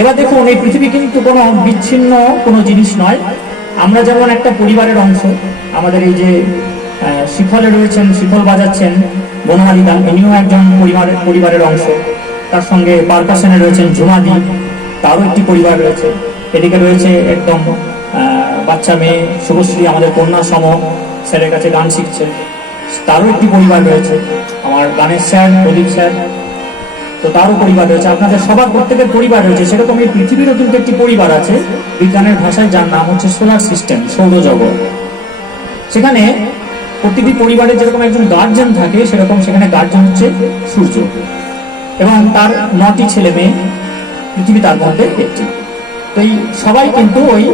এবার দেখুন, এই পৃথিবী কিন্তু কোনো বিচ্ছিন্ন কোনো জিনিস নয়। আমরা যেমন একটা পরিবারের অংশ, আমাদের এই যে শিখলে রয়েছেন, শিখল বাজাচ্ছেন বনমালী দা, ইনিও একজন পরিবারের অংশ। তার সঙ্গে পারকাশনে রয়েছেন ঝুমাদি, তারও একটি পরিবার রয়েছে। এদিকে রয়েছে একদম বাচ্চা মেয়ে শুভশ্রী, আমাদের কন্যা সম, স্যারের কাছে গান শিখছে, তারও একটি পরিবার রয়েছে। আমার গানের স্যার প্রদীপ স্যার, তো তারও পরিবার রয়েছে। আপনাদের সবার প্রত্যেকের পরিবার রয়েছে। সেরকম এই পৃথিবীরও কিন্তু একটি পরিবার আছে বিজ্ঞানের ভাষায়, যার নাম হচ্ছে সোলার সিস্টেম, সৌরজগৎ। সেখানে প্রতিটি পরিবারে যেরকম একজন গার্জেন থাকে, সেরকম সেখানে গার্জেন হচ্ছে সূর্য, এবং তার 9টি ছেলে মেয়ে, পৃথিবী তার মধ্যে একটি। তো এই সবাই কিন্তু ওই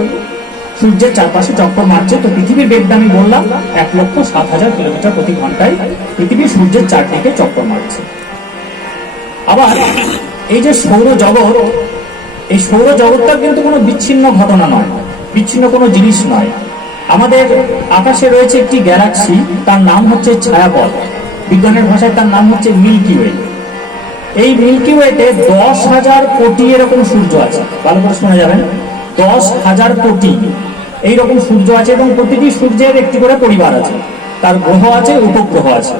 সূর্যের চারপাশে চক্কর মারছে। তো পৃথিবীর বেগটা আমি বললাম 1,07,000 কিলোমিটার প্রতি ঘন্টায় পৃথিবী সূর্যের চারদিকে চক্কর মারছে। আবার এই যে সৌরজগৎ, এই সৌরজগৎটা কিন্তু কোনো বিচ্ছিন্ন ঘটনা নয়, বিচ্ছিন্ন কোনো জিনিস নয়। আমাদের আকাশে রয়েছে একটি গ্যালাক্সি, তার নাম হচ্ছে ছায়াপথ, বিজ্ঞানের ভাষায় তার নাম হচ্ছে মিল্কি ওয়ে। এই মিল্কি ওয়েতে 10,000 কোটি এরকম সূর্য আছে। ভালো করে শোনা যাবেন, 10,000 কোটি এইরকম সূর্য আছে, এবং প্রতিটি সূর্যের একটি করে পরিবার আছে, তার গ্রহ আছে, উপগ্রহ আছে।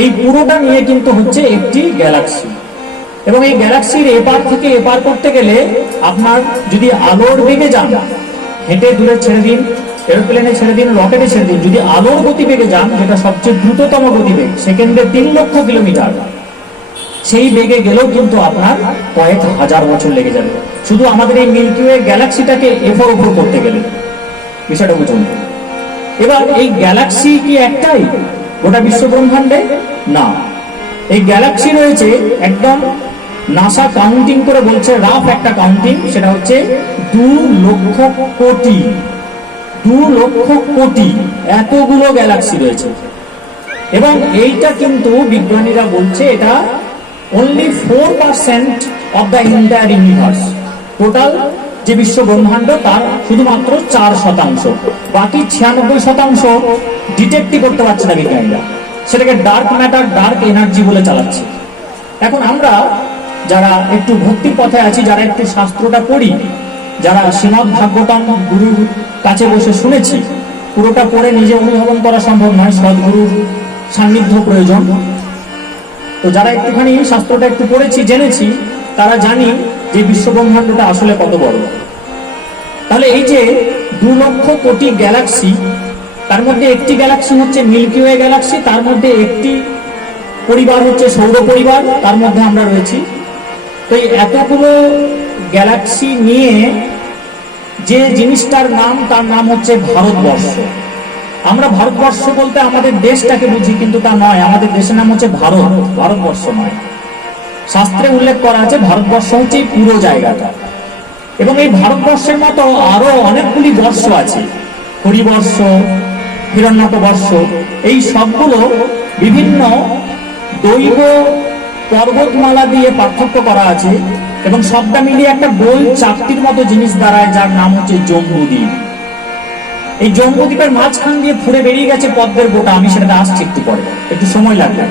এই পুরোটা নিয়ে কিন্তু হচ্ছে একটি গ্যালাক্সি। এবং এই গ্যালাক্সির এপার থেকে এপার করতে গেলে আপনার যদি আলোর বেগে যান, হেঁটে দূরে ছেড়ে দিন, এরোপ্লেনে ছেড়ে দিন, রকেটে ছেড়ে দিন, যদি আলোর গতিবেগে যান, যেটা সবচেয়ে দ্রুততম গতিবেগ, সেকেন্ডে 3 লক্ষ কিলোমিটার, সেই বেগে গেলেও কিন্তু আপনার কয়েক হাজার বছর লেগে যাবে, শুধু আমাদের এই মিল্কি ওয়ে গ্যালাক্সিটাকে এফর ওপর করতে গেলে। বিষয়টা বুঝুন। এবার এই গ্যালাক্সি কি একটাই গোটা বিশ্ব ব্রহ্মাণ্ডে? না, এই গ্যালাক্সি রয়েছে একদম নাসা কাউন্টিং করে বলছে, রাফ একটা কাউন্টিং, সেটা হচ্ছে 2 লক্ষ কোটি, 2 লক্ষ কোটি এতগুলো গ্যালাক্সি রয়েছে। এবং এইটা কিন্তু বিজ্ঞানীরা বলছে এটা only 4% of the entire universe, total যে বিশ্ব ব্রহ্মাণ্ড তার শুধুমাত্র 4%। বাকি 96% ডিটেক্টই করতে পারছে না বিজ্ঞানীরা, সেটাকে ডার্ক ম্যাটার, ডার্ক এনার্জি বলে চালাচ্ছে। এখন আমরা যারা একটু ভক্তির পথে আছি, যারা একটু শাস্ত্রটা পড়ি, যারা শ্রীমদ্ ভাগবতম গুরুর কাছে বসে শুনেছি, পুরোটা পড়ে নিজে অনুধাবন করা সম্ভব নয়, সদ্গুরুর সান্নিধ্য প্রয়োজন। তো যারা একটুখানি শাস্ত্রটা একটু পড়েছি, জেনেছি, তারা জানি যে বিশ্ব ব্রহ্মাণ্ডটা আসলে কত বড়। তাহলে এই যে 2 লক্ষ কোটি গ্যালাক্সি, তার মধ্যে একটি গ্যালাক্সি হচ্ছে মিল্কি ওয়ে গ্যালাক্সি, তার মধ্যে একটি পরিবার হচ্ছে সৌর পরিবার, তার মধ্যে আমরা রয়েছি। তো এই এতগুলো গ্যালাক্সি নিয়ে যে জিনিসটার নাম, তার নাম হচ্ছে ভারতবর্ষ। আমরা ভারতবর্ষ বলতে আমাদের দেশটাকে বুঝি, কিন্তু তা নয়। আমাদের দেশের নাম হচ্ছে ভারত, ভারতবর্ষ নয়। শাস্ত্রে উল্লেখ করা আছে ভারতবর্ষ হচ্ছে পুরো জায়গাটা। এবং এই ভারতবর্ষের মতো আরো অনেকগুলি বর্ষ আছে, হরিবর্ষ, হিরণ্যক বর্ষ, এই সবগুলো বিভিন্ন দৈব পর্বতমালা দিয়ে পার্থক্য করা আছে, এবং সবটা মিলিয়ে একটা গোল চাকতির মতো জিনিস দাঁড়ায়, যার নাম হচ্ছে জম্বুদ্বীপ। এই জম্বুদ্বীপের মাঝখান দিয়ে ফুড়ে বেরিয়ে গেছে পদ্মের গোটা। আমি সেটাতে আসছি একটু পরে, একটু সময় লাগবে,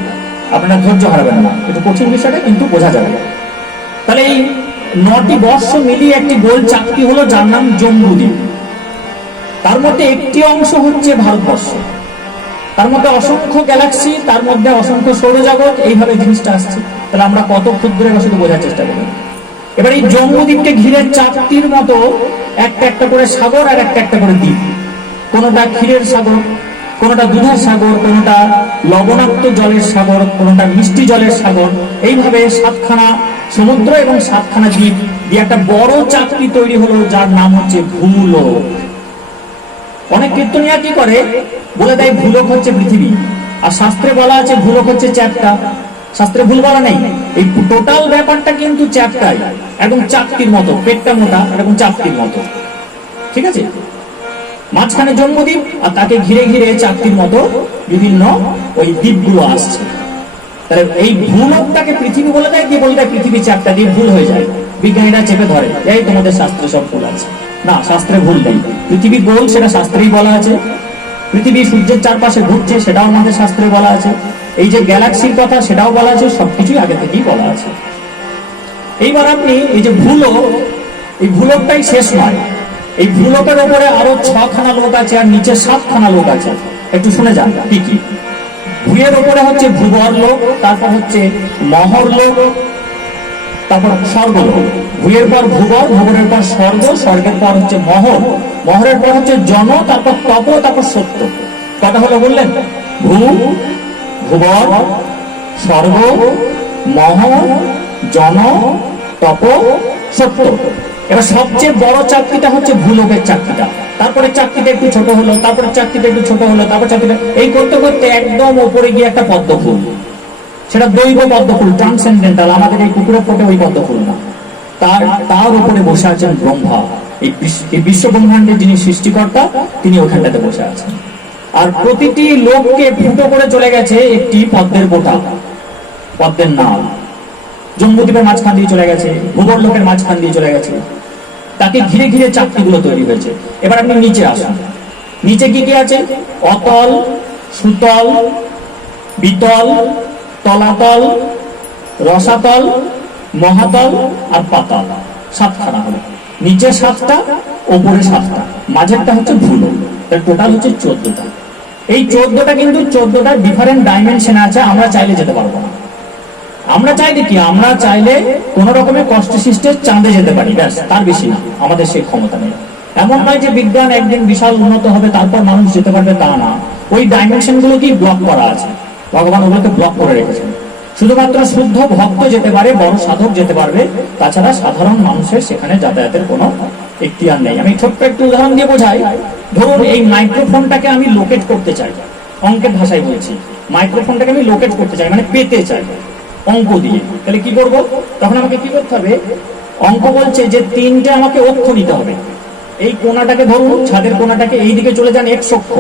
আপনারা ধৈর্য হারাবেন না, একটু কঠিন বিষয়টা কিন্তু বোঝা যাবে। তাহলে এই 9টি বর্ষ মিলিয়ে একটি গোল চাকতি হলো, যার নাম জম্বুদ্বীপ। তার মধ্যে একটি অংশ হচ্ছে ভারতবর্ষ, তার মধ্যে অসংখ্য গ্যালাক্সি, তার মধ্যে অসংখ্য সৌরজগৎ, এইভাবে জিনিসটা আসছে। তাহলে আমরা কত ক্ষুদ্র শুধু বোঝার চেষ্টা করি। এবার এই জম্বুদ্বীপকে ঘিরে চাকতির মতো একটা একটা করে সাগর আর একটা একটা করে দ্বীপ, কোনোটা ক্ষীরের সাগর, কোনোটা দুধের সাগর, কোনোটা লবণাক্ত জলের সাগর, কোনোটা মিষ্টি জলের সাগর, এইভাবে 7খানা সমুদ্র এবং 7খানা দ্বীপ দিয়ে একটা বড় চাকতি তৈরি হলো, যার নাম হচ্ছে ভূলোক। অনেক কীর্তনিয়া কি করে, বলে দেয় ভূলোক হচ্ছে পৃথিবী, আর শাস্ত্রে বলা আছে ভূলোক হচ্ছে চ্যাপ্টা। শাস্ত্রে ভুল বলা নেই, এই টোটাল ব্যাপারটা কিন্তু চ্যাপ্টাই, একদম চাকতির মতো, পেটটা মোটা, এরকম চাকতির মতো, ঠিক আছে। মাঝখানে জম্বুদ্বীপ, আর তাকে ঘিরে ঘিরে চাকতির মতো বিভিন্ন ওই দ্বীপগুলো আসছে। তাহলে এই ভূলোকটাকে পৃথিবী বলে দেয়, দিয়ে বলে দেয় পৃথিবী চ্যাপ্টা, দিয়ে ভুল হয়ে যায়। বিজ্ঞানীরা চেপে ধরে, এই তোমাদের শাস্ত্রে সব ভুল আছে। না, শাস্ত্রে ভুল নেই। পৃথিবী গোল, সেটা শাস্ত্রেই বলা আছে। পৃথিবী সূর্যের চারপাশে ঘুরছে, সেটাও আমাদের শাস্ত্রে বলা আছে। এই যে গ্যালাক্সির কথা, সেটাও বলা আছে। সবকিছুই আগে থেকেই বলা আছে। এইবার আপনি এই যে ভূলোক, এই ভূলোকটাই শেষ নয়, এই ভূলোকের উপরে আরো 6খানা লোক আছে আর নিচে 7খানা লোক আছে। একটু শুনে যান কি কি। ভূয়ের উপরে হচ্ছে ভূবর লোক, তারপর হচ্ছে মহর লোক, তারপর স্বর্গলোক। ভূয়ের পর ভূবর, ভূবরের পর স্বর্গ, স্বর্গের পর হচ্ছে মহর, মহরের পর হচ্ছে জন, তারপর তপ, তারপর সত্য। কটা হলো বললেন? ভূ, ভূবর, স্বর্গ, মহর, জন, তপ, সত্য। এবার সবচেয়ে বড় চাকরিটা হচ্ছে ভূলোকের চাকরিটা। তারপরে চাকরিটা একটু ছোট হলো, তারপরে চাকরিটা একটু ছোট হলো, তারপর চাকরিটা, এই করতে করতে একদম উপরে গিয়ে একটা পদ্ম ফুল, সেটা দৈব পদ্ম ফুল, ট্রান্সেন্ডেন্টাল, আমাদের এই পুকুরের ফোটে ওই পদ্ম ফুল না। তার উপরে বসে আছেন ব্রহ্মা। এই বিশ্ব ব্রহ্মাণ্ডের যিনি সৃষ্টিকর্তা, তিনি ওখানটাতে বসে আছেন। আর প্রতিটি লোককে ফুটো করে চলে গেছে একটি পদ্মের বোটা, পদ্মের নাম। জম্বুদ্বীপের মাঝখান দিয়ে চলে গেছে, ভূবর লোকের মাঝখান দিয়ে চলে গেছে। তাকে ঘিরে ঘিরে চাকরিগুলো তৈরি হয়েছে। এবার আপনি নিচে আসুন, নিচে কি কি আছে? অতল, সুতল, বিতল, তলাতল, রসাতল, মহাতল আর পাতাল। 7খানা হলো। নিচে 7টা, ওপরে 7টা, মাঝেরটা হচ্ছে ভূলোক। টোটাল হচ্ছে 14টা। এই 14টা কিন্তু 14টা ডিফারেন্ট ডাইমেনশনে আছে। আমরা চাইলে যেতে পারবো না। আমরা চাইলে কি, আমরা চাইলে কোন রকমের কষ্ট সৃষ্টির চাঁদে যেতে পারি, ব্যাস, তার বেশি না। আমাদের সেই ক্ষমতা নেই। এমন নয় যে বিজ্ঞান একদিন বিশাল উন্নত হবে তারপর মানুষ যেতে পারবে, তা না। ওই ডাইমেনশন গুলোকেই ব্লক করা আছে, ভগবান ওগুলোকে ব্লক করে রেখেছেন। শুধুমাত্র শুদ্ধ ভক্ত যেতে পারে, বড় সাধক যেতে পারবে, তাছাড়া সাধারণ মানুষের সেখানে যাতায়াতের কোনো এখতিয়ার নেই। আমি ছোট্ট একটু উদাহরণ দিয়ে বোঝাই। ধরুন এই মাইক্রোফোনটাকে আমি লোকেট করতে চাই, অঙ্কের ভাষায় বলছি, মাইক্রোফোনটাকে আমি লোকেট করতে চাই, মানে পেতে চাই অঙ্ক দিয়ে। তাহলে কি করব? তখন আমাকে কি করতে হবে? অঙ্ক বলছে যে 3টে আমাকে অক্ষ নিতে হবে। এই কোণাটাকে ধরুন, ছাদের কোণাটাকে, এই দিকে চলে যান এক্স অক্ষ,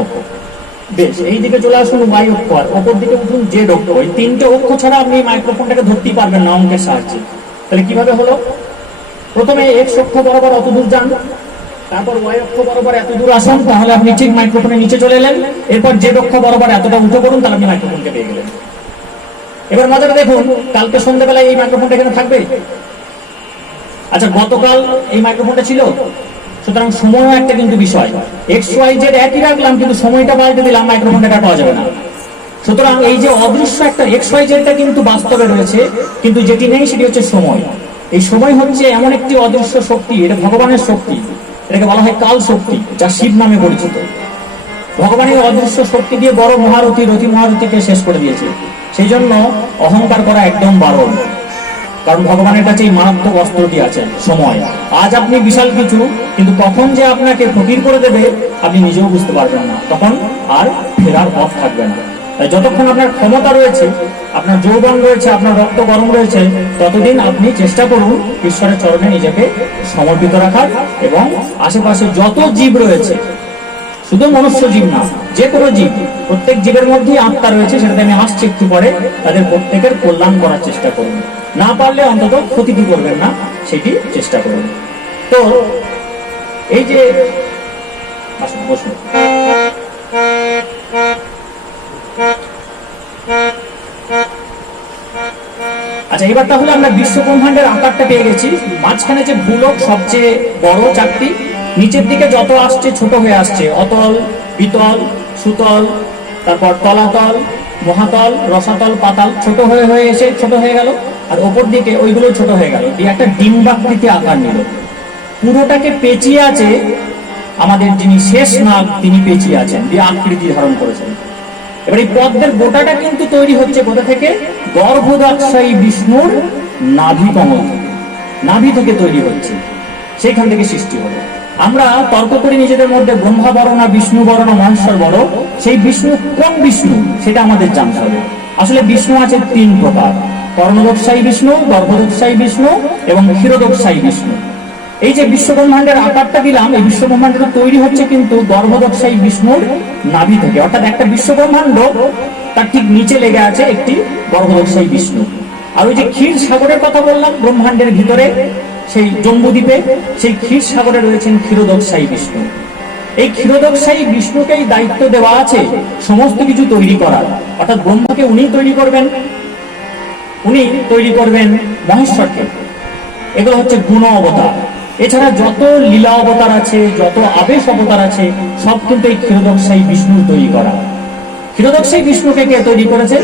বেশ, এই দিকে চলে আসুন ওয়াই অক্ষ, আর অপর দিকে উঠুন জেড অক্ষ। এই 3টে অক্ষ ছাড়া আপনি মাইক্রোফোনটাকে ধরতেই পারবেন না অঙ্কের সাহায্যে। তাহলে কিভাবে হলো? প্রথমে এক্স অক্ষ বরাবর অত দূর যান, তারপর ওয়াই অক্ষ বরাবর এত দূর আসুন, তাহলে আপনি ঠিক মাইক্রোফোনের নিচে চলে এলেন। এরপর জেড অক্ষ বরাবর এতটা উঠে করুন, তাহলে আপনি মাইক্রোফোনকে পেয়ে গেলেন। এবার মজাটা দেখুন, কালকে সন্ধ্যাবেলায় এই মাইক্রোফোনটা এখানে থাকবে। আচ্ছা, গতকাল এই মাইক্রোফোনটা ছিল। সুতরাং সময়ও একটা কিন্তু বিষয়। এক্স ওয়াই জেড একই রাখলাম, কিন্তু সময়টা পাল্টে দিলাম, মাইক্রোফোনটা পাওয়া যাবে না। সুতরাং এই যে অদৃশ্য একটা এক্স ওয়াই জেডটা কিন্তু বাস্তবে রয়েছে, কিন্তু যেটি নেই সেটি হচ্ছে সময়। এই সময় হচ্ছে এমন একটি অদৃশ্য শক্তি, এটা ভগবানের শক্তি। এটাকে বলা হয় কাল শক্তি, যা শিব নামে পরিচিত। ভগবানের অদৃশ্য শক্তি দিয়ে বড় মহারথী, রথী মহারথীকে শেষ করে দিয়েছে। সেই জন্য অহংকার করা একদম বারণ, কারণ ভগবানের কাছে এই মারাত্মক অস্ত্রটি আছে, সময়। আজ আপনি বিশাল কিছু, কিন্তু কখন যে আপনাকে ফকির করে দেবে আপনি নিজেও বুঝতে পারবেন না, তখন আর ফেরার পথ থাকবে না। তাই যতক্ষণ আপনার ক্ষমতা রয়েছে, আপনার যৌবন রয়েছে, আপনার রক্ত গরম রয়েছে, ততদিন আপনি চেষ্টা করুন ঈশ্বরের চরণে নিজেকে সমর্পিত রাখার। এবং আশেপাশে যত জীব রয়েছে, শুধু মনুষ্য জীব না, যে কোনো জীব, প্রত্যেক জীবের মধ্যেই আত্মা রয়েছে, সেটাতে আমি আসছি একটু পরে, তাদের প্রত্যেকের কল্যাণ করার চেষ্টা করুন। না পারলে অন্তত ক্ষতি করবেন না, সেটি চেষ্টা করুন। তো এই যে বসুন। আচ্ছা, এবার তাহলে আমরা বিশ্ব ব্রহ্মাণ্ডের আকারটা পেয়ে গেছি। মাঝখানে যে ভূলোক সবচেয়ে বড় চাকতি, নিচের দিকে যত আসছে ছোট হয়ে আসছে, অতল, বিতল, সুতল, তারপর তলাতল, মহাতল, রসাতল, পাতাল, ছোট হয়ে হয়ে এসে ছোট হয়ে গেল। আর ওপর দিকে ওইগুলো ছোট হয়ে গেল, দিয়ে একটা ডিম্বাকৃতি আকার নিল। পুরোটাকে পেঁচিয়ে আছে আমাদের যিনি শেষ নাগ, তিনি পেঁচিয়ে আছেন, দিয়ে আকৃতি ধারণ করেছেন। এবার এই পদ্মের গোটাটা কিন্তু তৈরি হচ্ছে কোথা থেকে? গর্ভদাক্ষায়ী বিষ্ণুর নাভি কমল থেকে, নাভি থেকে তৈরি হচ্ছে, সেইখান থেকে সৃষ্টি হলো। আমরা তর্ক করি নিজেদের মধ্যে, ব্রহ্মা বড় না বিষ্ণু বড় না মহেশ্বর বড়। সেই বিষ্ণু কোন বিষ্ণু সেটা আমাদের জানতে হবে। আসলে বিষ্ণু আছে 3 প্রকার: কর্ণদোক্ষায়ী বিষ্ণু, গর্ভদোক্ষায়ী বিষ্ণু এবং ক্ষীরদোক্ষায়ী বিষ্ণু। এই যে বিশ্ব ব্রহ্মাণ্ডের আকারটা দিলাম, এই বিশ্ব ব্রহ্মাণ্ডটা তৈরি হচ্ছে কিন্তু গর্ভদোক্ষায়ী বিষ্ণুর নাভি থেকে। অর্থাৎ একটা বিশ্ব ব্রহ্মাণ্ড, তার ঠিক নিচে লেগে আছে একটি গর্ভদোক্ষায়ী বিষ্ণু। আর ওই যে ক্ষীর সাগরের কথা বললাম ব্রহ্মাণ্ডের ভিতরে, সেই জম্বুদ্বীপে, সেই ক্ষীর সাগরে রয়েছেন ক্ষীরদোক্ষায়ী বিষ্ণু। এই ক্ষীরদোক্ষায়ী বিষ্ণুকেই দায়িত্ব দেওয়া আছে সমস্ত কিছু তৈরি করার। অর্থাৎ ব্রহ্মাকে উনি তৈরি করবেন, উনি তৈরি করবেন মহেশ্বরকে। এগুলো হচ্ছে গুণ অবতার। এছাড়া যত লীলা অবতার আছে, যত আবেশ অবতার আছে, সব কিন্তু এই ক্ষীরোদকশায়ী বিষ্ণু তৈরি করা। ক্ষীরোদকশায়ী বিষ্ণুকে কে তৈরি করেছে?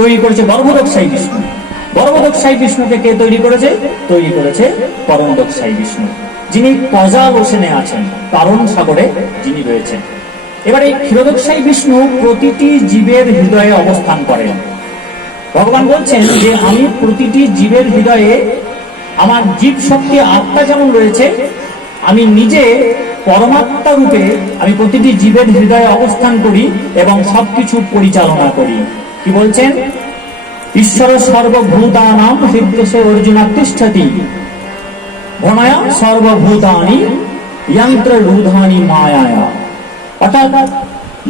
তৈরি করেছে গর্ভদকশায়ী বিষ্ণু। গর্ভদকশায়ী বিষ্ণুকে কে তৈরি করেছে? তৈরি করেছে পরমদকশায়ী বিষ্ণু, যিনি কজাল ওশেনে আছেন, কারণ সাগরে যিনি রয়েছেন। এবার এই ক্ষীরোদকশায়ী বিষ্ণু প্রতিটি জীবের হৃদয়ে অবস্থান করেন। ভগবান বলছেন যে আমি প্রতিটি জীবের হৃদয়ে, আমার জীব শক্তি আত্মা যেমন রয়েছে, আমি নিজে পরমাত্মা রূপে আমি প্রতিটি জীবের হৃদয়ে অবস্থান করি এবং সবকিছু পরিচালনা করি। কি বলছেন? ঈশ্বর সর্বভূতানাম হৃদয়ে অর্জুনা তিষ্ঠতি ভ্রময়া সর্বভূতানি যন্ত্ররূধানি মায়ায়া। অর্থাৎ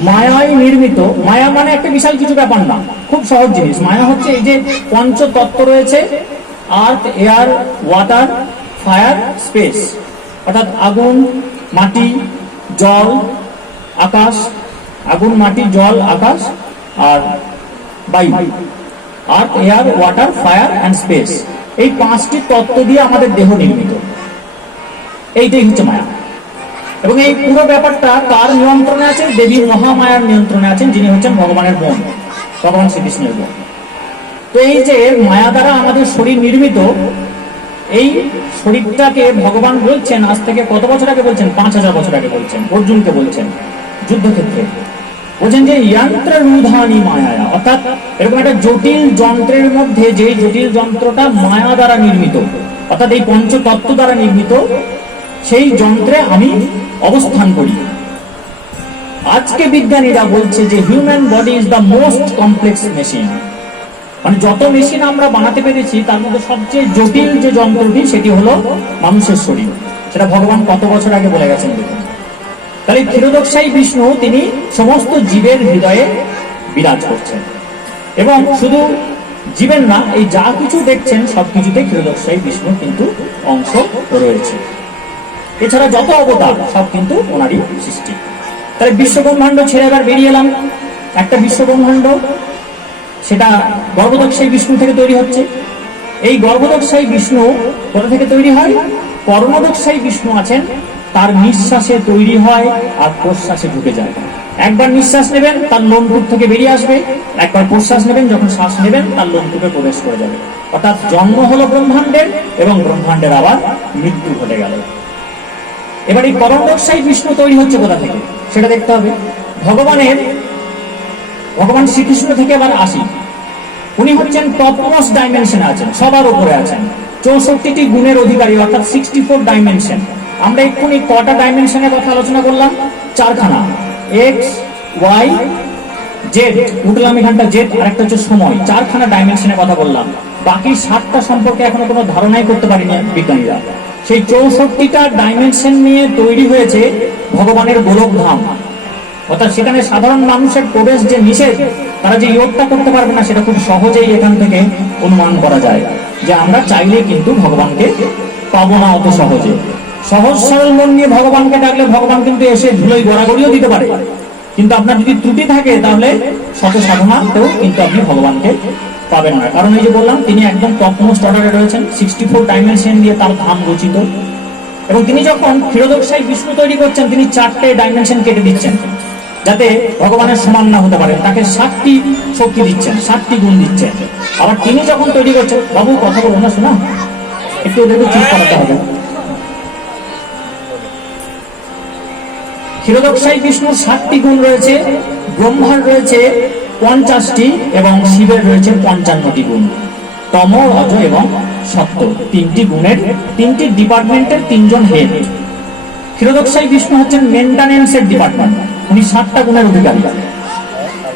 মায়ায় নির্মিত, মায়া মানে একটা বিশাল কিছু ব্যাপার না, খুব সহজ জিনিস। মায়া হচ্ছে এই যে পঞ্চতত্ত্ব রয়েছে, আর্থ, এয়ার, ওয়াটার, ফায়ার, স্পেস, অর্থাৎ আগুন, মাটি, জল, আকাশ, আগুন, মাটি, জল, আকাশ আর বায়ু, earth, air, water, fire and space. এই পাঁচটি তত্ত্ব দিয়ে আমাদের দেহ নির্মিত। এইটাই হচ্ছে মায়া। এবং এই পুরো ব্যাপারটা কার নিয়ন্ত্রণে আছে? দেবী মহামায়ার নিয়ন্ত্রণে আছেন, যিনি হচ্ছেন ভগবানের বোন, ভগবান শ্রীকৃষ্ণের বোন। তো এই যে মায়া দ্বারা আমাদের শরীর নির্মিত, এই শরীরটাকে ভগবান বলছেন আজ থেকে কত বছর আগে বলছেন? 5000 বছর আগে বলছেন, অর্জুনকে বলছেন যুদ্ধক্ষেত্রে। বলছেন যে যন্ত্ররূধানি মায়া, অর্থাৎ এরকম একটা জটিল যন্ত্রের মধ্যে, যে জটিল যন্ত্রটা মায়া দ্বারা নির্মিত, অর্থাৎ এই পঞ্চতত্ত্ব দ্বারা নির্মিত, সেই যন্ত্রে আমি অবস্থান করি। আজকে বিজ্ঞানীরা বলছে যে human body is the most complex machine. মানে যত মেশিন আমরা বানাতে পেরেছি তার মধ্যে সবচেয়ে জটিল যে যন্ত্রটি সেটি হলো মানুষের শরীর। সেটা ভগবান কত বছর আগে বলে গেছেন দেখুন। তাহলে ক্ষীরোদকশায়ী বিষ্ণু তিনি সমস্ত জীবের হৃদয়ে বিরাজ করছেন, এবং শুধু জীবের না, এই যা কিছু দেখছেন সবকিছুতে ক্ষীরোদকশায়ী বিষ্ণু কিন্তু অংশ রয়েছে। এছাড়া যত অবতার সব কিন্তু ওনারই সৃষ্টি। তাহলে বিশ্বব্রহ্মাণ্ড ছেড়ে এবার বেরিয়ে এলাম। একটা বিশ্বব্রহ্মাণ্ড, সেটা গর্ভদকশায়ী বিষ্ণু থেকে তৈরি হচ্ছে। এই গর্ভদকশায়ী বিষ্ণু কোথা থেকে তৈরি হয়? পরমদকশায়ী বিষ্ণু আছেন, তার নিঃশ্বাসে তৈরি হয় আর প্রশ্বাসে ঢুকে যায়। একবার নিঃশ্বাস নেবেন, তার লোমকূপ থেকে বেরিয়ে আসবে, একবার প্রশ্বাস নেবেন, যখন শ্বাস নেবেন তার লোমকূপে প্রবেশ করে যাবে। অর্থাৎ জন্ম হলো ব্রহ্মাণ্ডের, এবং ব্রহ্মাণ্ডের আবার মৃত্যু ঘটে গেল। এবার এই পরমদকশায়ী বিষ্ণু তৈরি হচ্ছে কোথা থেকে সেটা দেখতে হবে। ভগবান শ্রীকৃষ্ণ থেকে এবার আসি। উনি হচ্ছেন টপ মোস্ট ডাইমেনশনে আছেন, সবার উপরে আছেন, 64টি গুণের অধিকারী, অর্থাৎ 64 ডাইমেনশন। আমরা এক্ষুনি কটা ডাইমেনশনের কথা আলোচনা করলাম? 4খানা, এক্স, ওয়াই, জেড, উঠলাম এখানটা জেড, আর একটা হচ্ছে সময়। 4খানা ডাইমেনশনের কথা বললাম। বাকি 7টা সম্পর্কে এখনো কোনো ধারণাই করতে পারিনি বিজ্ঞানীরা। সেই 64টা ডাইমেনশন নিয়ে তৈরি হয়েছে ভগবানের গোলকধাম। অর্থাৎ সেখানে সাধারণ মানুষের প্রবেশ যে নিষেধ, তারা যে যোগটা করতে পারবে না, সেটা খুব সহজেই এখান থেকে অনুমান করা যায় যে আমরা চাইলে কিন্তু ভগবানকে পাবো না অত সহজে। সহজ সরল মন নিয়ে ভগবানকে ডাকলে ভগবান কিন্তু এসে ধুলোই গড়াগড়িও দিতে পারে, কিন্তু আপনার যদি ত্রুটি থাকে তাহলে শত সাধনাতেও কিন্তু আপনি ভগবানকে পাবেন না। কারণ এই যে বললাম, তিনি একদম টপ মোস্ট অর্ডারে রয়েছেন, 64 ডাইমেনশন দিয়ে তার ধাম রচিত। এবং তিনি যখন ক্ষীরোদকশায়ী বিষ্ণু তৈরি করছেন, তিনি 4টে ডাইমেনশন কেটে দিচ্ছেন যাতে ভগবানের সমান না হতে পারে। তাকে 7টি শক্তি দিচ্ছেন, 7টি গুণ দিচ্ছেন। আবার তিনি যখন তৈরি করছেন, বাবু কথা বলবো না, শোনা একটু ওদেরকে চুপ করাতে হবে। ক্ষীরোদকশায়ী বিষ্ণুর 7টি গুণ রয়েছে, ব্রহ্মার রয়েছে 50টি, এবং শিবের রয়েছে 55টি গুণ। তম, রজ এবং সত্য, 3টি গুণের 3টি ডিপার্টমেন্টের 3জন হেড। ক্ষীরোদকশায়ী বিষ্ণু হচ্ছেন মেইনটেনেন্সের ডিপার্টমেন্ট, উনি 7টা গুণের অধিকারী।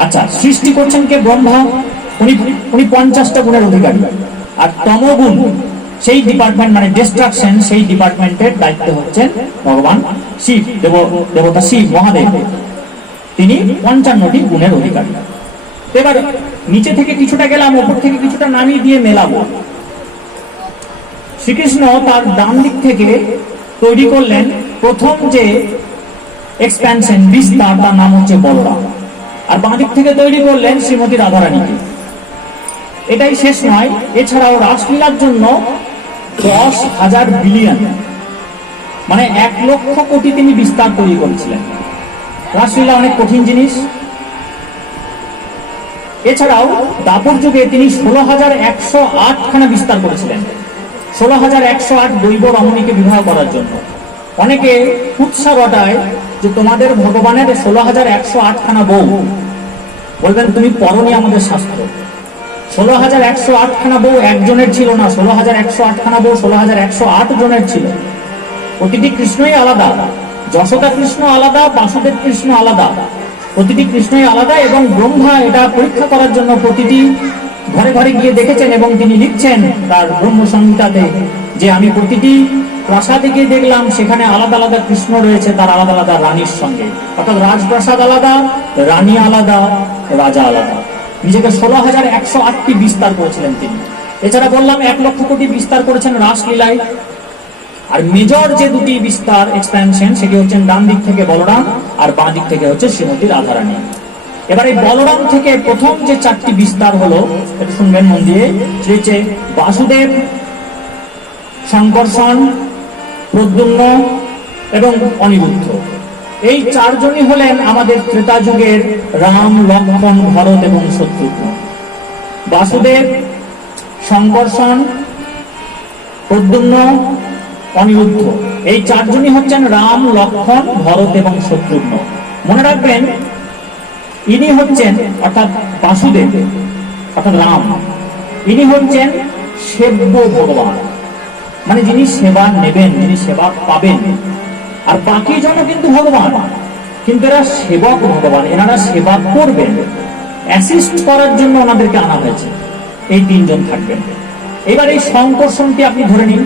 আচ্ছা, সৃষ্টি করছেন কে? ব্রহ্মা, উনি 50টা গুণের অধিকারী। আর তমগুণ সেই ডিপার্টমেন্ট, মানে ডিস্ট্রাকশন, সেই ডিপার্টমেন্টের দায়িত্ব হচ্ছেন ভগবান শিব, দেবতা শিব মহাদেব, তিনি 55টি গুণের অধিকারী। এবার নিচে থেকে কিছুটা গেলাম, উপর থেকে কিছুটা নামিয়ে দিয়ে মেলাবো। শ্রীকৃষ্ণ তার ডান দিক থেকে তৈরি করলেন প্রথম যে এক্সপ্যানশন, বিস্তার, তার নাম হচ্ছে বলরাম। আর বাঁ দিক থেকে তৈরি করলেন শ্রীমতী রাধারানীকে। এটাই শেষ নয়, এছাড়াও রাসলীলার জন্য 10,000 বিলিয়ন, মানে 1 লক্ষ কোটি তিনি বিস্তার তৈরি করেছিলেন। রাসলীলা অনেক কঠিন জিনিস। এছাড়াও দাপর যুগে তিনি 16,108 খানা বিস্তার করেছিলেন। 16,108 দৈব রমণীকে বিবাহ করার জন্য। অনেকে উৎসাহ ঘটায় যে তোমাদের ভগবানের 16,108 খানা বউ, বলবেন তুমি পড়নি আমাদের শাস্ত্র। 16,108 খানা বউ একজনের ছিল না, 16,108 খানা বউ 16,108 জনের ছিল। প্রতিটি কৃষ্ণই আলাদা, যশোদা কৃষ্ণ আলাদা, বাসুদেব কৃষ্ণ আলাদা, প্রতিটি কৃষ্ণই আলাদা। এবং ব্রহ্মা এটা পরীক্ষা করার জন্য প্রতিটি ঘরে ঘরে গিয়ে দেখেছেন এবং তিনি লিখছেন তার ব্রহ্ম সংহিতাতে যে আমি প্রতিটি প্রাসাদে গিয়ে দেখলাম সেখানে আলাদা আলাদা কৃষ্ণ রয়েছে তার আলাদা আলাদা রানীর সঙ্গে, অর্থাৎ রাজপ্রাসাদ আলাদা, রানী আলাদা, রাজা আলাদা। নিজেকে 16,108টি বিস্তার করেছিলেন তিনি। এছাড়া বললাম 1 লক্ষ কোটি বিস্তার করেছেন রাসলীলায়। আর মেজর যে দুটি বিস্তার এক্সপ্যানশন সেটি হচ্ছেন ডান দিক থেকে বলরাম আর বাঁ দিক থেকে হচ্ছে শ্রীমতী রাধারানী। এবার এই বলরাম থেকে প্রথম যে 4টি বিস্তার হলো, একটু শুনবেন মন দিয়ে, সে হচ্ছে বাসুদেব, শঙ্কর্ষণ, প্রদ্যুম্ন এবং অনিরুদ্ধ। এই 4 জনই হলেন আমাদের ত্রেতা যুগের রাম, লক্ষ্মণ, ভরত এবং শত্রুঘ্ন। বাসুদেব, শঙ্কর্ষণ, প্রদ্যুম্ন, অনিরুদ্ধ, এই 4 জনই হচ্ছেন রাম, লক্ষ্মণ, ভরত এবং শত্রুঘ্ন। মনে রাখবেন ইনি হচ্ছেন, অর্থাৎ বাসুদেব অর্থাৎ রাম, ইনি হচ্ছেন সেব্য ভগবান, মানে যিনি সেবা নেবেন, যিনি সেবা পাবেন। আর বাকি জন কিন্তু ভগবান, কিন্তু এরা সেবক ভগবান, এনারা সেবা করবেন, অ্যাসিস্ট করার জন্য ওনাদেরকে আনা হয়েছে। এই 3 জন থাকবেন। এবার এই সংকর্ষণটি আপনি ধরে নিন,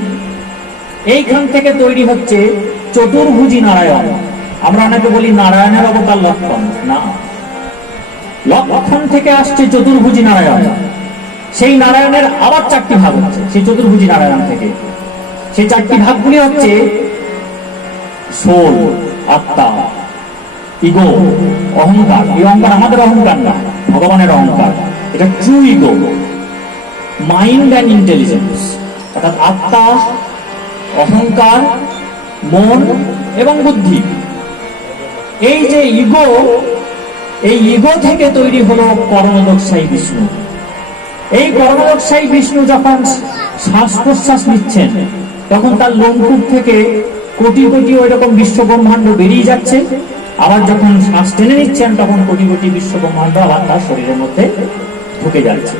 এইখান থেকে তৈরি হচ্ছে চতুর্ভুজী নারায়ণ। আমরা অনেকে বলি নারায়ণের অবতার লক্ষণ, না, লক্ষণ থেকে আসছে চতুর্ভুজী নারায়ণ। সেই নারায়ণের আবার 4টি ভাগ হচ্ছে সেই চতুর্ভুজী নারায়ণ থেকে। সেই 4টি ভাগগুলি হচ্ছে সোল, আত্মা, ইগো, অহংকার। এই অহংকার আমাদের অহংকার না, ভগবানের অহংকার। এটা true ego, mind and intelligence, অর্থাৎ আত্মা, অহংকার, মন এবং বুদ্ধি। এই যে ইগো, এই ইগো থেকে তৈরি হলো কর্ণদোষাই বিষ্ণু। এই কর্ণদোষাই বিষ্ণু যখন শ্বাস প্রশ্বাস নিচ্ছেন তখন তার লোমকূপ থেকে কোটি কোটি ওই রকম বিশ্ব ব্রহ্মাণ্ড বেরিয়ে যাচ্ছে। আবার যখন শ্বাস টেনে নিচ্ছেন তখন কোটি কোটি বিশ্ব ব্রহ্মাণ্ড আবার তার শরীরের মধ্যে ঢুকে যাচ্ছে।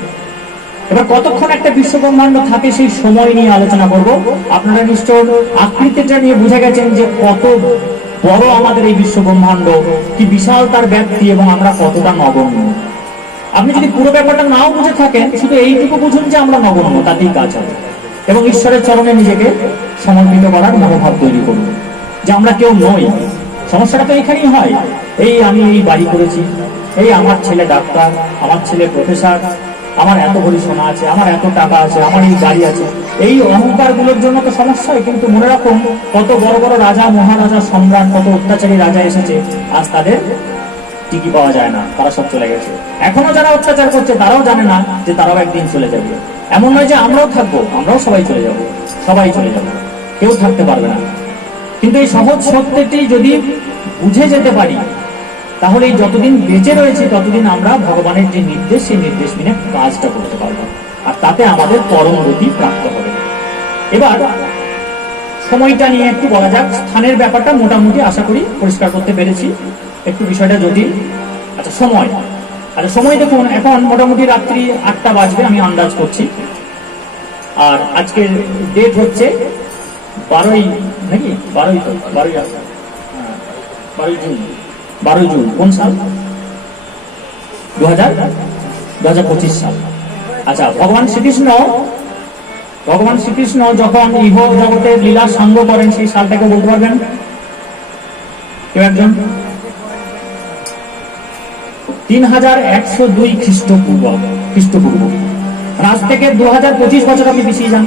এবার কতক্ষণ একটা বিশ্ব ব্রহ্মাণ্ড থাকে সেই সময় নিয়ে আলোচনা করব। আপনারা নিশ্চয় আকৃতিটা নিয়ে বুঝে গেছেন যে কত বড় আমাদের এই বিশ্ব ব্রহ্মাণ্ড, কি বিশাল তার ব্যাপ্তি এবং আমরা কতটা নগণ্য। আপনি যদি পুরো ব্যাপারটা নাও বুঝে থাকেন, শুধু এইটুকু বুঝুন যে আমরা নগণ্য, তাতেই কাজ হবে। এবং ঈশ্বরের চরণে নিজেকে সমর্পিত করার মনোভাব তৈরি করুন যে আমরা কেউ নই। সমস্যাটা তো এখানেই হয়, এই আমি এই বাড়ি করেছি, এই আমার ছেলে ডাক্তার, আমার ছেলে প্রফেসর, আমার এত ভরি সোনা আছে, আমার এত টাকা আছে, আমার এই গাড়ি আছে। এই অহংকার গুলোর জন্য তো সমস্যা হয়। কিন্তু মনে রাখুন কত বড় বড় রাজা, মহারাজা, সম্রাট, কত অত্যাচারী রাজা এসেছে, আজ তাদের টিকি পাওয়া যায় না, তারা সব চলে গেছে। এখনো যারা অত্যাচার করছে তারাও জানে না যে তারাও একদিন চলে যাবে। এমন নয় যে আমরাও থাকবো, আমরাও সবাই চলে যাব, সবাই চলে যাবে, কেউ থাকতে পারবে না। কিন্তু এই সহজ সত্যটি যদি বুঝে যেতে পারি তাহলে এই যতদিন বেঁচে রয়েছে ততদিন আমরা ভগবানের যে নির্দেশ, সেই নির্দেশ মেনে কাজটা করতে পারবো, আর তাতে আমাদের পরম গতি প্রাপ্ত হবে। এবার সময়টা নিয়ে একটু বলা যাক। স্থানের ব্যাপারটা মোটামুটি আশা করি পরিষ্কার করতে পেরেছি, একটু বিষয়টা জটিল। আচ্ছা সময় দেখুন, এখন মোটামুটি রাত্রি 8টা বাজবে আমি আন্দাজ করছি। আর আজকের ডেট হচ্ছে 12ই নাকি 12ই তো 12ই জুন। কোন সাল? 2025 সাল। আচ্ছা, ভগবান শ্রীকৃষ্ণ যখন ইহ জগতের লীলা সাঙ্গ করেন সেই সালটাকে বলতে পারবেন কেউ একজন? 3102 খ্রিস্টপূর্ব। আজ থেকে 2025 বছর আপনি পিছিয়ে যান,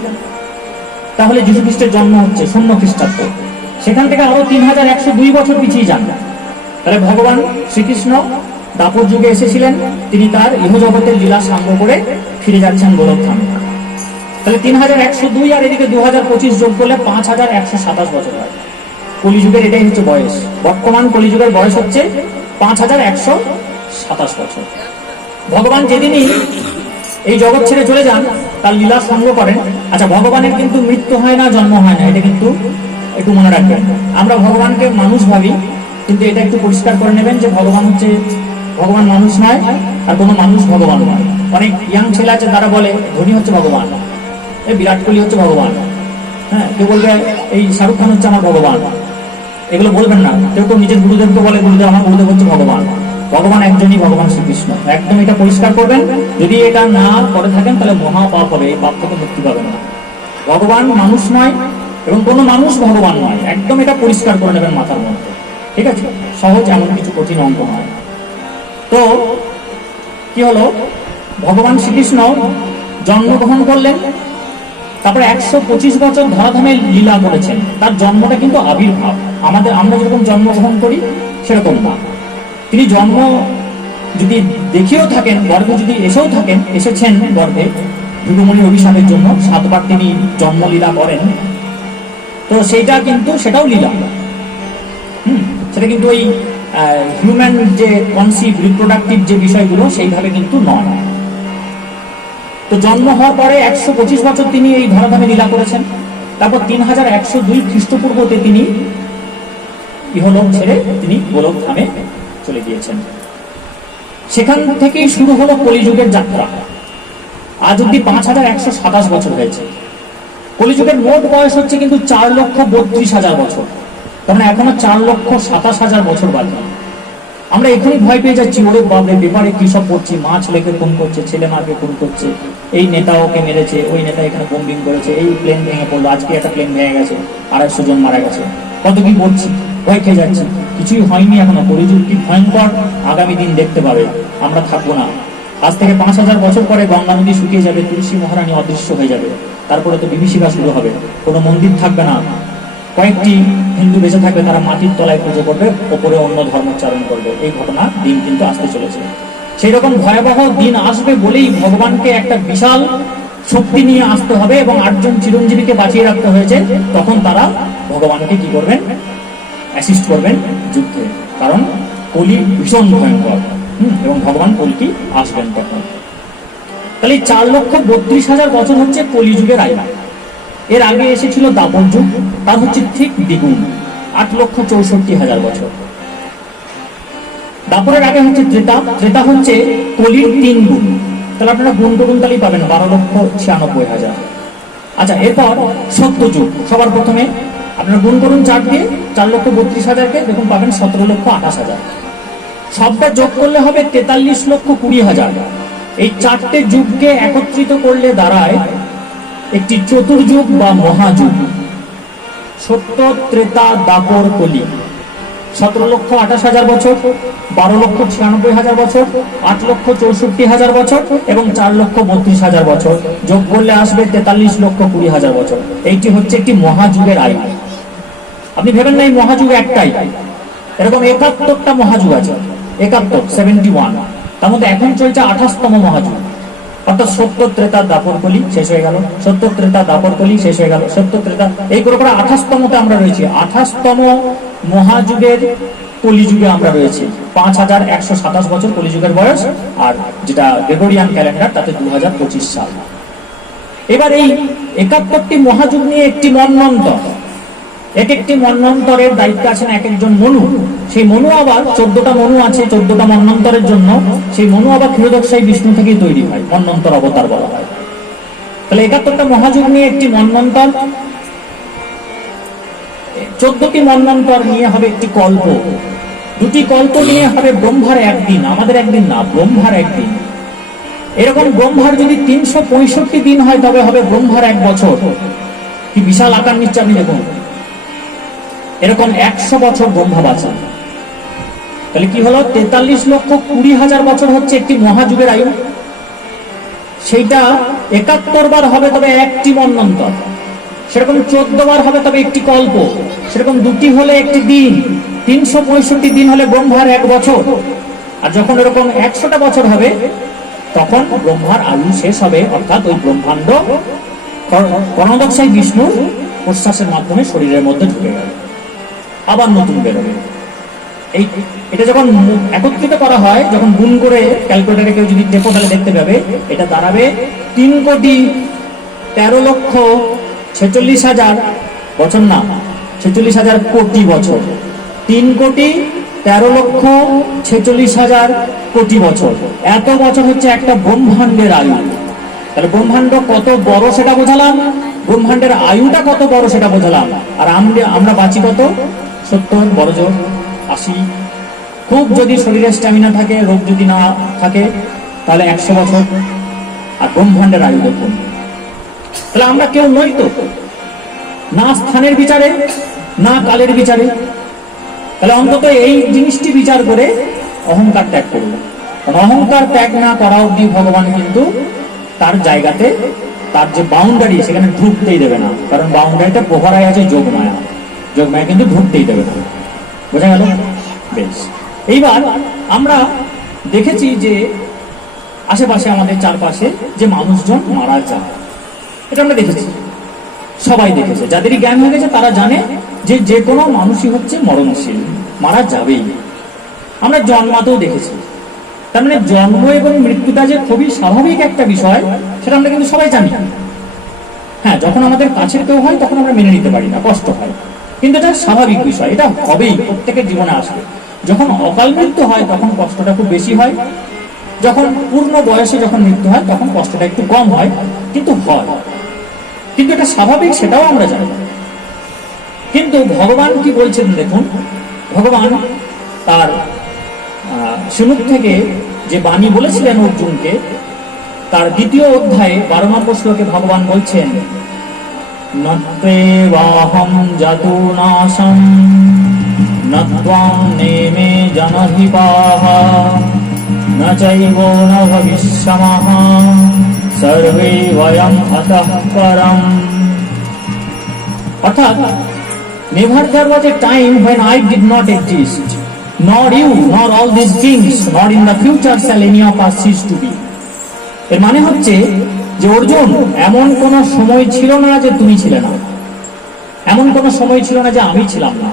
তাহলে যীশু খ্রিস্টের জন্ম হচ্ছে 0 খ্রিস্টাব্দ। সেখান থেকে আরো 3102 বছর পিছিয়ে যান, তাহলে ভগবান শ্রীকৃষ্ণ দাপর যুগে এসেছিলেন। তিনি তার ইহজগতের লীলা সাঙ্গ করে ফিরে যাচ্ছেন গোলকধামে। তাহলে 3102 আর এদিকে 2025 যোগ করলে 5127 বছর হয়। কলিযুগের এটাই হচ্ছে বয়স। বর্তমান কলিযুগের বয়স হচ্ছে 5127 বছর। ভগবান যেদিনই এই জগৎ ছেড়ে চলে যান, তার লীলা সঙ্গ করেন। আচ্ছা, ভগবানের কিন্তু মৃত্যু হয় না, জন্ম হয় না, এটা কিন্তু একটু মনে রাখবেন। আমরা ভগবানকে মানুষ ভাবি, কিন্তু এটা একটু পরিষ্কার করে নেবেন যে ভগবান মানুষ নয়, আর কোনো মানুষ ভগবান নয়। অনেক ইয়াং ছেলে আছে, তারা বলে ধোনি হচ্ছে ভগবান, এই বিরাট কোহলি হচ্ছে ভগবান, হ্যাঁ, কেউ বলবে এই শাহরুখ খান হচ্ছে আমার ভগবান। এগুলো বলবেন না। কেউ তো নিজের গুরুদেবকে বলে গুরুদেব আমার গুরুদেব হচ্ছে ভগবান। ভগবান একজনই, ভগবান শ্রীকৃষ্ণ। একদম এটা পরিষ্কার করবেন। যদি এটা না করে থাকেন তাহলে মহা পাপ হবে, এই পাপ থেকে মুক্তি পাবেন না। ভগবান মানুষ নয় এবং কোনো মানুষ ভগবান নয়, একদম এটা পরিষ্কার করে নেবেন মাথার মধ্যে, ঠিক আছে? সহজ, এমন কিছু কঠিন অঙ্ক নয়। তো কি হলো, ভগবান শ্রীকৃষ্ণ জন্মগ্রহণ করলেন, তারপরে 125 বছর ধরাধামে লীলা করেছেন। তার জন্মটা কিন্তু আবির্ভাব, আমরা যেরকম জন্মগ্রহণ করি সেরকম না। তিনি জন্ম যদি দেখিয়েও থাকেন, গর্ভে যদি এসেছেন গর্ভে ভৃগুমুনির অভিশাপের জন্য 7 বার তিনি জন্মলীলা করেন, তো সেটাও লীলা। সেটা কিন্তু ওই হিউম্যান যে কনসিভ রিপ্রোডাক্টিভ যে বিষয়গুলো সেইভাবে কিন্তু নয়। তো জন্ম হওয়ার পরে 125 বছর তিনি এই ধরাধামে লীলা করেছেন। তারপর 3102 খ্রিস্টপূর্বতে তিনি ইহলোক ছেড়ে তিনি গোলক ধামে চলে গিয়েছেন। সেখান থেকেই শুরু হলো কলিযুগের যাত্রা। আজ অব্দি 5127 বছর হয়েছে। কলিযুগের মোট বয়স হচ্ছে কিন্তু 4,32,000 বছর। তার মানে এখনো 4,27,000 বছর বাকি। আমরা এখনই ভয় পেয়ে যাচ্ছি, ওরে বাপরে, পেপারে কি সব পড়ছি, মা ছেলেকে খুন করছে, ছেলে মাকে খুন করছে, এই নেতা ওকে মেরেছে, ওই নেতা এখানে বোম্বিং করেছে, এই প্লেন ভেঙে পড়লো, আজকে একটা প্লেন ভেঙে গেছে, 250 জন মারা গেছে, কত কি পড়ছি, ভয় খেয়ে যাচ্ছি। কিছুই হয়নি এখনো। কলিযুগ কি ভয়ঙ্কর আগামী দিন দেখতে পাবে, আমরা থাকবো না। আজ থেকে 5000 বছর পরে গঙ্গা নদী শুকিয়ে যাবে, তুলসী মহারানী অদৃশ্য হয়ে যাবে, তারপরে তো বিভীষিকা শুরু হবে, কোনো মন্দির থাকবে না, কয়েকটি হিন্দু বেঁচে থাকবে, তারা মাটির তলায় পুজো করবে, ওপরে অন্য ধর্মোচ্চারণ করবে। এই ঘটনা দিন কিন্তু আসতে চলেছে। সেই রকম ভয়াবহ দিন আসবে বলেই ভগবানকে একটা বিশাল শক্তি নিয়ে আসতে হবে এবং 8 জন চিরঞ্জীবীকে বাঁচিয়ে রাখতে হয়েছে। তখন তারা ভগবানকে কি করবেন, অ্যাসিস্ট করবেন যুদ্ধে, কারণ কলি ভীষণ ভয়ঙ্কর এবং ভগবান কলকি আসবেন তখন। তাহলে 4,32,000 বছর হচ্ছে কলিযুগের আয়ু। এর আগে এসেছিল দাপর যুগ, তার হচ্ছে ঠিক দ্বিগুণ, 8,64,000 বছর। দাপরের আগে হচ্ছে ত্রেতা হচ্ছে কলির 3 গুণ। তাহলে আপনারা গুণ করুন, তাহলেই পাবেন 12,96,000। আচ্ছা, এরপর সত্যযুগ। সবার প্রথমে আপনারা গুণ করুন 4 দিয়ে, 4,32,000কে দেখুন পাবেন 17,28,000। সবটা যোগ করলে হবে 43,20,000। এই 4টে যুগকে একত্রিত করলে দাঁড়ায় একটি চতুর্যুগ বা মহাযুগ। সত্য, ত্রেতা, দাপর, কলি। 17,28,000 বছর, 12,96,000 বছর, 8,64,000 বছর এবং 4,32,000 বছর যোগ করলে আসবে 43,20,000 বছর। এইটি হচ্ছে একটি মহাযুগের আয়ু। আপনি ভেবেন না এই মহাযুগ একটাই, এরকম 71টা মহাযুগ আছে। 71 তার মধ্যে এখন চলছে 28তম মহাযুগ, অর্থাৎ সত্য, ত্রেতা, দাপর, কলি শেষ হয়ে গেল, সত্য, ত্রেতা, দাপর, কলি শেষ হয়ে গেল, সত্য, ত্রেতা, এই করে 28তমতে আমরা রয়েছি। 28তম মহাযুগের কলিযুগে আমরা রয়েছি। 5127 বছর কলিযুগের বয়স, আর যেটা গ্রেগরিয়ান ক্যালেন্ডার তাতে 2025 সাল। এবার এই 71টি মহাযুগ নিয়ে একটি মন্বন্তর, এক একটি মন্বন্তরের দায়িত্ব আছেন এক একজন মনু। সেই মনু আবার 14টা মনু আছে 14টা মন্বন্তরের জন্য। সেই মনু আবার ক্ষীরোদকশায়ী বিষ্ণু থেকেই তৈরি হয়, মন্বন্তর অবতার বলা হয়। তাহলে 71টা মহাযুগ নিয়ে একটি মন্বন্তর, 14টি মন্বন্তর নিয়ে হবে একটি কল্প, 2টি কল্প নিয়ে হবে ব্রহ্মার একদিন, আমাদের একদিন না, ব্রহ্মার একদিন। এরকম ব্রহ্মার যদি 365 দিন হয় তবে হবে ব্রহ্মার 1 বছর। কি বিশাল আকার নিচ্ছে আপনি দেখুন। এরকম 100 বছর ব্রহ্মা বাঁচেন। তাহলে কি হলো, 43,20,000 বছর হচ্ছে একটি মহাযুগের আয়ু। সেইটা 71 বার হবে তবে একটি মন্বন্তর, সেরকম 14 বার হবে তবে একটি কল্প, সেরকম 2টি হলে একটি দিন, 365 দিন হলে ব্রহ্মার 1 বছর। আর যখন এরকম 100টা বছর হবে তখন ব্রহ্মার আয়ু শেষ হবে, অর্থাৎ ওই ব্রহ্মাণ্ড কর্ণদক্ষায় বিষ্ণুর প্রশ্বাসের মাধ্যমে শরীরের মধ্যে ঢুকে গেল, আবার নতুন বেরোবে। এটা যখন একত্রিত করা হয়, যখন গুণ করে ক্যালকুলেটারে কেউ যদি টেপো তাহলে দেখতে পাবে এটা দাঁড়াবে 3,13,46,000 বছর, না 46,000 কোটি বছর। 3,13,46,000 কোটি বছর, এত বছর হচ্ছে একটা ব্রহ্মাণ্ডের আয়ু। তাহলে ব্রহ্মাণ্ড কত বড় সেটা বোঝালাম, ব্রহ্মাণ্ডের আয়ুটা কত বড় সেটা বোঝালাম। আর আমরা বাঁচি কত? 70, বড় জোর 80। খুব যদি শরীরে স্ট্যামিনা থাকে, রোগ যদি না থাকে, তাহলে 100 বছর। আর ব্রহ্মাণ্ডের আয়ু দেখুন। তাহলে আমরা কেউ নই তো, না স্থানের বিচারে না কালের বিচারে। তাহলে অন্তত এই জিনিসটি বিচার করে অহংকার ত্যাগ করব। কারণ অহংকার ত্যাগ না করা অবধি ভগবান কিন্তু তার জায়গাতে, তার যে বাউন্ডারি সেখানে ঢুকতেই দেবে না। কারণ বাউন্ডারিটা প্রহরায় আছে যোগমায়া, যোগমায়া কিন্তু ঢুকতেই দেবে না। বোঝা গেল? বেশ, এইবার আমরা দেখেছি যে আশেপাশে আমাদের চারপাশে যে মানুষজন মারা যায়, এটা আমরা দেখেছি, সবাই দেখেছে। যাদেরই জ্ঞান হয়ে গেছে তারা জানে যে যে কোনো মানুষই হচ্ছে মরণশীল, মারা যাবেই। আমরা জন্মাতেও দেখেছি। তার মানে জন্ম এবং মৃত্যুটা যে খুবই স্বাভাবিক একটা বিষয়, সেটা আমরা কিন্তু সবাই জানি। হ্যাঁ, যখন আমাদের কাছের কেউ হয় তখন আমরা মেনে নিতে পারি না, কষ্ট হয়, কিন্তু এটা স্বাভাবিক বিষয়, এটা হবেই, প্রত্যেকের জীবনে আসবে। যখন অকাল মৃত্যু হয় তখন কষ্টটা খুব বেশি হয়, যখন পূর্ণ বয়সে যখন মৃত্যু হয় তখন কষ্টটা একটু কম হয়, কিন্তু হয়। কিন্তু এটা স্বাভাবিক, সেটাও আমরা জানি। কিন্তু ভগবান কি বলছেন দেখুন, ভগবান তার শ্রীমুখ থেকে যে বাণী বলেছিলেন অর্জুনকে, তার 2য় অধ্যায়ে 12 নম্বর শ্লোকে ভগবান বলছেন, নত্বেবাহং জাতু নাশং নত্বাং নেমে জনহিপাহ ন চৈব ন ভবিষ্যমঃ সর্বে বয়ং অতঃ পরম। অর্থাৎ, never there was a time when I did not exist, nor you, nor all these things, nor in the future shall any of us cease to be. এর মানে হচ্ছে যে অর্জুন, এমন কোন সময় ছিল না যে তুমি ছিলে না, এমন কোন সময় ছিল না যে আমি ছিলাম না।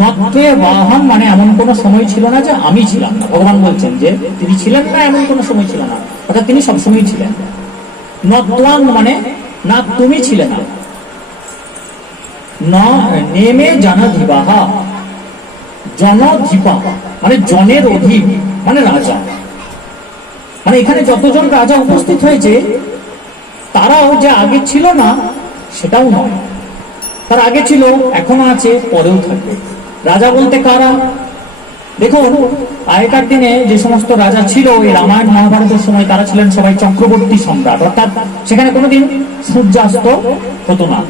নত্বে বাহম মানে এমন কোন সময় ছিল না যে আমি ছিলাম না। ভগবান বলছেন যে তিনি ছিলেন না, এমন কোন সময় ছিল না, অর্থাৎ তিনি সবসময় ছিলেন। নত্বাং মানে না তুমি ছিলে না। নেমে জনধিবাহা, জনধিপা মানে জনের অধীন, মানে রাজা। মানে এখানে যতজন রাজা উপস্থিত হয়েছে তারাও যে আগে ছিল না সেটাও নয়, তার আগে ছিল, এখনো আছে, পরেও থাকবে। রাজা বলতে কারা? দেখুন, আগেকার দিনে যে সমস্ত রাজা ছিল এই রামায়ণ মহাভারতের সময়, তারা ছিলেন সবাই চক্রবর্তী সম্রাট। অর্থাৎ সেখানে কোনোদিন সূর্যাস্ত হতো না।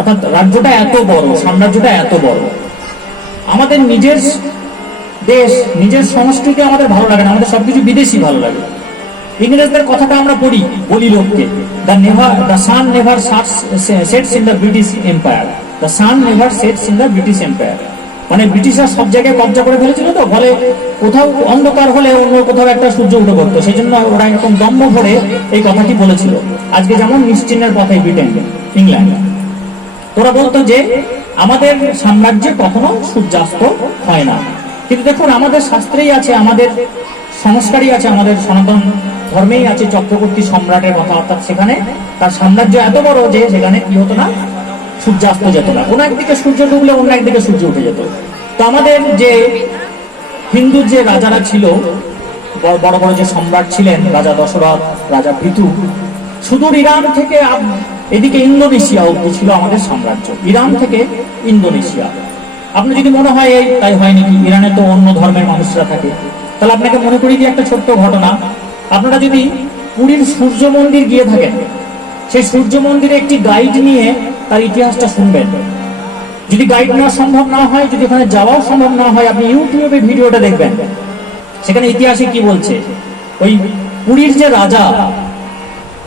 অর্থাৎ রাজ্যটা এত বড়, সাম্রাজ্যটা এত বড়। আমাদের নিজের দেশ, নিজের সংস্কৃতি আমাদের ভালো লাগে না, আমাদের সবকিছু বিদেশি ভালো লাগে। ইংরেজদের কথাটা আমরা বলি লোককে, the sun never sets in the British Empire, the sun never sets in the British Empire। মানে ব্রিটিশরা সব জায়গায় কবজা করে ফেলেছিল, তো ফলে কোথাও অন্ধকার হলে অন্য কোথাও একটা সূর্য উঠে পড়তো, সেই জন্য ওরা এরকম দম্ভ ভরে এই কথাটি বলেছিল। আজকে যেমন নিশ্চিহ্নের পথে ব্রিটেন, ইংল্যান্ড, তোরা বলতো যে আমাদের সাম্রাজ্যে কখনো সূর্যাস্ত হয় না। কিন্তু দেখুন, আমাদের শাস্ত্রেই আছে, আমাদের সংস্কারই আছে, আমাদের সনাতন ধর্মেই আছে চক্রবর্তী সম্রাটের কথা। অর্থাৎ সেখানে তার সাম্রাজ্য এত বড় যে সেখানে কি হতো না, সূর্যাস্ত যেত না। কোনো একদিকে সূর্য ডুবলে অন্য একদিকে সূর্য উঠে যেত। তো আমাদের যে হিন্দু যে রাজারা ছিল, বড় বড় যে সম্রাট ছিলেন, রাজা দশরথ, রাজা পৃথু, সুদূর ইরান থেকে এদিকে ইন্দোনেশিয়া অব্দি ছিল আমাদের সাম্রাজ্য। ইরান থেকে ইন্দোনেশিয়া। আপনার যদি মনে হয় এই তাই হয় নাকি, ইরানে তো অন্য ধর্মের মানুষরা থাকে, তাহলে আপনাকে মনে করি যে একটা ছোট্ট ঘটনা। আপনারা যদি পুরীর সূর্য মন্দির গিয়ে থাকেন, সেই সূর্য মন্দিরে একটি গাইড নিয়ে তার ইতিহাসটা শুনবেন। যদি গাইড নেওয়া সম্ভব না হয়, যদি ওখানে যাওয়াও সম্ভব না হয়, আপনি ইউটিউবে ভিডিওটা দেখবেন, সেখানে ইতিহাসে কি বলছে। ওই পুরীর যে রাজা,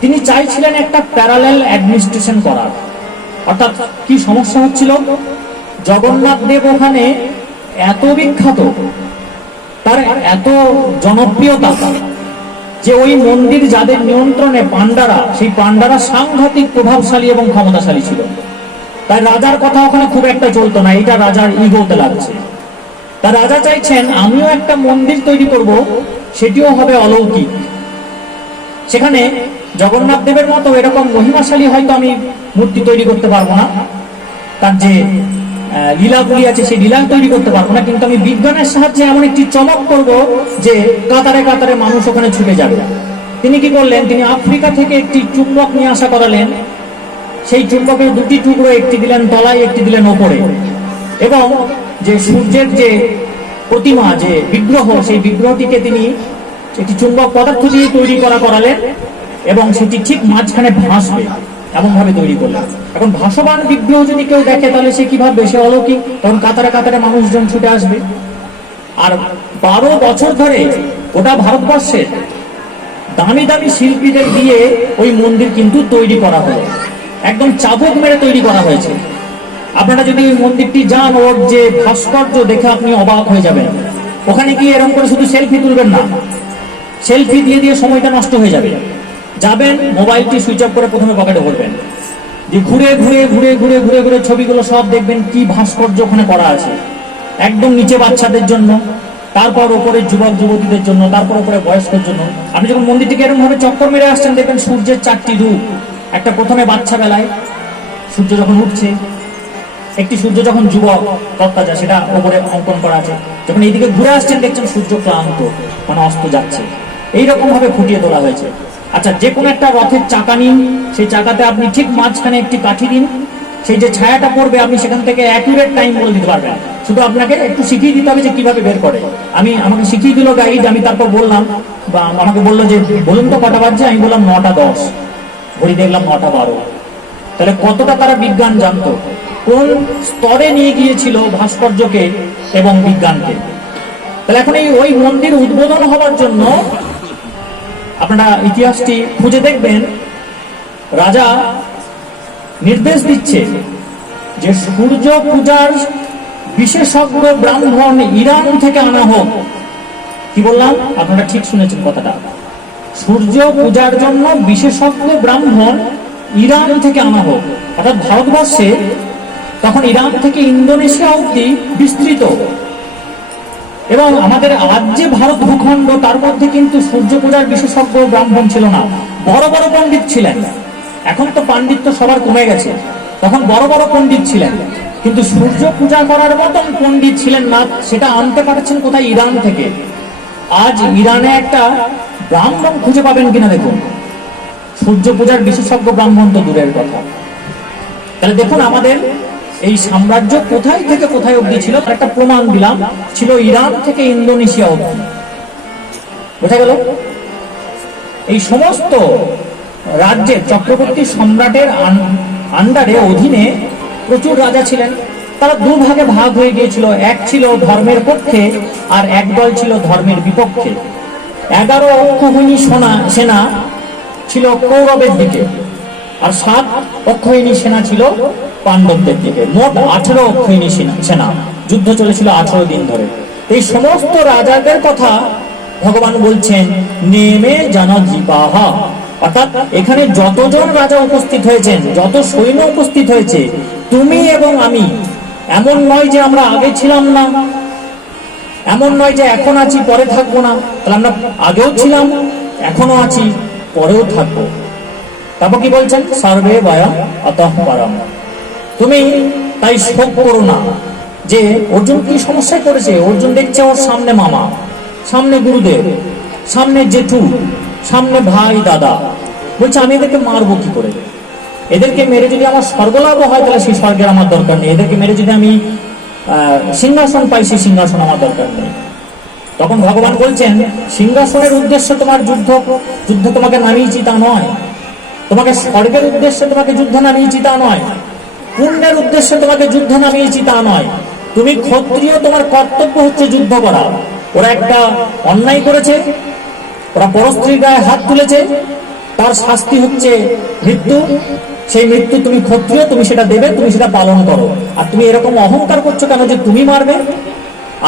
তিনি চাইছিলেন একটা প্যারালাল অ্যাডমিনিস্ট্রেশন করার। অর্থাৎ কি সমস্যা হচ্ছিল, জগন্নাথ দেব ওখানে এত বিখ্যাত, তার এত জনপ্রিয়তা, যে ওই মন্দির যাদের নিয়ন্ত্রণে পান্ডারা, সেই পান্ডারা সাংঘাতিক প্রভাবশালী এবং ক্ষমতাশালী ছিল। তাই রাজার কথা ওখানে খুব একটা চলতো না, এটা রাজার ইগোতে লাগছে। তা রাজা চাইছেন আমিও একটা মন্দির তৈরি করব, সেটিও হবে অলৌকিক। সেখানে জগন্নাথ দেবের মতো এরকম মহিমাশালী হয়তো আমি মূর্তি তৈরি করতে পারবো না, তার যে লীলাগুলি আছে সেই লীলা তৈরি করতে পারবো না, কিন্তু আমি বিজ্ঞানের সাহায্যে এমন একটি চমক করব যে কাতারে কাতারে মানুষ ওখানে ছুটে যাবে। তিনি কি করলেন, তিনি আফ্রিকা থেকে একটি চুম্বক নিয়ে আসা করালেন। সেই চুম্বকের দুটি টুকরো, একটি দিলেন তলায়, একটি দিলেন ওপরে, এবং যে সূর্যের যে প্রতিমা, যে বিগ্রহ, সেই বিগ্রহটিকে তিনি একটি চুম্বক পদার্থ দিয়ে তৈরি করালেন, এবং সেটি ঠিক মাঝখানে ভাসবে এমন ভাবে তৈরি করলেন। এখন ভাসমান বিগ্রহ যদি কেউ দেখে তাহলে সে কি ভাববে, সে অলৌকিক, তখন কাতারে কাতারে মানুষজন ছুটে আসবে। আর 12 বছর ধরে গোটা ভারতবর্ষের দামি দামি শিল্পীদের দিয়ে ওই মন্দির কিন্তু তৈরি করা হলো, একদম চাবুক মেরে তৈরি করা হয়েছে। আপনারা যদি ওই মন্দিরটি যান, ওর যে ভাস্কর্য দেখে আপনি অবাক হয়ে যাবেন। ওখানে গিয়ে এরকম করে শুধু সেলফি তুলবেন না, সেলফি দিয়ে দিয়ে সময়টা নষ্ট হয়ে যাবে। যাবেন, মোবাইলটি সুইচ অফ করে প্রথমে পকেটে ভরবেন, যে ঘুরে ঘুরে ঘুরে ঘুরে ঘুরে ঘুরে ছবিগুলো সব দেখবেন কি ভাস্কর্য ওখানে করা আছে। একদম নিচে বাচ্চাদের জন্য, তারপর ওপরে যুবক যুবতীদের জন্য, তারপর ওপরে বয়স্কদের জন্য। আপনি যখন মন্দিরটিকে এরকম ভাবে চক্কর মেরে আসছেন, দেখবেন সূর্যের 4টি রূপ। একটা প্রথমে বাচ্চা বেলায় সূর্য যখন উঠছে, একটি সূর্য যখন যুবক তত্তাজা, সেটা ওপরে অঙ্কন করা আছে। যখন এইদিকে ঘুরে আসছেন দেখছেন সূর্য ক্লান্ত, মানে অস্ত যাচ্ছে। এইরকম ভাবে ফুটিয়ে তোলা হয়েছে। আচ্ছা, যে কোনো একটা রথের চাকা নিন, সেই চাকাতে আপনি ঠিক মাঝখানে একটি কাঠি দিন, সেই যে ছায়াটা পড়বে আপনি সেখান থেকে অ্যাকুরেট টাইম বলে দিতে পারবেন। শুধু আপনাকে একটু শিখিয়ে দিতে হবে যে কিভাবে বের করে। আমাকে শিখিয়ে দিল গাইড, আমি তারপর বললাম, বা আমাকে বললো যে বলুন তো কটা বাজছে, আমি বললাম 9টা 10, ঘড়ি দেখলাম 9টা 12। তাহলে কতটা তারা বিজ্ঞান জানতো, কোন স্তরে নিয়ে গিয়েছিল ভাস্কর্যকে এবং বিজ্ঞানকে। তাহলে এখন ওই মন্দির উদ্বোধন হওয়ার জন্য আপনারা ইতিহাসটি খুঁজে দেখবেন, রাজা নির্দেশ দিচ্ছে যে সূর্য পূজার বিশেষজ্ঞ ব্রাহ্মণ ইরান থেকে আনা হোক। কি বললাম, আপনারা ঠিক শুনেছেন কথাটা। সূর্য পূজার জন্য বিশেষজ্ঞ ব্রাহ্মণ ইরান থেকে আনা হোক। অর্থাৎ ভারতবর্ষে তখন ইরান থেকে ইন্দোনেশিয়া অবধি বিস্তৃত, এবং আমাদের আজ যে ভারত ভূখণ্ড, তার মধ্যে কিন্তু সূর্য পূজার বিশেষজ্ঞ ব্রাহ্মণ ছিল না। বড় বড় পণ্ডিত ছিলেন। এখন তো পাণ্ডিত্য সবার কমে গেছে, তখন বড় বড় পণ্ডিত ছিলেন, কিন্তু সূর্য পূজা করার মতন পণ্ডিত ছিলেন না। সেটা আনতে পারছেন কোথায়, ইরান থেকে। আজ ইরানে একটা ব্রাহ্মণ খুঁজে পাবেন কিনা দেখুন, সূর্য পূজার বিশেষজ্ঞ ব্রাহ্মণ তো দূরের কথা। তাহলে দেখুন আমাদের এই সাম্রাজ্য কোথায় থেকে কোথায় অবধি ছিল, একটা প্রমাণ দিলাম, ছিল ইরান থেকে ইন্দোনেশিয়া অবধি। বোঝা গেল? এই সমস্ত রাজ্যের চক্রবর্তী সম্রাটের আন্ডারে, অধীনে প্রচুর রাজা ছিলেন। তারা দুভাগে ভাগ হয়ে গিয়েছিল, এক ছিল ধর্মের পক্ষে আর এক দল ছিল ধর্মের বিপক্ষে। 11 অক্ষৌহিণী সেনা ছিল কৌরবের দিকে, আর 7 অক্ষৌহিণী সেনা ছিল পাণ্ডবদের দিকে। মোট 18 অক্ষৌহিণী সেনা। যুদ্ধ চলেছিল 18 দিন ধরে। এই সমস্ত রাজাদের কথা ভগবান বলছেন নেমে জানা জিপাহা, অর্থাৎ এখানে যতজন রাজা উপস্থিত হয়েছেন, যত সৈন্য উপস্থিত হয়েছে, তুমি এবং আমি, এমন নয় যে আমরা আগে ছিলাম না, এমন নয় যে এখন আছি পরে থাকবো না। তাহলে আমরা আগেও ছিলাম, এখনো আছি, পরেও থাকবো। তারপর কি বলছেন, সর্বে বয়ম অতঃ পরম। তুমি তাই শোক করো না যে অর্জুন কি সমস্যায় করেছে। অর্জুন দেখছে ওর সামনে মামা, সামনে গুরুদেব, সামনে জেঠু, সামনে ভাই দাদা, বলছে আমি এদেরকে মারবো কি করে। এদেরকে মেরে যদি আমার স্বর্গলাভ হয় তাহলে সেই স্বর্গের আমার দরকার নেই, এদেরকে মেরে যদি আমি সিংহাসন পাই সেই সিংহাসন আমার দরকার নেই। তখন ভগবান বলছেন সিংহাসনের উদ্দেশ্যে তোমার যুদ্ধ তোমাকে নামিয়েছি তা নয়, তোমাকে স্বর্গের উদ্দেশ্যে তোমাকে যুদ্ধ নামিয়েছি তা নয়, পুণ্যের উদ্দেশ্যে তোমাকে যুদ্ধ নামিয়েছি তা নয়। তুমি ক্ষত্রিয়, তোমার কর্তব্য হচ্ছে যুদ্ধ করা। ওরা একটা অন্যায় করেছে, ওরা পরস্ত্রীর গায়ে হাত তুলেছে, তার শাস্তি হচ্ছে মৃত্যু। সেই মৃত্যু তুমি ক্ষত্রিয়, তুমি সেটা দেবে, তুমি সেটা পালন করো। আর তুমি এরকম অহংকার করছো কেন যে তুমি মারবে?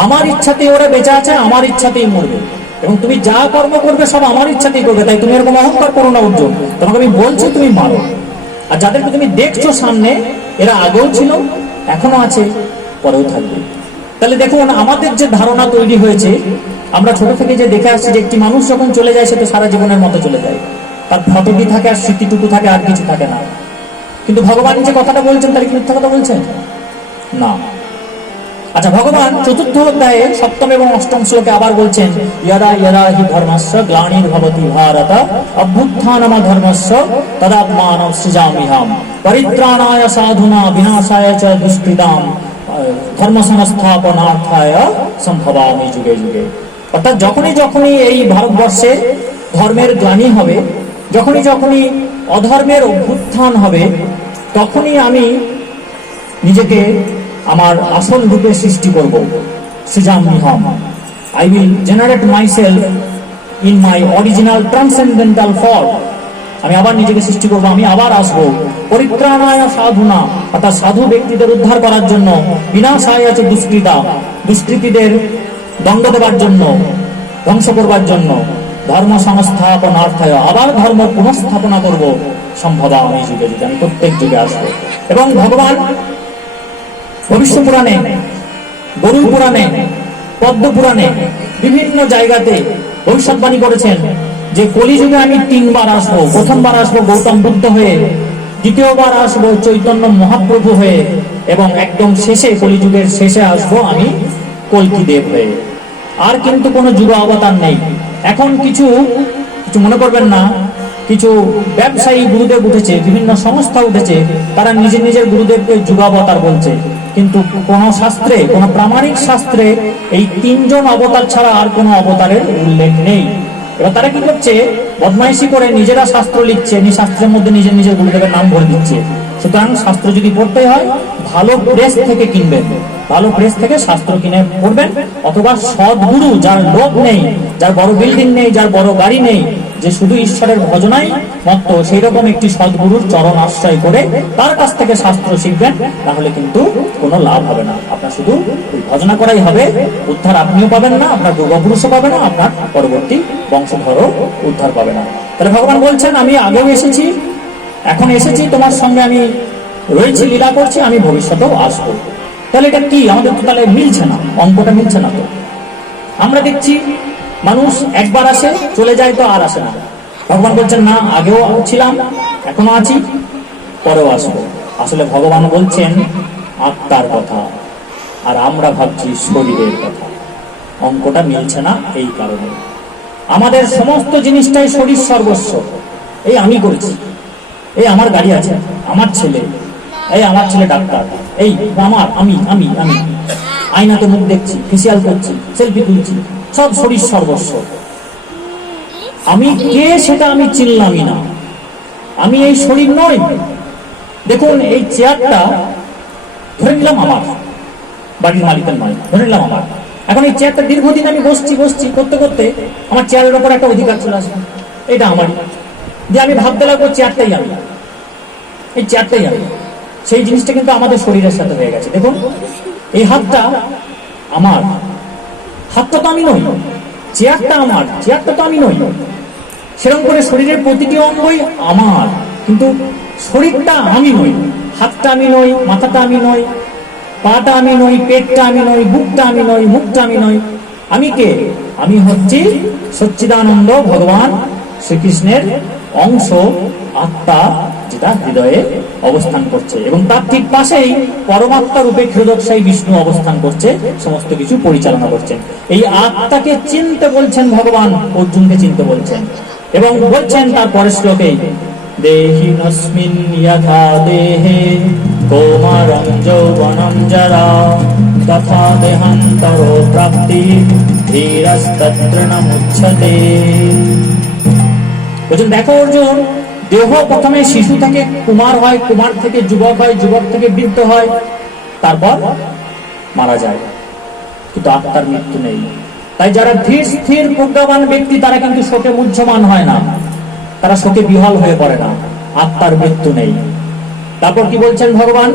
আমার ইচ্ছাতেই ওরা বেঁচে আছে, আমার ইচ্ছাতেই মরবে। এবং তুমি যা কর্ম করবে সব আমার ইচ্ছাতেই করবে, তাই তুমি এরকম অহংকার করো না অর্জুন, তোমাকে আমি বলছি তুমি মারো। আর যাদেরকে তুমি দেখছো সামনে, এরা আগেও ছিল, এখনো আছে, পরেও থাকবে। তাহলে দেখুন আমাদের যে ধারণা তৈরি হয়েছে, আমরা ছোট থেকে যে দেখে আসছি যে একটি মানুষ যখন চলে যায় সে তো সারা জীবনের মতো চলে যায়, তার ফটোটি থাকে আর স্মৃতিটুকু থাকে, আর কিছু থাকে না। কিন্তু ভগবান যে কথাটা বলছেন তার কি মিথ্যা কথা বলছেন? না। আচ্ছা, ভগবান চতুর্থ অধ্যায়ে 7ম এবং 8ম শ্লোকে আবার বলছেন, ইয়দা ইয়দা হি ধর্মস্য গ্লানির্ভবতি ভারত অভ্যুত্থানম ধর্মস্য তদাত্মানং সৃজাম্যহম পরিত্রাণায় সাধুনা বিনাশায় চ দুষ্কৃতাম ধর্ম সংস্থাপনার্থায় সম্ভবামি যুগে যুগে। অর্থাৎ যখনই যখনই এই ভারতবর্ষে ধর্মের গ্লানি হবে, যখনই যখনই অধর্মের অভ্যুত্থান হবে, তখনই আমি নিজেকে আমার আসল রূপে সৃষ্টি করব। সৃজাম্যহম, I will generate myself in my original transcendental form. আমি আবার নিজেকে সৃষ্টি করবো, আমি আবার আসবো। পরিত্রাণায় সাধুনা, অর্থাৎ সাধু ব্যক্তিদের উদ্ধার করার জন্য, বিনাশায় আছে দুষ্কৃতা, দুষ্কৃতীদের দণ্ড দেবার জন্য, ধ্বংস করবার জন্য, ধর্ম সংস্থাপনার্থায়, আবার ধর্ম পুনঃস্থাপনা করব। সম্ভবা আমি যুগে যুগে, আমি প্রত্যেক যুগে আসবো। এবং ভগবান ভবিষ্য পুরাণে, গরুড় পুরাণে, পদ্ম পুরাণে বিভিন্ন জায়গাতে ভবিষ্যৎবাণী করেছেন যে কলিযুগে আমি 3বার আসবো। প্রথমবার আসবো গৌতম বুদ্ধ হয়ে, দ্বিতীয়বার আসবো চৈতন্য মহাপ্রভু হয়ে, এবং একদম শেষে কলিযুগের শেষে আসবো আমি কল্কি দেব হয়ে। আর কিন্তু কোনো যুগ অবতার নেই। এখন কিছু মনে করবেন না, কিছু ব্যবসায়ী গুরুদেব উঠেছে, বিভিন্ন সংস্থা উঠেছে, তারা নিজের নিজের গুরুদেবকে যুগাবতার বলছে। কিন্তু কোন শাস্ত্রে, কোন প্রামাণিক শাস্ত্রে এই 3জন অবতার ছাড়া আর কোনো অবতারের উল্লেখ নেই। এবার তারা কি করছে, বদমাইশি করে নিজেরা শাস্ত্র লিখছে, শাস্ত্রের মধ্যে নিজের নিজের গুরুদেবের নাম ভরে দিচ্ছে। সুতরাং শাস্ত্র যদি পড়তে হয় ভালো প্রেস থেকে কিনবেন, ভালো প্রেস থেকে শাস্ত্র কিনে পড়বেন, অথবা সদ্গুরু যার লোভ নেই, যার বড় বিল্ডিং নেই, যার বড় গাড়ি নেই, যে শুধু ঈশ্বরের ভজনাই মত্ত, সেই রকম একটি সদ্গুরুর চরণ আশ্রয় করে তার কাছ থেকে শাস্ত্র শিখবেন। তাহলে কিন্তু কোনো লাভ হবে না, আপনার শুধু ভজনা করাই হবে, উদ্ধার আপনিও পাবেন না, আপনার পূর্বপুরুষও পাবে না, আপনার পরবর্তী বংশধরও উদ্ধার পাবে না। তাহলে ভগবান বলছেন, আমি আগেও এসেছি, এখন এসেছি, তোমার সঙ্গে আমি রয়েছি, লীলা করছি, আমি ভবিষ্যতেও আসবো। তাহলে এটা কি? আমাদের তো তাহলে মিলছে না, অঙ্কটা মিলছে না। তো আমরা দেখছি মানুষ একবার আসে, চলে যায়, তো আর আসে না। ভগবান বলছেন না, আগেও ছিলাম, এখনো আছি, পরেও আসবো। আসলে ভগবান বলছেন আত্মার কথা, আর আমরা ভাবছি শরীরের কথা। অঙ্কটা মিলছে না এই কারণে। আমাদের সমস্ত জিনিসটাই শরীর সর্বস্ব। এই আমি করেছি, এই আমার গাড়ি আছে, আমার ছেলে, এই আমার ছেলে ডাক্তার, এই আমার, আমি আমি আমি আয়নাতে মুখ দেখছি, ফেসিয়াল করছি, সেলফি তুলছি, সব শরীর সর্বস্ব। আমি কে সেটা আমি চিনলামই না, আমি এই শরীর নই। দেখুন এই চেয়ারটা ধরে নিলাম আমার, বাড়ির মালিকের নয়, ধরে নিলাম আমার। এখন এই চেয়ারটা দীর্ঘদিন আমি বসছি করতে করতে আমার চেয়ারের উপর একটা অধিকার চলে আসবে, এটা আমারই। যে আমি ভাবতে লাগবো চেয়ারটাই আমি, এই চেয়ারটাই আমি। সেই জিনিসটা কিন্তু আমাদের শরীরের সাথে হয়ে গেছে। দেখুন এই হাতটা আমার, হাতটা তো আমি নই, চেয়ারটা আমার, চেয়ারটা তো আমি নই। সেরকম করে শরীরের প্রতিটি অঙ্গই আমার, কিন্তু শরীরটা আমি নই। হাতটা আমি নই, মাথাটা আমি নই, পাটা আমি নই, পেটটা আমি নই, বুকটা আমি নই, মুখটা আমি নই। আমি কে? আমি হচ্ছি সচ্চিদানন্দ ভগবান শ্রীকৃষ্ণের অংশ, আত্মা, যেটা হৃদয়ে অবস্থান করছে। এবং তার ঠিক পাশেই পরমাত্মা রূপে ক্ষীরোদকশায়ী বিষ্ণু অবস্থান করছে, সমস্ত কিছু পরিচালনা করছেন। এই আত্মাকে চিনতে বলছেন ভগবান, অর্জুনকে চিনতে বলছেন। এবং বলছেন তার পরের শ্লোকে, দেহিনস্মিন যথা দেহে কৌমারং যৌবনম জরা তথা দেহান্তরো প্রাপ্তি ধীরস্তত্র ন মুচ্যতে। বলছেন দেখো অর্জুন, দেহ প্রথমে শিশু থেকে কুমার হয়, কুমার থেকে যুবক হয়, যুবক থেকে বৃদ্ধ হয়, তারপর মারা যায়, কিন্তু আত্মার মৃত্যু নেই। তাই যারা ধীর স্থির প্রজ্ঞাবান ব্যক্তি তারা কিন্তু শোকে মুহ্যমান হয় না, তারা শোকে বিহল হয়ে পড়ে না, আত্মার মৃত্যু নেই। তারপর কি বলছেন ভগবান?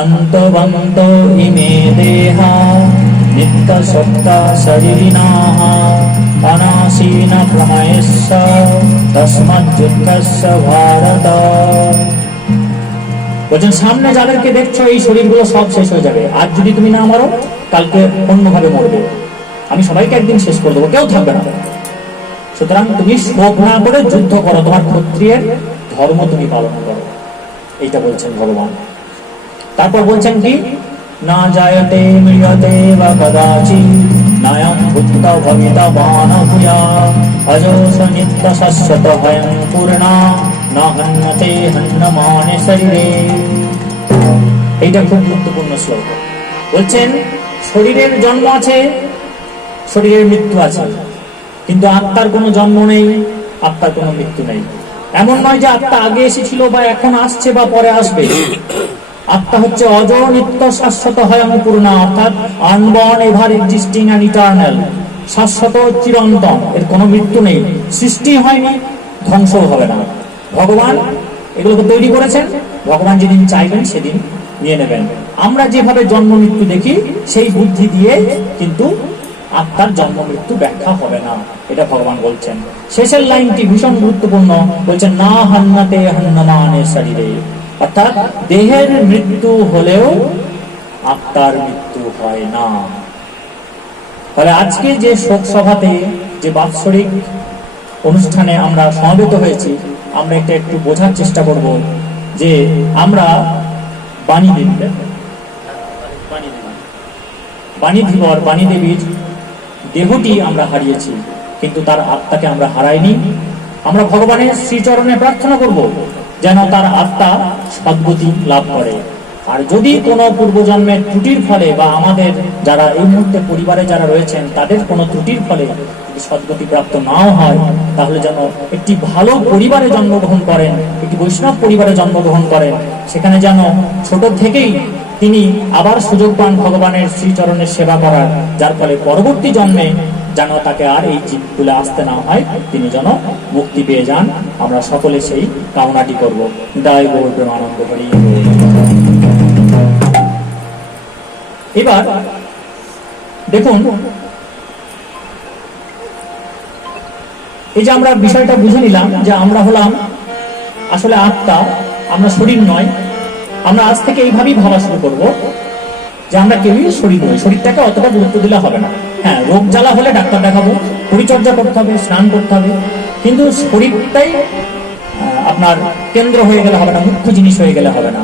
অন্তবন্ত ইমে দেহা নিত্য সত্তা শরীরিণাঃ অনাসীন প্রময়স্য তস্মাজ্জুদ্ধস্য ভারত। বলছেন সামনে যাদেরকে দেখছো এই শরীরগুলো সব শেষ হয়ে যাবে, আজ যদি তুমি না মারো কালকে অন্যভাবে মরবে, আমি সবাইকে একদিন শেষ করে দেবো, কেউ থাকবে না। সুতরাং তুমি শোক না করে যুদ্ধ করো, তোমার ক্ষত্রিয়ের ধর্ম তুমি পালন করো, এইটা বলছেন ভগবান। তারপর বলছেন কি, না জায়তে মৃয়তে বা কদাচি নায়ং ভূত ভবিতা বান ভূয়া অজোষ নিত্য শাশ্বত ভয়ং পূর্ণা না হন্যতে হন্যমানে শরীরে। এইটা খুব গুরুত্বপূর্ণ শ্লোক। বলছেন শরীরের জন্ম আছে, শরীরের মৃত্যু আছে, কিন্তু আত্মার কোনো জন্ম নেই, আত্মার কোনো মৃত্যু নেই। এমন নয় যে আত্মা আগে এসেছিল বা এখন আসছে বা পরে আসবে। আত্মা হচ্ছে অজ নিত্য শাশ্বত হয়ং পূর্ণা, অর্থাৎ unborn, ever existing and eternal, শাশ্বত চিরন্তন, এর কোনো মৃত্যু নেই, সৃষ্টি হয়নি, ধ্বংসও হবে না। ভগবান এগুলোকে তৈরি করেছেন, ভগবান যেদিন চাইবেন সেদিন নিয়ে নেবেন। আমরা যেভাবে জন্ম মৃত্যু দেখি সেই বুদ্ধি দিয়ে কিন্তু আত্মার জন্ম মৃত্যু ব্যাখ্যা হবে না, এটা ভগবান বলছেন। শেষের লাইনটি ভীষণ গুরুত্বপূর্ণ, বলছেন না হন্যতে হন্যমানে শরীরে, অর্থাৎ দেহের মৃত্যু হলেও আত্মার মৃত্যু হয় না। ফলে আজকে যে শোক সভাতে, যে বাৎসরিক অনুষ্ঠানে আমরা সমবেত হয়েছি, আমরা এটা একটু বোঝার চেষ্টা করব যে আমরা বাণী দেবীর দেহটি আমরা হারিয়েছি, কিন্তু তার আত্মাকে আমরা হারাইনি। আমরা ভগবানের শ্রীচরণে প্রার্থনা করব যেন তার আত্মা সদ্গতি লাভ করে। আর যদি কোনো পূর্বজন্মের ত্রুটির ফলে বা আমাদের যারা এই মুহূর্তে পরিবারে যারা রয়েছেন তাদের কোনো ত্রুটির ফলে সদ্গতি প্রাপ্ত নাও হয়, তাহলে যেন একটি ভালো পরিবারে জন্মগ্রহণ করেন, একটি বৈষ্ণব পরিবারে জন্মগ্রহণ করেন, সেখানে যেন ছোট থেকেই তিনি আবার সুযোগ পান ভগবানের শ্রীচরণের সেবা করার, যার ফলে পরবর্তী জন্মে যেন তাকে আর এই জীবগুলো আসতে না হয়, তিনি যেন মুক্তি পেয়ে যান। আমরা সকলে সেই কামনাটি করব। জয় গৌর প্রেমানন্দ হরি। এবার দেখুন, এই যে আমরা বিষয়টা বুঝে নিলাম যে আমরা হলাম আসলে আত্মা, আমরা শরীর নয়। আমরা আজ থেকে এইভাবেই ভাবা শুরু করব যে আমরা কেউই শরীর নই, শরীরটাকে অতটা গুরুত্ব দিলে হবে না। হ্যাঁ, রোগ জ্বালা হলে ডাক্তার দেখাবো, পরিচর্যা করতে হবে, স্নান করতে হবে, কিন্তু শরীরটাই আপনার কেন্দ্র হয়ে গেলে হবে না, মুখ্য জিনিস হয়ে গেলে হবে না।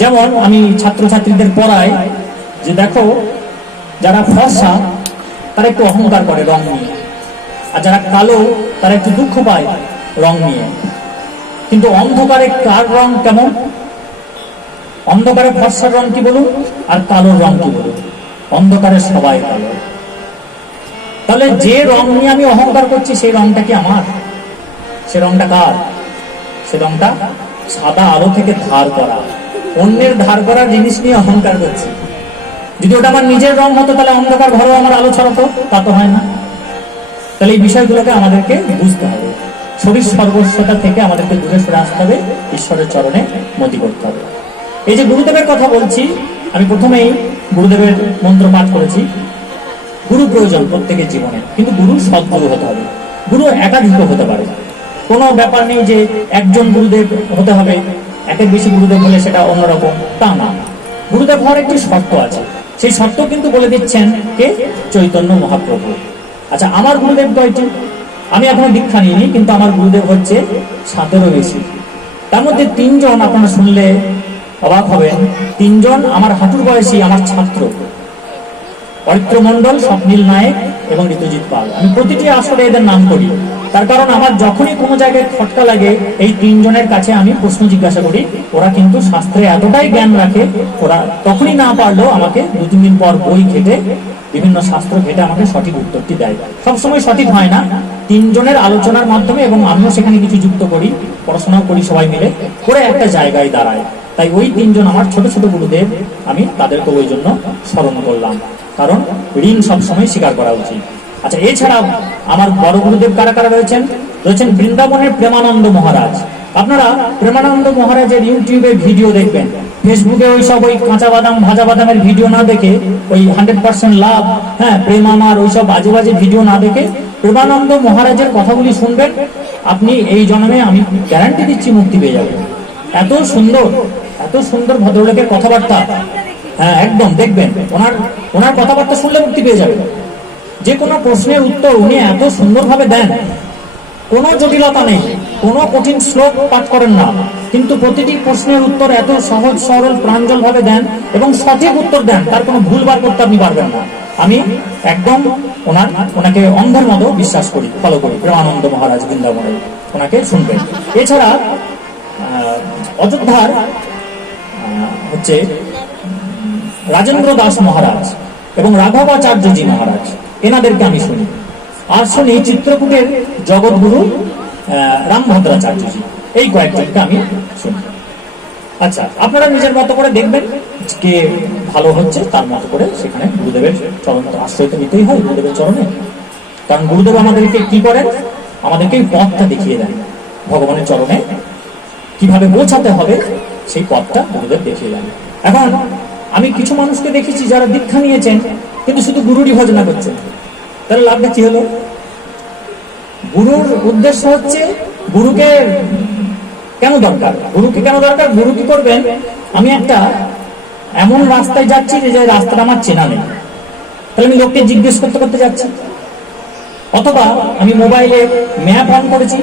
যেমন আমি ছাত্রছাত্রীদের পড়াই যে দেখো, যারা ফর্সা তারা একটু অহংকার করে রং নিয়ে, আর যারা কালো তারা একটু দুঃখ পায় রং নিয়ে। কিন্তু অন্ধকারে কার রং কেমন? অন্ধকারে ফর্সার রং কি বলুন, আর কালোর রং কি বলুন? অন্ধকারে সবাই কালো। তাহলে যে রং নিয়ে আমি অহংকার করছি সেই রংটা কি আমার? সে রংটা কার? সে রংটা সাদা আলো থেকে ধার করা, অন্যের ধার করা জিনিস নিয়ে অহংকার করছি। যদি ওটা আমার নিজের রং হতো তাহলে অন্ধকার ঘরেও আমার আলো ছড়াতো, তা তো হয় না। তাহলে এই বিষয়গুলোকে আমাদেরকে বুঝতে হবে। শরীর সর্বস্বতা থেকে আমাদেরকে দূরে সরে আসতে হবে, ঈশ্বরের চরণে মতি করতে হবে। এই যে গুরুদেবের কথা বলছি, আমি প্রথমেই গুরুদেবের মন্ত্র পাঠ করেছি। গুরু প্রয়োজন প্রত্যেকের জীবনে, কিন্তু গুরু সদ্গুরু হতে হবে। গুরু একাধিক হতে পারে, কোনো ব্যাপার নেই যে একজন গুরুদেব হতে হবে, একের বেশি গুরুদেব হলে সেটা অন্যরকম, তা না। গুরুদেব হওয়ার একটি শর্ত আছে, সেই শর্ত কিন্তু বলে দিচ্ছেন কে? চৈতন্য মহাপ্রভু। আচ্ছা, আমার গুরুদেব কয়টি? আমি এখনো দীক্ষা নিইনি, কিন্তু আমার গুরুদেব হচ্ছে 7-এরও বেশি। তার মধ্যে 3 জন আপনারা শুনলে অবাক হবেন। 3 জন আমার হাঁটুর বয়সী, আমার ছাত্র, অরিত্র মণ্ডল, স্বপ্নীল নায়েক এবং ঋতুজিৎ পাল। আমি প্রতিটি আসরে এদের নাম করি, তার কারণ আমার যখনই কোনো জায়গায় খটকা লাগে এই 3 জনের কাছে আমি প্রশ্ন জিজ্ঞাসা করি। ওরা কিন্তু শাস্ত্রে এতটাই জ্ঞান রাখে, ওরা তখনই না পারলেও আমাকে 2-3 দিন পর বই ঘেটে, বিভিন্ন শাস্ত্র ঘেটে আমাকে সঠিক উত্তরটি দেয়। সবসময় সঠিক হয় না, 3 জনের আলোচনার মাধ্যমে, এবং আমিও সেখানে কিছু যুক্ত করি, পড়াশোনাও করি সবাই মিলে, করে একটা জায়গায় দাঁড়ায়। তাই ওই 3 জন আমার ছোট ছোট গুরুদেব, আমি তাদেরকে ওই জন্য স্মরণ করলাম, কারণ ঋণ সবসময় স্বীকার করা উচিত। আচ্ছা, এছাড়া আমার বড় গুরুদেব কারা কারা রয়েছেন? রয়েছেন বৃন্দাবনের প্রেমানন্দ মহারাজ। আপনারা প্রেমানন্দ মহারাজের ইউটিউবে ভিডিও দেখবেন, ফেসবুকে ওই কাঁচা বাদাম ভাজা বাদামের ভিডিও না দেখে, ওই 100% লাভ, হ্যাঁ প্রেম আমার, ওইসব বাজে বাজে ভিডিও না দেখে প্রেমানন্দ মহারাজের কথাগুলি শুনবেন, আপনি এই জন্মে আমি গ্যারান্টি দিচ্ছি মুক্তি পেয়ে যাবেন। এত সুন্দর ভদ্রলোকের কথাবার্তা, হ্যাঁ একদম দেখবেন, ওনার কথাবার্তা শুনলে মুক্তি পেয়ে যাবেন। যে কোনো প্রশ্নের উত্তর উনি এত সুন্দরভাবে দেন, কোনো জটিলতা নেই, কোনো কঠিন শ্লোক পাঠ করেন না, কিন্তু প্রতিটি প্রশ্নের উত্তর এত সহজ সরল প্রাঞ্জল ভাবে দেন এবং সঠিক উত্তর দেন, তার কোনো ভুলবার করতে আপনি পারবেন না। আমি একদম ওনাকে অন্ধের মতো বিশ্বাস করি, ফলো করি। প্রেমানন্দ মহারাজ বৃন্দাবনে ওনাকে শুনবেন। এছাড়া অযোধ্যার হচ্ছে রাজেন্দ্র দাস মহারাজ এবং রাঘবাচার্যজি মহারাজ, এনাদেরকে আমি শুনি। আর শুনি চিত্রকূটের জগৎগুরু রামভদ্রাচার্যজি, এই কয়েকজনকে আমি শুনি। আচ্ছা, আপনারা নিজের মতো করে দেখবেন কে ভালো হচ্ছে, তার মতো করে সেখানে গুরুদেবের চরণ আশ্রয় তো নিতেই হয়, গুরুদেবের চরণে। কারণ গুরুদেব আমাদেরকে কি করেন, আমাদেরকে পথটা দেখিয়ে দেন, ভগবানের চরণে কিভাবে পৌঁছাতে হবে সেই পথটা গুরুদেব দেখিয়ে দেন। এখন আমি কিছু মানুষকে দেখেছি যারা দীক্ষা নিয়েছেন কিন্তু শুধু গুরুরই ভজনা করছেন, তাহলে লাভটা কি হলো? গুরুর উদ্দেশ্য হচ্ছে গুরুকে কেন দরকার, গুরু কি করবেন? আমি একটা এমন রাস্তায় যাচ্ছি যে রাস্তাটা আমার চেনা নেই, তাহলে আমি লোককে জিজ্ঞেস করতে যাচ্ছি। অথবা আমি মোবাইলে ম্যাপ অন করেছি,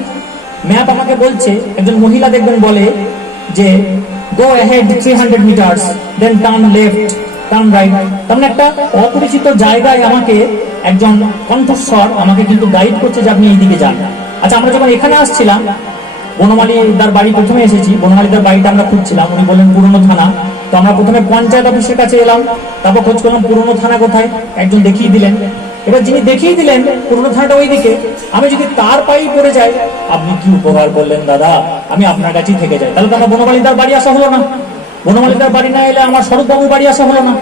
ম্যাপ আমাকে বলছে, একজন মহিলা দেখবেন বলে যে go ahead 300 metres, then turn left, turn right. তার একটা অপরিচিত জায়গায় আমাকে একজন কণ্ঠস্বর আমাকে কিন্তু গাইড করছে যে আপনি এইদিকে যান। আচ্ছা, আমরা যখন এখানে আসছিলাম, বনমালীদার বাড়ি প্রথমে এসেছি, বনমালীদার বাড়িটা আমরা খুঁজছিলাম, উনি বললেন পুরনো থানা। তো আমরা প্রথমে পঞ্চায়েত অফিসের কাছে এলাম, তারপর খোঁজ করলাম পুরনো থানা কোথায়, একজন দেখিয়ে দিলেন। এবার যিনি দেখিয়ে দিলেন পুরনো থানাটা ওইদিকে, আমি যদি তার পায়েই পড়ে যাই, আপনি কি উপকার করলেন দাদা, আমি আপনার কাছেই থেকে যাই, তাহলে তো আমার বনমালীদার বাড়ি আসা হলো না। বনমালীদার বাড়ি না এলে আমার স্বরূপবাবুর বাড়ি আসা হলো না,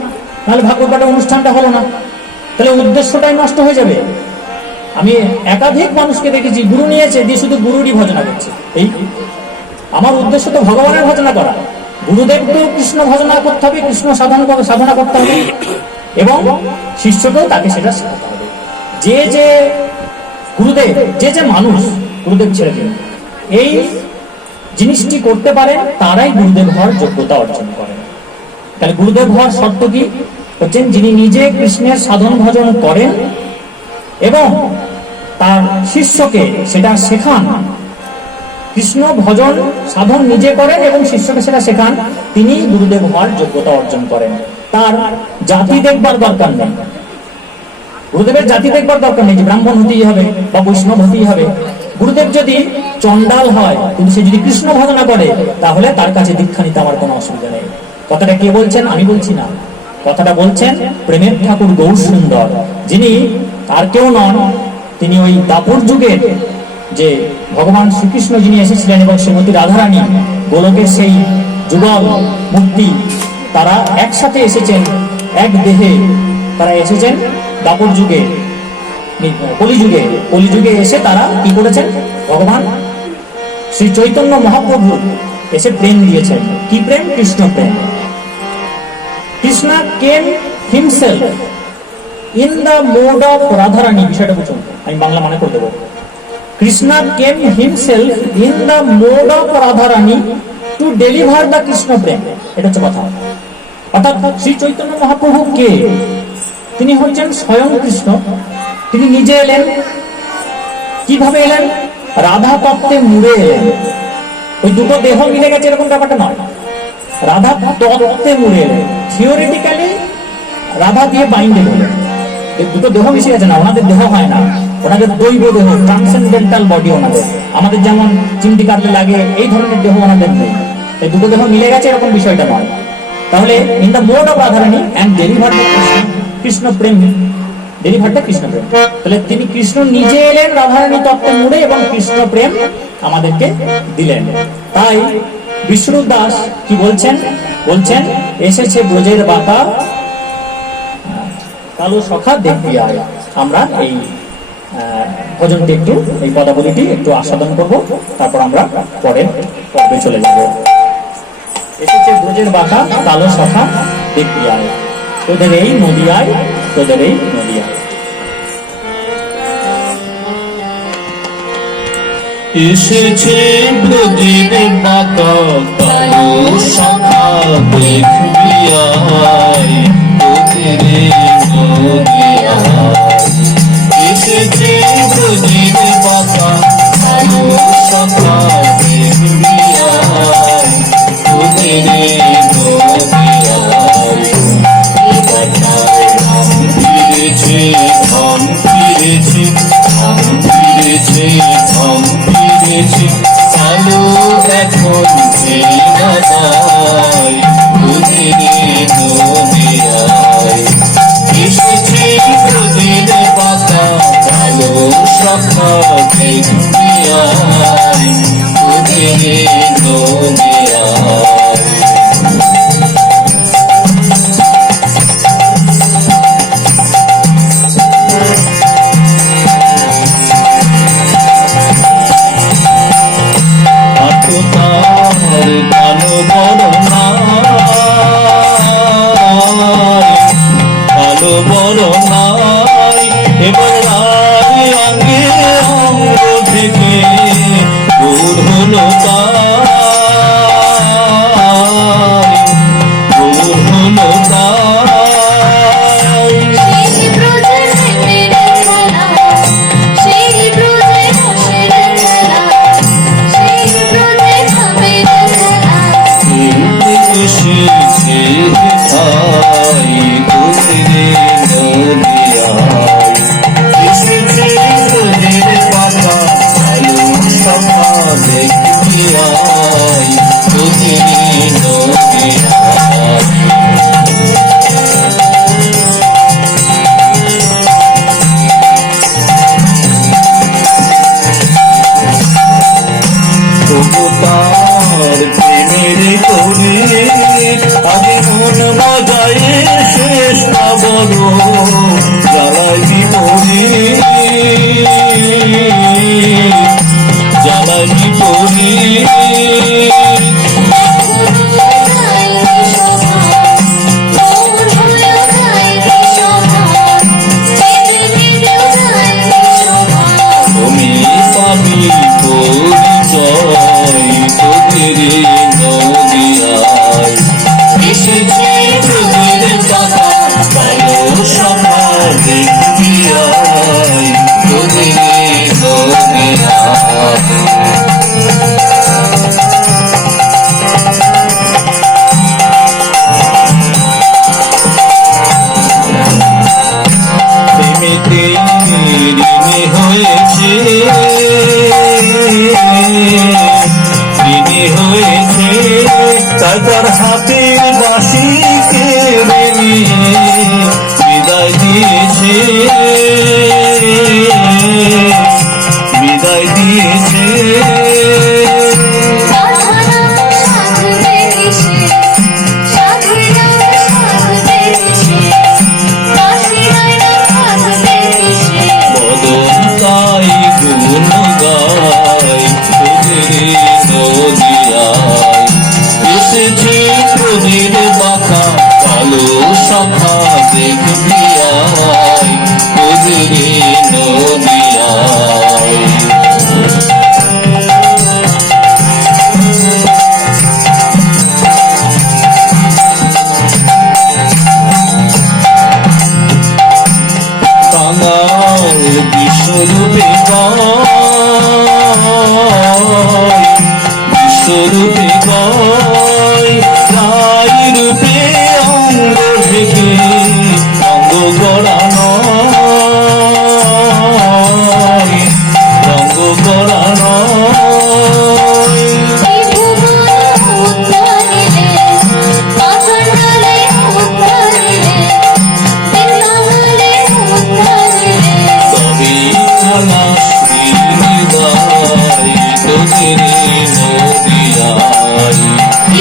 তাহলে ভাগবত অনুষ্ঠানটা হলো না, তাহলে উদ্দেশ্যটাই নষ্ট হয়ে যাবে। আমি একাধিক মানুষকে দেখেছি গুরু নিয়েছে দিয়ে শুধু গুরুরই ভজনা করছে। এই আমার উদ্দেশ্য তো ভগবানের ভজনা করা, গুরুদেব তো কৃষ্ণ ভজনা করতে হবে, কৃষ্ণ সাধনা করতে হবে, এবং শিষ্যকেও তাকে সেটা শেখাতে হবে। যে গুরুদেব, যে মানুষ গুরুদেব ছেড়ে দিন এই জিনিসটি করতে পারেন, তারাই গুরুদেব হওয়ার যোগ্যতা অর্জন করেন। তাহলে গুরুদেব হওয়ার শর্ত কি হচ্ছেন? যিনি নিজে কৃষ্ণের সাধন ভজন করেন এবং তার শিষ্যকে সেটা শেখান। কৃষ্ণ ভজন সাধন নিজে করেন এবং শিষ্যকে সেটা শেখান, তিনি গুরুদেব হওয়ার যোগ্যতা অর্জন করেন। তার জাতি দেখবার দরকার নেই, গুরুদেবের জাতি দেখবার দরকার নেই যে ব্রাহ্মণ হতেই হবে বা বৈষ্ণব হতেই হবে। গুরুদেব যদি চন্ডাল হয় কিন্তু সে যদি কৃষ্ণ ভজনা করে, তাহলে তার কাছে দীক্ষা নিতে আমার কোনো অসুবিধা নেই। কথাটা কে বলছেন? আমি বলছি না, কথাটা বলছেন প্রেমের ঠাকুর গৌর সুন্দর, যিনি আর কেউ নন, তিনি ওই দাপর যুগের যে ভগবান শ্রীকৃষ্ণ যিনি এসেছিলেন এবং শ্রীমতী রাধারানী গোলকের সেই যুগল মুক্তি, তারা একসাথে এসেছেন, এক দেহে তারা এসেছেন দাপর যুগে, কলিযুগে এসে তারা কি করেছেন? ভগবান শ্রী চৈতন্য মহাপ্রভু এসে প্রেম দিয়েছেন। কি প্রেম? কৃষ্ণ প্রেম। Krishna came himself in the mode of Radharani, বিষয়টা বুঝুন, আমি বাংলা মানে করে দেবো। Krishna came himself in the mode of Radharani to deliver the Krishna prem. এটা হচ্ছে কথা। অর্থাৎ শ্রী চৈতন্য মহাপ্রভু কে? তিনি হচ্ছেন স্বয়ং কৃষ্ণ। তিনি নিজে এলেন, কিভাবে এলেন? রাধা তত্ত্বে মুড়ে এলেন। ওই দুটো দেহ মিলে গেছে এরকম ব্যাপারটা নয়, রাধা তত্ত্বে মুড়ে এলেন। থিওরিটিক্যালি রাধা দিয়ে বাইন্ডেড হলেন, দুটো দেহ মিশে গেছে না, ওনাদের দেহ হয় না, ওনাদের দৈব দেহ, ট্রান্সেন্ডেন্টাল বডি ওনাদের। আমাদের যেমন চিমটি কাটলে লাগে এই ধরনের দেহ ওনাদের নেই, এই দুটো দেহ মিলে গেছে এরকম বিষয়টা নয়। তাহলে in the mode of Radharani and deliver Krishna prem, ডেলিভারটা কৃষ্ণ প্রেম। তাহলে তিনি কৃষ্ণ নিজে এলেন রাধারানী তত্ত্বে মুড়ে এবং কৃষ্ণ প্রেম আমাদেরকে দিলেন। তাই বিষ্ণু দাস কি বলছেন? বলছেন এসেছে ব্রজের বাতা কালো সখা দেখবি আয়। আমরা এই ভজনটি একটু, এই পদাবলীটি একটু আস্বাদন করব, তারপর আমরা পরের পর্বে চলে যাব। এসেছে ব্রজের বাঁকা কালো সখা দেখবি আয়, তোদের এই নদিয়ায়, তোদের এই নদিয়ায়। এসেছে ব্রজের বাঁকা কালো সখা দেখবি আয়, তোদের এই নদিয়ায়। এসেছে ব্রজের বাঁকা কালো সখা দেখবি আয়, তোদের এই নদিয়ায়। এবারটায় রং ফিরেছে, ঢং ফিরেছে, ঢং ফিরেছে, ঢং ফিরেছে, কালো এখন চেনা যায়, তোদের এই নদিয়ায়। এসেছে ব্রজের বাঁকা কালো সখা দেখবি আয়, তোদের এই নদিয়ায়। তার কালো বড় নাই, এবার রায় অঙ্গে অঙ্গ থেকে দূর হলো তাই, দূর হলো তাই। এসেছে তাই তোদের নদিয়ায়। এসেছে তোদের বাঁকা কালো সখা দেখবি আয়, তোদের নদিয়ায়। তার প্রেমের করে আগে মন বাজায় শেষ না বড় জ্বালাই পড়ে, জ্বালাই পড়ে। তুমি পাবি পরিচয়, তোদের নদিয়ায়। এসেছে তোদের বাঁকা কালো সখা দেখবি আয়, তোদের নদিয়ায়। প্রেমেতে ঋণী হয়েছে, ঋণী হয়েছে, তাই তার হাতে বাঁশি কেড়ে নিয়ে বিদায় দিয়েছে, বিদায় দিয়েছে। বদন তাই গুণ গায়, তোদের নদিয়ায়। এসেছে তোদের বাঁকা কালো সখা দেখবি আয়, তোদের নদিয়ায়। কাঙাল বিশ্বরূপে গায়, বিশ্বরূপে গায়, রায় রূপে অঙ্গ থেকে অঙ্গ গড়া নয়, অঙ্গ গড়া নয়। তবে খালা শ্রীনিবাই তোদের নদিয়ায়।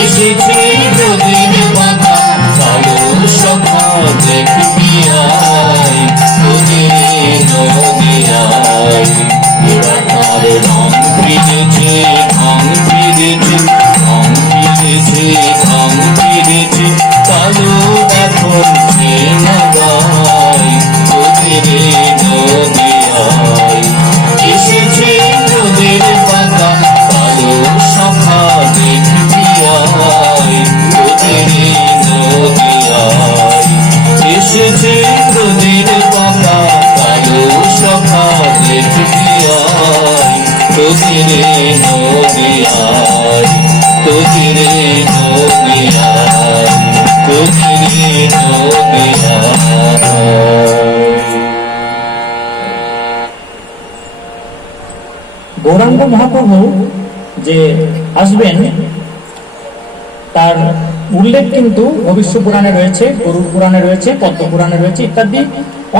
এসেছে তোদের বাঁকা কালো সখা দেখবি আয়, তোদের নদিয়ায়। এবার তার রং ফিরেছে, ঢং ফিরেছে, ঢং ফিরেছে। এসেছে নদীর বাবা কালো সখা দেখবি আয় তোদের নদী আয় তোদের নদী আয় তোদের নদী আয়। গৌরাঙ্গ মহাপ্রভু যে আসবেন তার উল্লেখ কিন্তু ভবিষ্য পুরাণে রয়েছে, গরুড় পুরাণে রয়েছে, পদ্ম পুরাণে রয়েছে ইত্যাদি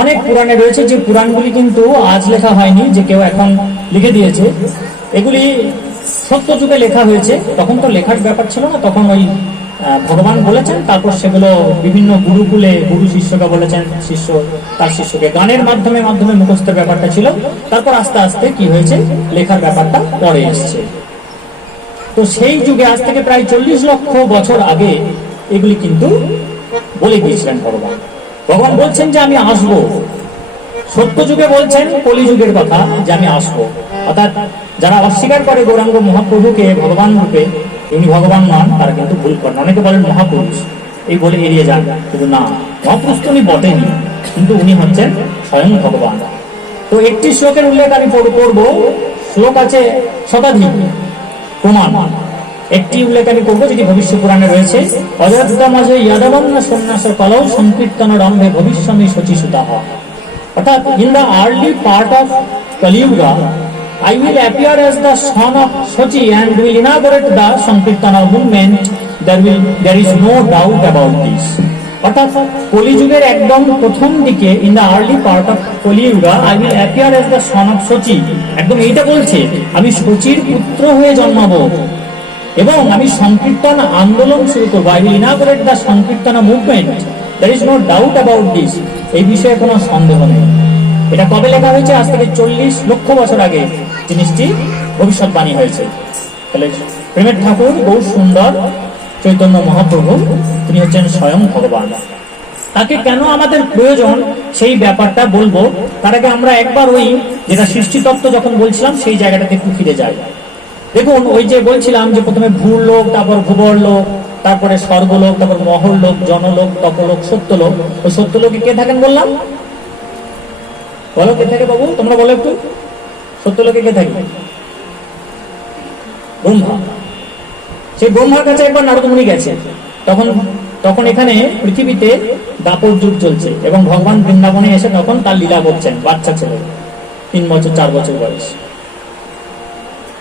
অনেক পুরাণে রয়েছে, যে পুরাণগুলি কিন্তু আজ লেখা হয়নি, যে কেউ এখন লিখে দিয়েছে। এগুলি সত্য যুগে লেখা হয়েছে, তখন তো লেখার ব্যাপার ছিল না, তখন ওই ভগবান বলেছেন, তারপর সেগুলো বিভিন্ন গুরুকুলে গুরু শিষ্যকে বলেছেন, শিষ্য তার শিষ্যকে গানের মাধ্যমে মুখস্থের ব্যাপারটা ছিল, তারপর আস্তে আস্তে কি হয়েছে লেখার ব্যাপারটা পরে এসছে। তো সেই যুগে আজ থেকে প্রায় 40 লক্ষ বছর আগে এগুলি কিন্তু বলে গিয়েছিলেন ভগবান। ভগবান বলছেন যে আমি আসবো, সত্য যুগে বলছেন কলিযুগের কথা যে আমি আসবো। অর্থাৎ যারা অস্বীকার করে গৌরাঙ্গ মহাপ্রভুকে ভগবান রূপে, উনি ভগবান নন, তারা কিন্তু ভুল করেন। অনেকে বলেন মহাপুরুষ, এই বলে এড়িয়ে যান, কিন্তু না, মহাপুরুষ তো উনি বটেনি, কিন্তু উনি হচ্ছেন স্বয়ং ভগবান। তো একটি শ্লোকের উল্লেখ আমি করব, শ্লোক আছে শতাধিক প্রমাণ, একটি উল্লেখ আমি করবো যেটি ভবিষ্য পুরাণে রয়েছে। অযোধ্যা মাঝে ইয়াদবন্য সন্ন্যাস কলৌ সংকীর্তন রম্ভে ভবিষ্যমি শচীসুতাহ। অর্থাৎ in the early part of Kaliyuga I will appear as the son of Sochi and will inaugurate the Sankirtana movement. There is no doubt about this. অর্থাৎ কলিযুগের একদম প্রথম দিকে in the early part of Kaliyuga I will appear as the son of সোচি, একদম এইটা বলছে আমি সোচির পুত্র হয়ে জন্মাবো এবং আমি সংকীর্তন আন্দোলন শুরু করবো। I will inaugurate the sankirtana movement, there is no doubt about this, এই বিষয়ে কোনো সন্দেহ নেই। এটা কবে লেখা হয়েছে? আজ থেকে 40 লক্ষ বছর আগে জিনিসটি ভবিষ্যৎবাণী হয়েছে। তাহলে প্রেমের ঠাকুর বহু সুন্দর চৈতন্য মহাপ্রভু, তিনি হচ্ছেন স্বয়ং ভগবান। তাকে কেন আমাদের প্রয়োজন সেই ব্যাপারটা বলবো, তার আগে আমরা একবার ওই যেটা সৃষ্টিতত্ত্ব যখন বলছিলাম সেই জায়গাটাতে একটু ফিরে যাই। দেখুন, ওই যে বলছিলাম যে প্রথমে ভূলোক, তারপর ভূবর লোক, তারপরে স্বর্গলোক, তারপর মহরলোক, জনলোক, তপলোক, সত্যলোক। ওই সত্যলোকে কে থাকেন বললাম? বলো কে থাকে বাবু, তোমরা বলো একটু, সত্যলোকে কে থাকে? ব্রহ্মা। সেই ব্রহ্মার কাছে একবার নারদ মুনি গেছে, তখন এখানে পৃথিবীতে দাপর যুগ চলছে এবং ভগবান বৃন্দাবনে এসে তখন তার লীলা করছেন, বাচ্চা ছেলে 3 বছর 4 বছর বয়স।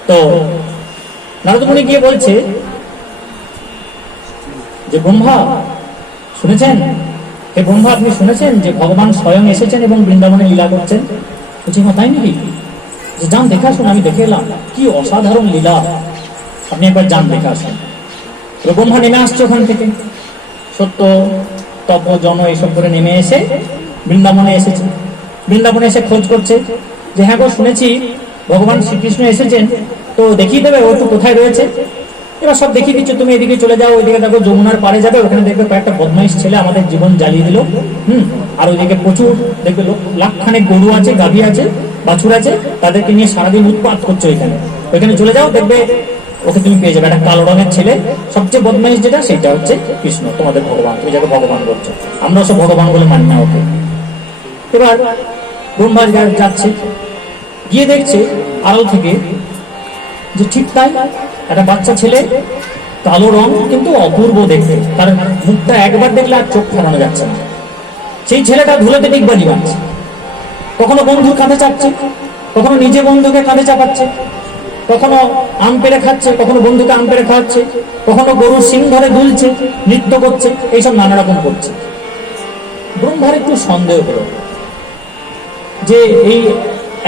তো নারদ মুনি গিয়ে বলছে যে ব্রহ্মা শুনেছেন, হে ব্রহ্মা আপনি শুনেছেন যে ভগবান স্বয়ং এসেছেন এবং বৃন্দাবনে লীলা করছেন? বলছি হ্যাঁ তাই নাকি? যে যান দেখে আসুন, আমি দেখে এলাম, কি অসাধারণ লীলা, আপনি একবার যান দেখে আসুন। ব্রহ্মা নেমে আসছে ওখান থেকে, সত্য তপ জন এসব করে নেমে এসে বৃন্দাবনে এসেছে। বৃন্দাবনে এসে খোঁজ করছে যে হ্যাঁ গো শুনেছি ভগবান শ্রীকৃষ্ণ এসেছেন, তো দেখিয়ে দেবে ও তো কোথায় রয়েছে। এবার সব দেখিয়ে দিচ্ছে, তুমি এদিকে চলে যাও, ওইদিকে দেখো যমুনার পাড়ে যাবে, ওখানে দেখবে কয়েকটা বদমাইশ ছেলে আমাদের জীবন জ্বালিয়ে দিল। আর ওইদিকে প্রচুর দেখবে লাখখানেক গরু আছে, গাভী আছে, বাছুর আছে, তাদেরকে নিয়ে সারাদিন উৎপাত করছে ওইখানে চলে যাও, দেখবে ওকে তুমি পেয়ে যাবে। একটা কালো রঙের ছেলে, সবচেয়ে বদমাইশ যেটা সেটা হচ্ছে কৃষ্ণ, তোমাদের ভগবান, তুমি যাকে ভগবান বলছো, আমরা সব ভগবান বলে মানি না ওকে। এবার ব্রহ্মা যাচ্ছে, গিয়ে দেখছে আড়াল থেকে যে ঠিক তাই, একটা বাচ্চা ছেলে, কালো রং কিন্তু অপূর্ব দেখতে, তার মুখটা একবার দেখলে আর চোখ ফেরানো যাচ্ছে না। সেই ছেলেটা ধুলোতে ডিগবাজি মারছে, কখনো বন্ধুর কাঁধে চাপছে, কখনো নিজে বন্ধুকে কাঁধে চাপাচ্ছে, কখনো আম পেড়ে খাচ্ছে, কখনো বন্ধুকে আম পেড়ে খাওয়াচ্ছে, কখনো গরুর সিং ধরে দুলছে, নৃত্য করছে, এইসব নানা রকম করছে। ব্রহ্মার একটু সন্দেহ হলো যে এই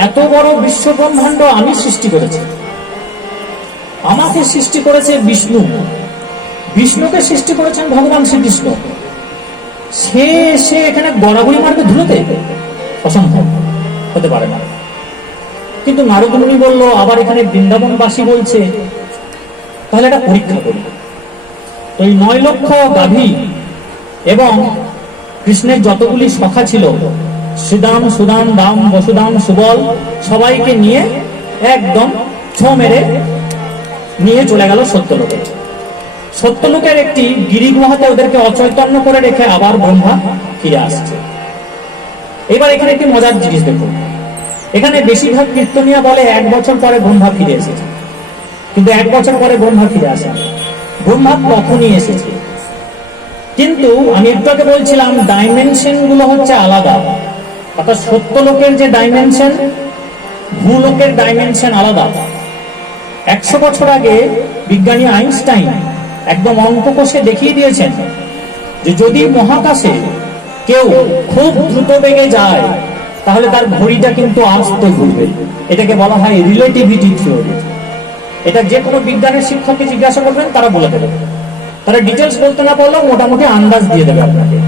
এত বড় বিশ্ব ব্রহ্মাণ্ড আমি সৃষ্টি করেছি, আমাকে সৃষ্টি করেছে বিষ্ণু, বিষ্ণুকে সৃষ্টি করেছেন ভগবান শ্রীকৃষ্ণ, সে এখানে গড়াগড়ি মারবে ধুলোতে? অসম্ভব, হতে পারে না। কিন্তু নারদ মুনি বলল আবার এখানে বৃন্দাবনবাসী বলছে, তাহলে একটা পরীক্ষা করি। তো এই 9 লক্ষ গাভী এবং কৃষ্ণের যতগুলি সখা ছিল, শ্রীদাম, সুদাম, দাম, বসুদাম, সুবল, সবাইকে নিয়ে একদম ছো মেরে নিয়ে চলে গেল সত্যলোকে। সত্যলোকের একটি গিরিগুহাতে ওদেরকে অচৈতন্য করে রেখে আবার ব্রহ্মা ফিরে আসছে। এবার এখানে একটি মজার জিনিস দেখুন, এখানে বেশিরভাগ কীর্তনিয়া বলে 1 বছর পরে ব্রহ্মা ফিরে এসেছে, কিন্তু 1 বছর পরে ব্রহ্মা ফিরে আসে। ব্রহ্মা তখনই এসেছে, কিন্তু আমি একটু আগে বলছিলাম ডাইমেনশন গুলো হচ্ছে আলাদা। অর্থাৎ সত্যলোকের যে ডাইমেনশন, ভূলোকের ডাইমেনশন আলাদা। 100 বছর আগে বিজ্ঞানী আইনস্টাইন একদম অঙ্ক কষে দেখিয়ে দিয়েছেন যে যদি মহাকাশে কেউ খুব দ্রুত বেগে যায় তাহলে তার ঘড়িটা কিন্তু আস্তে ঘুরবে। এটাকে বলা হয় রিলেটিভিটি থিওরি। এটা যে কোনো বিজ্ঞানের শিক্ষককে জিজ্ঞাসা করবেন, তারা বলে দেবে। তারা ডিটেলস বলতে না পারলেও মোটামুটি আন্দাজ দিয়ে দেবে আপনাকে।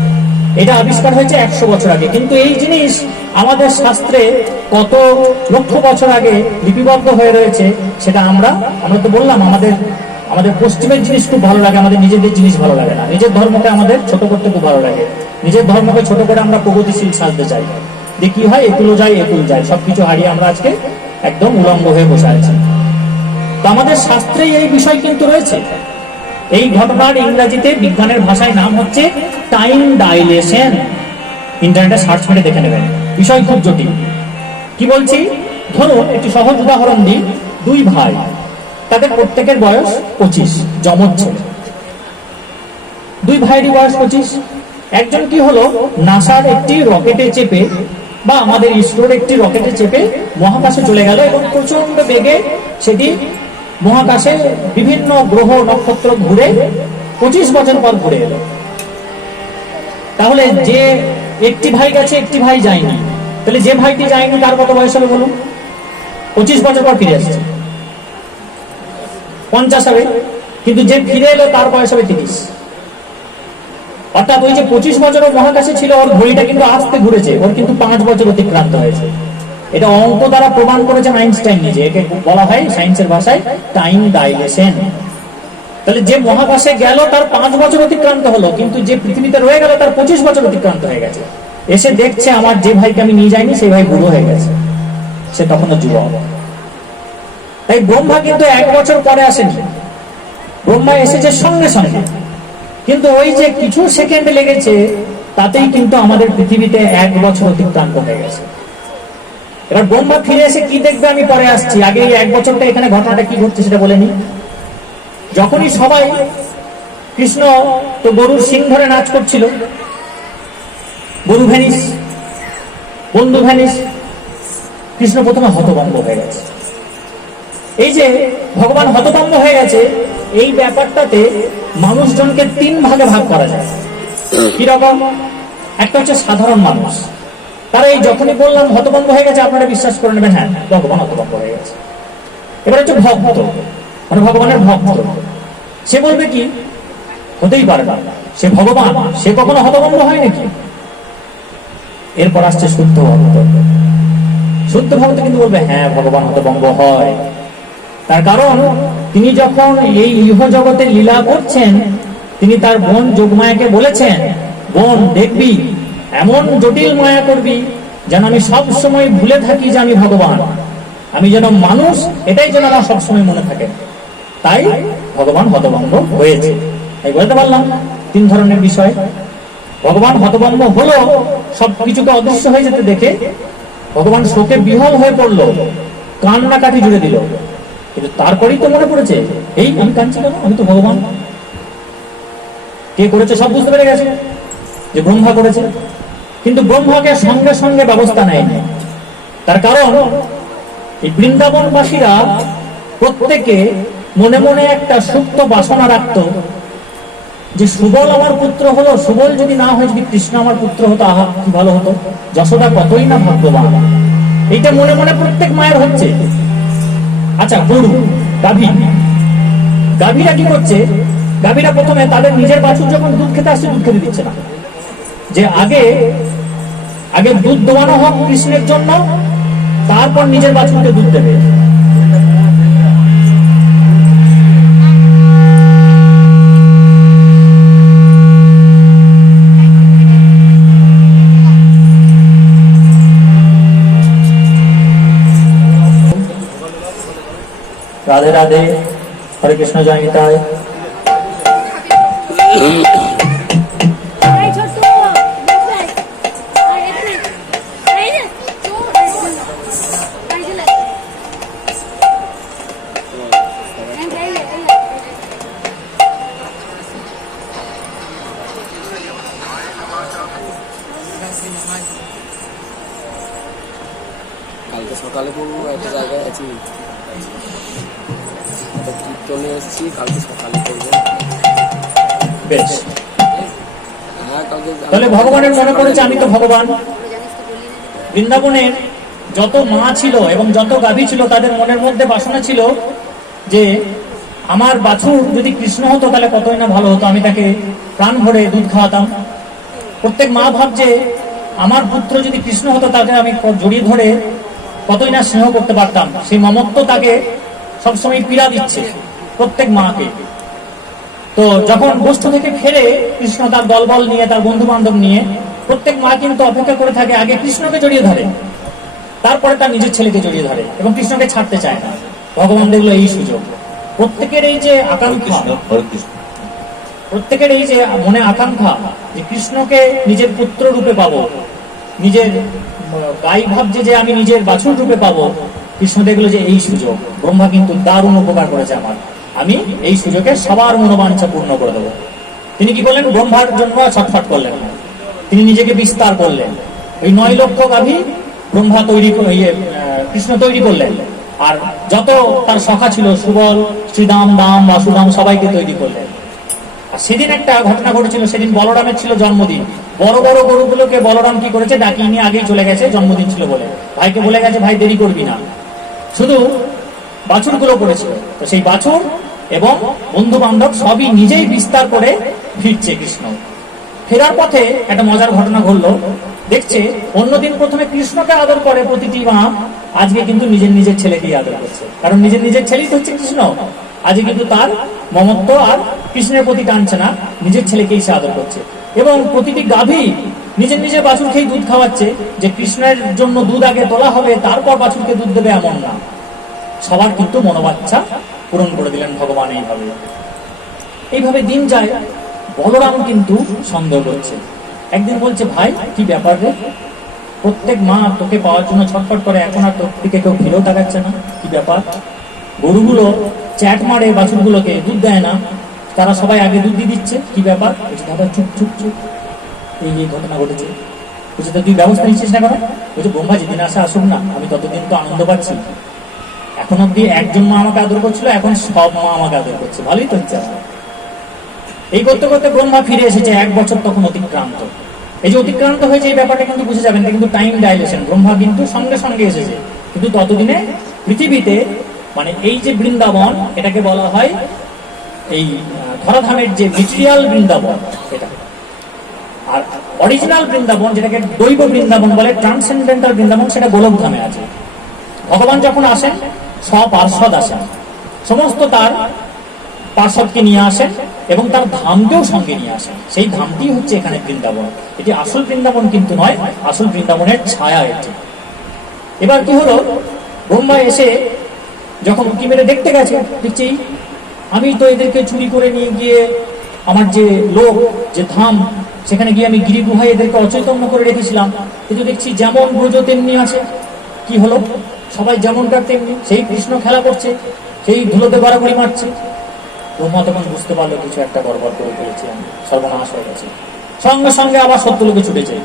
এটা আবিষ্কার হয়েছে 100 বছর আগে, কিন্তু এই জিনিস আমাদের শাস্ত্রে কত লক্ষ বছর আগে লিপিবদ্ধ হয়ে রয়েছে সেটা আমরা তো বললাম আমাদের পশ্চিমের জিনিস খুব ভালো লাগে, আমাদের নিজেদের জিনিস ভালো লাগে না। নিজের ধর্মকে আমাদের ছোট করতে খুব ভালো লাগে। নিজের ধর্মকে ছোট করে আমরা প্রগতিশীল সাজতে চাই, যে কি হয় একুলো যায়, সবকিছু হারিয়ে আমরা আজকে একদম উলঙ্গ হয়ে বসে আছি। তো আমাদের শাস্ত্রে এই বিষয় কিন্তু রয়েছে। এই ঘটনার ইংরেজিতে বিজ্ঞানের ভাষায় নাম হচ্ছে টাইম ডাইলেশন। ইন্টারনেটে সার্চ করে দেখে নেবেন, বিষয় খুব জটিল। কি বলছি, ধরুন একটি সহজ উদাহরণ দিই। 2 ভাই, তাদের প্রত্যেকের বয়স 25, যমজ ছেলে। 2 ভাইয়েরই বয়স 25। একজন কি হলো, নাসার একটি রকেটে চেপে বা আমাদের ইসরোর একটি রকেটে চেপে মহাকাশে চলে গেল এবং প্রচন্ড বেগে সেটি মহাকাশে বিভিন্ন গ্রহ নক্ষত্র ঘুরে 25 বছর পর ঘুরে এলো। তাহলে যে একটি ভাই গেছে, একটি ভাই যায়নি, তাহলে যে ভাইটি যায়নি তার কত বয়স হবে বলুন? 25 বছর পর ফিরে আসছে, 50 হবে। কিন্তু যে ফিরে এলো তার বয়স হবে 30। অর্থাৎ ওই যে 25 বছরের মহাকাশে ছিল, ওর ঘড়িটা কিন্তু আস্তে ঘুরেছে, ওর কিন্তু 5 বছর অতিক্রান্ত হয়েছে। এটা অঙ্ক দ্বারা প্রমাণ করেছেন আইনস্টাইন নিজে। একে বলা হয় সায়েন্সের ভাষায় টাইম ডাইলেশন। তাহলে যে মহাকাশে গেল তার 5 বছর অতিক্রান্ত হলো, কিন্তু যে পৃথিবীতে রয়ে গেল তার 25 বছর অতিক্রান্ত হয়ে গেছে। এসে দেখছে আমার যে ভাইকে আমি নিয়ে যাইনি সেই ভাই বুড়ো হয়ে গেছে, সে তখনও যুবক। তাই ব্রহ্মা কিন্তু 1 বছর পরে আসেনি, ব্রহ্মা এসেছে সঙ্গে সঙ্গে। কিন্তু ওই যে কিছু সেকেন্ড লেগেছে তাতেই কিন্তু আমাদের পৃথিবীতে 1 বছর অতিক্রান্ত হয়ে গেছে। এবার ব্রহ্মা ফিরে এসে কি দেখবে আমি পরে আসছি, আগে এই 1 বছরটা এখানে ঘটনাটা কি ঘটছে সেটা বলে নি। যখনই সবাই, কৃষ্ণ তো গরুর শিং ধরে নাচ করছিল, গরু ভ্যানিস, বন্ধু ভ্যানিস, কৃষ্ণ প্রথমে হতভম্ব হয়ে গেছে। এই যে ভগবান হতভম্ব হয়ে গেছে, এই ব্যাপারটাতে মানুষজনকে 3 ভাগে ভাগ করা যায়। কিরকম? একটা হচ্ছে সাধারণ মানুষ, তারা এই যখনই বললাম হতভম্ব হয়ে গেছে আপনারা বিশ্বাস করে নেবেন, হ্যাঁ ভগবান হতভম্ব হয়ে গেছে। এবার হচ্ছে ভক্ত, মানে ভগবানের ভক্ত, সে বলবে কি হতেই পারে না, সে ভগবান, সে কখনো হতভম্ব হয় নাকি। এরপর আসছে শুদ্ধ ভক্ত। শুদ্ধ ভক্ত কিন্তু বলবে হ্যাঁ ভগবান হতভম্ব হয়। তার কারণ তিনি যখন এই ইহ জগতে লীলা করছেন, তিনি তার বোন যোগমায়াকে বলেছেন, বোন দেখবি এমন জটিল মায়া করবি যেন আমি সব সময় ভুলে থাকি যে আমি ভগবান, আমি যেন মানুষ, এটাই যেন আমার সবসময় মনে থাকে। তাই ভগবান হতভম্ব হয়েছে। তাই বলতে পারলাম 3 ধরনের বিষয়। ভগবান হতভম্ব হলো সবকিছুকে অদৃশ্য হয়ে যেতে দেখে, ভগবান শোকে বিহ্বল হয়ে পড়লো, কান্নাকাটি জুড়ে দিল। কিন্তু তারপরেই তো মনে পড়েছে, এই আমি কাঁদছি কেন, আমি তো ভগবান। কে করেছে সব বুঝতে পেরে গেছে যে ব্রহ্মা করেছে, কিন্তু ব্রহ্মাকে সঙ্গে সঙ্গে ব্যবস্থা নেয়নি। তার কারণ এই বৃন্দাবনবাসীরা প্রত্যেকে মনে মনে একটা সুপ্ত বাসনা রাখত যে সুবল আমার পুত্র হলো, সুবল যদি না হয়, যদি কৃষ্ণ আমার পুত্র হতো, আহা কি ভালো হতো, যশোদা কতই না ভাগ্যবান। এইটা মনে মনে প্রত্যেক মায়ের হচ্ছে। আচ্ছা, গরু, গাভীরা কি করছে? গাভীরা প্রথমে তাদের নিজের বাছুর যখন দুধ খেতে আসছে, দুধ খেতে দিচ্ছে না, যে আগে দুধ দোয়ানো হোক কৃষ্ণের জন্য, তারপর নিজের বাছুরকে দুধ দেবে। রাধে রাধে, হরে কৃষ্ণ, জয় নিতাই। কালকে সকালে পড়বো, একটা জায়গায় আছি, একটা কীর্তনে এসেছি, কালকে সকালে পড়বো। বেশ, হ্যাঁ কালকে তাহলে ভগবানের মনে পড়েছে আমি তো ভগবান। বৃন্দাবনের যত মা ছিল এবং যত গাভী ছিল তাদের মনের মধ্যে বাসনা ছিল যে আমার বাছুর যদি কৃষ্ণ হতো তাহলে কতই না ভালো হতো, আমি তাকে প্রাণ ভরে দুধ খাওয়াতাম। প্রত্যেক মা ভাবছে আমার পুত্র যদি কৃষ্ণ হতো তাকে আমি জড়িয়ে ধরে কতই না স্নেহ করতে পারতাম। সেই মমত্ব তাকে সবসময় পীড়া দিচ্ছে প্রত্যেক মাকে। তো যখন গোষ্ঠ থেকে ফেরে কৃষ্ণ তার দলবল নিয়ে, তার বন্ধু বান্ধব নিয়ে, প্রত্যেক মা কিন্তু অপেক্ষা করে থাকে আগে কৃষ্ণকে জড়িয়ে ধরে, তারপরে তার নিজের ছেলেকে জড়িয়ে ধরে এবং কৃষ্ণকে ছাড়তে চায় না। ভগবান দেখলো এই সুযোগ। প্রত্যেকের এই যে আকাঙ্ক্ষা, প্রত্যেকের এই যে মনে আকাঙ্ক্ষা যে কৃষ্ণকে নিজের পুত্র রূপে পাবো, নিজের গাই ভাবছে যে আমি নিজের বাছুর রূপে পাবো, কৃষ্ণ দেখলো যে এই সুযোগ। ব্রহ্মা কিন্তু দারুণ উপকার করেছে আমার, আমি এই সুযোগে সবার মনোবাঞ্ছা পূর্ণ করে দেবো। তিনি কি করলেন? ব্রহ্মার জন্য ছটফট করলেন না, তিনি নিজেকে বিস্তার করলেন। ওই 9 লক্ষ গাভী ব্রহ্মা কৃষ্ণ তৈরি করলেন, আর যত তার সখা ছিল সুবল, শ্রীদাম, দাম, বাসুদাম সবাইকে তৈরি করলেন। আর সেদিন একটা ঘটনা ঘটেছিল, সেদিন বলরামের ছিল জন্মদিন। বড় বড় গরুগুলোকে বলরাম কি করেছে, ডাকিয়ে নিয়ে আগেই চলে গেছে, জন্মদিন ছিল বলে। ভাইকে বলে গেছে ভাই দেরি করবি না। শুধু বাছুর গুলো করেছিল। তো সেই বাছুর এবং বন্ধু বান্ধব সবই নিজেই বিস্তার করে ফিরছে কৃষ্ণ। ফেরার পথে একটা মজার ঘটনা ঘটলো। দেখছে অন্যদিন প্রথমে কৃষ্ণকে আদর করে প্রতিটি মা, আজকে কিন্তু নিজের নিজের ছেলেকেই আদর করছে। কারণ নিজের নিজের ছেলেই তো হচ্ছে কৃষ্ণ। আজকে কিন্তু তার মমত্ব আর কৃষ্ণের প্রতি টানছে না, নিজের ছেলেকেই সে আদর করছে। এবং প্রতিটি গাভী নিজের নিজের বাছুর খেয়ে দুধ খাওয়াচ্ছে। যে কৃষ্ণের জন্য দুধ আগে তোলা হবে তারপর বাছুরকে দুধ দেবে এমন না, সবার কিন্তু মনোবাচ্ছা পূরণ করে দিলেন ভগবান। এইভাবে দিন যায়। বলরাম কিন্তু সন্দেহ করছে। একদিন বলছে ভাই কি ব্যাপার রে, প্রত্যেক মা তোকে পাওয়ার জন্য ছটফট করে, এখন আর তোর দিকে কেউ ফিরেও তাকাচ্ছে না, কি ব্যাপার? গরুগুলো চ্যাট মারে বাছুরগুলোকে, দুধ দেয় না, তারা সবাই আগে দুধ দিয়ে দিচ্ছে, কি ব্যাপার? বলছে দাদা চুপ চুপ চুপ, এই ঘটনা ঘটেছে। বলছে তো তুই ব্যবস্থা নিচ্ছিস না কেন? বলছে ব্রহ্মা যেদিন আসে আসুক না, আমি ততদিন তো আনন্দ পাচ্ছি। এখন অব্দি একজন মা আমাকে আদর করছিল, এখন সব মা আমাকে আদর করছে, ভালোই তো হচ্ছে। এই করতে করতে ব্রহ্মা ফিরে এসেছে, 1 বছর তখন অতিক্রান্ত। এই যে অতিক্রান্ত হয়েছে এই ব্যাপারটা কিন্তু বুঝে যাবেন, কিন্তু টাইম ডাইলেশন। ব্রহ্মা কিন্তু সঙ্গে সঙ্গে এসেছে, কিন্তু ততদিনে পৃথিবীতে মানে এই যে বৃন্দাবন, এটাকে বলা হয় এই ধরাধামের যে মেটেরিয়াল বৃন্দাবন এটা। আর অরিজিনাল বৃন্দাবন যেটাকে দৈব বৃন্দাবন বলে, ট্রান্সেন্ডেন্টাল বৃন্দাবন, সেটা গোলকধামে আছে। ভগবান যখন আসেন সপার্ষদ আসেন, সমস্ত তার পার্ষদকে নিয়ে আসেন এবং তার ধামকেও সঙ্গে নিয়ে আসেন। সেই ধামটি হচ্ছে এখানে বৃন্দাবন। এটি আসল বৃন্দাবন কিন্তু নয়, আসল বৃন্দাবনের ছায়া এটি। এবার কি হলো, ব্রহ্মা এসে যখন উঁকি মেরে দেখতে গেছে, দেখছি আমি তো এদেরকে চুরি করে নিয়ে গিয়ে আমার যে লোক, যে ধাম, সেখানে গিয়ে আমি গিরি গুহায় এদেরকে অচৈতন্য করে রেখেছিলাম, কিন্তু দেখছি যেমন ব্রজ তেমনি আছে। কি হলো, সবাই যেমনটার তেমনি, সেই কৃষ্ণ খেলা করছে, সেই ধুলোতে গড়াগড়ি মারছে। ব্রহ্মা তখন বুঝতে পারলো কিছু একটা গড়বড় করে ফেলেছি, আমি সর্বনাশ হয়ে গেছে। সঙ্গে সঙ্গে আবার সত্যলোকে ছুটেছে।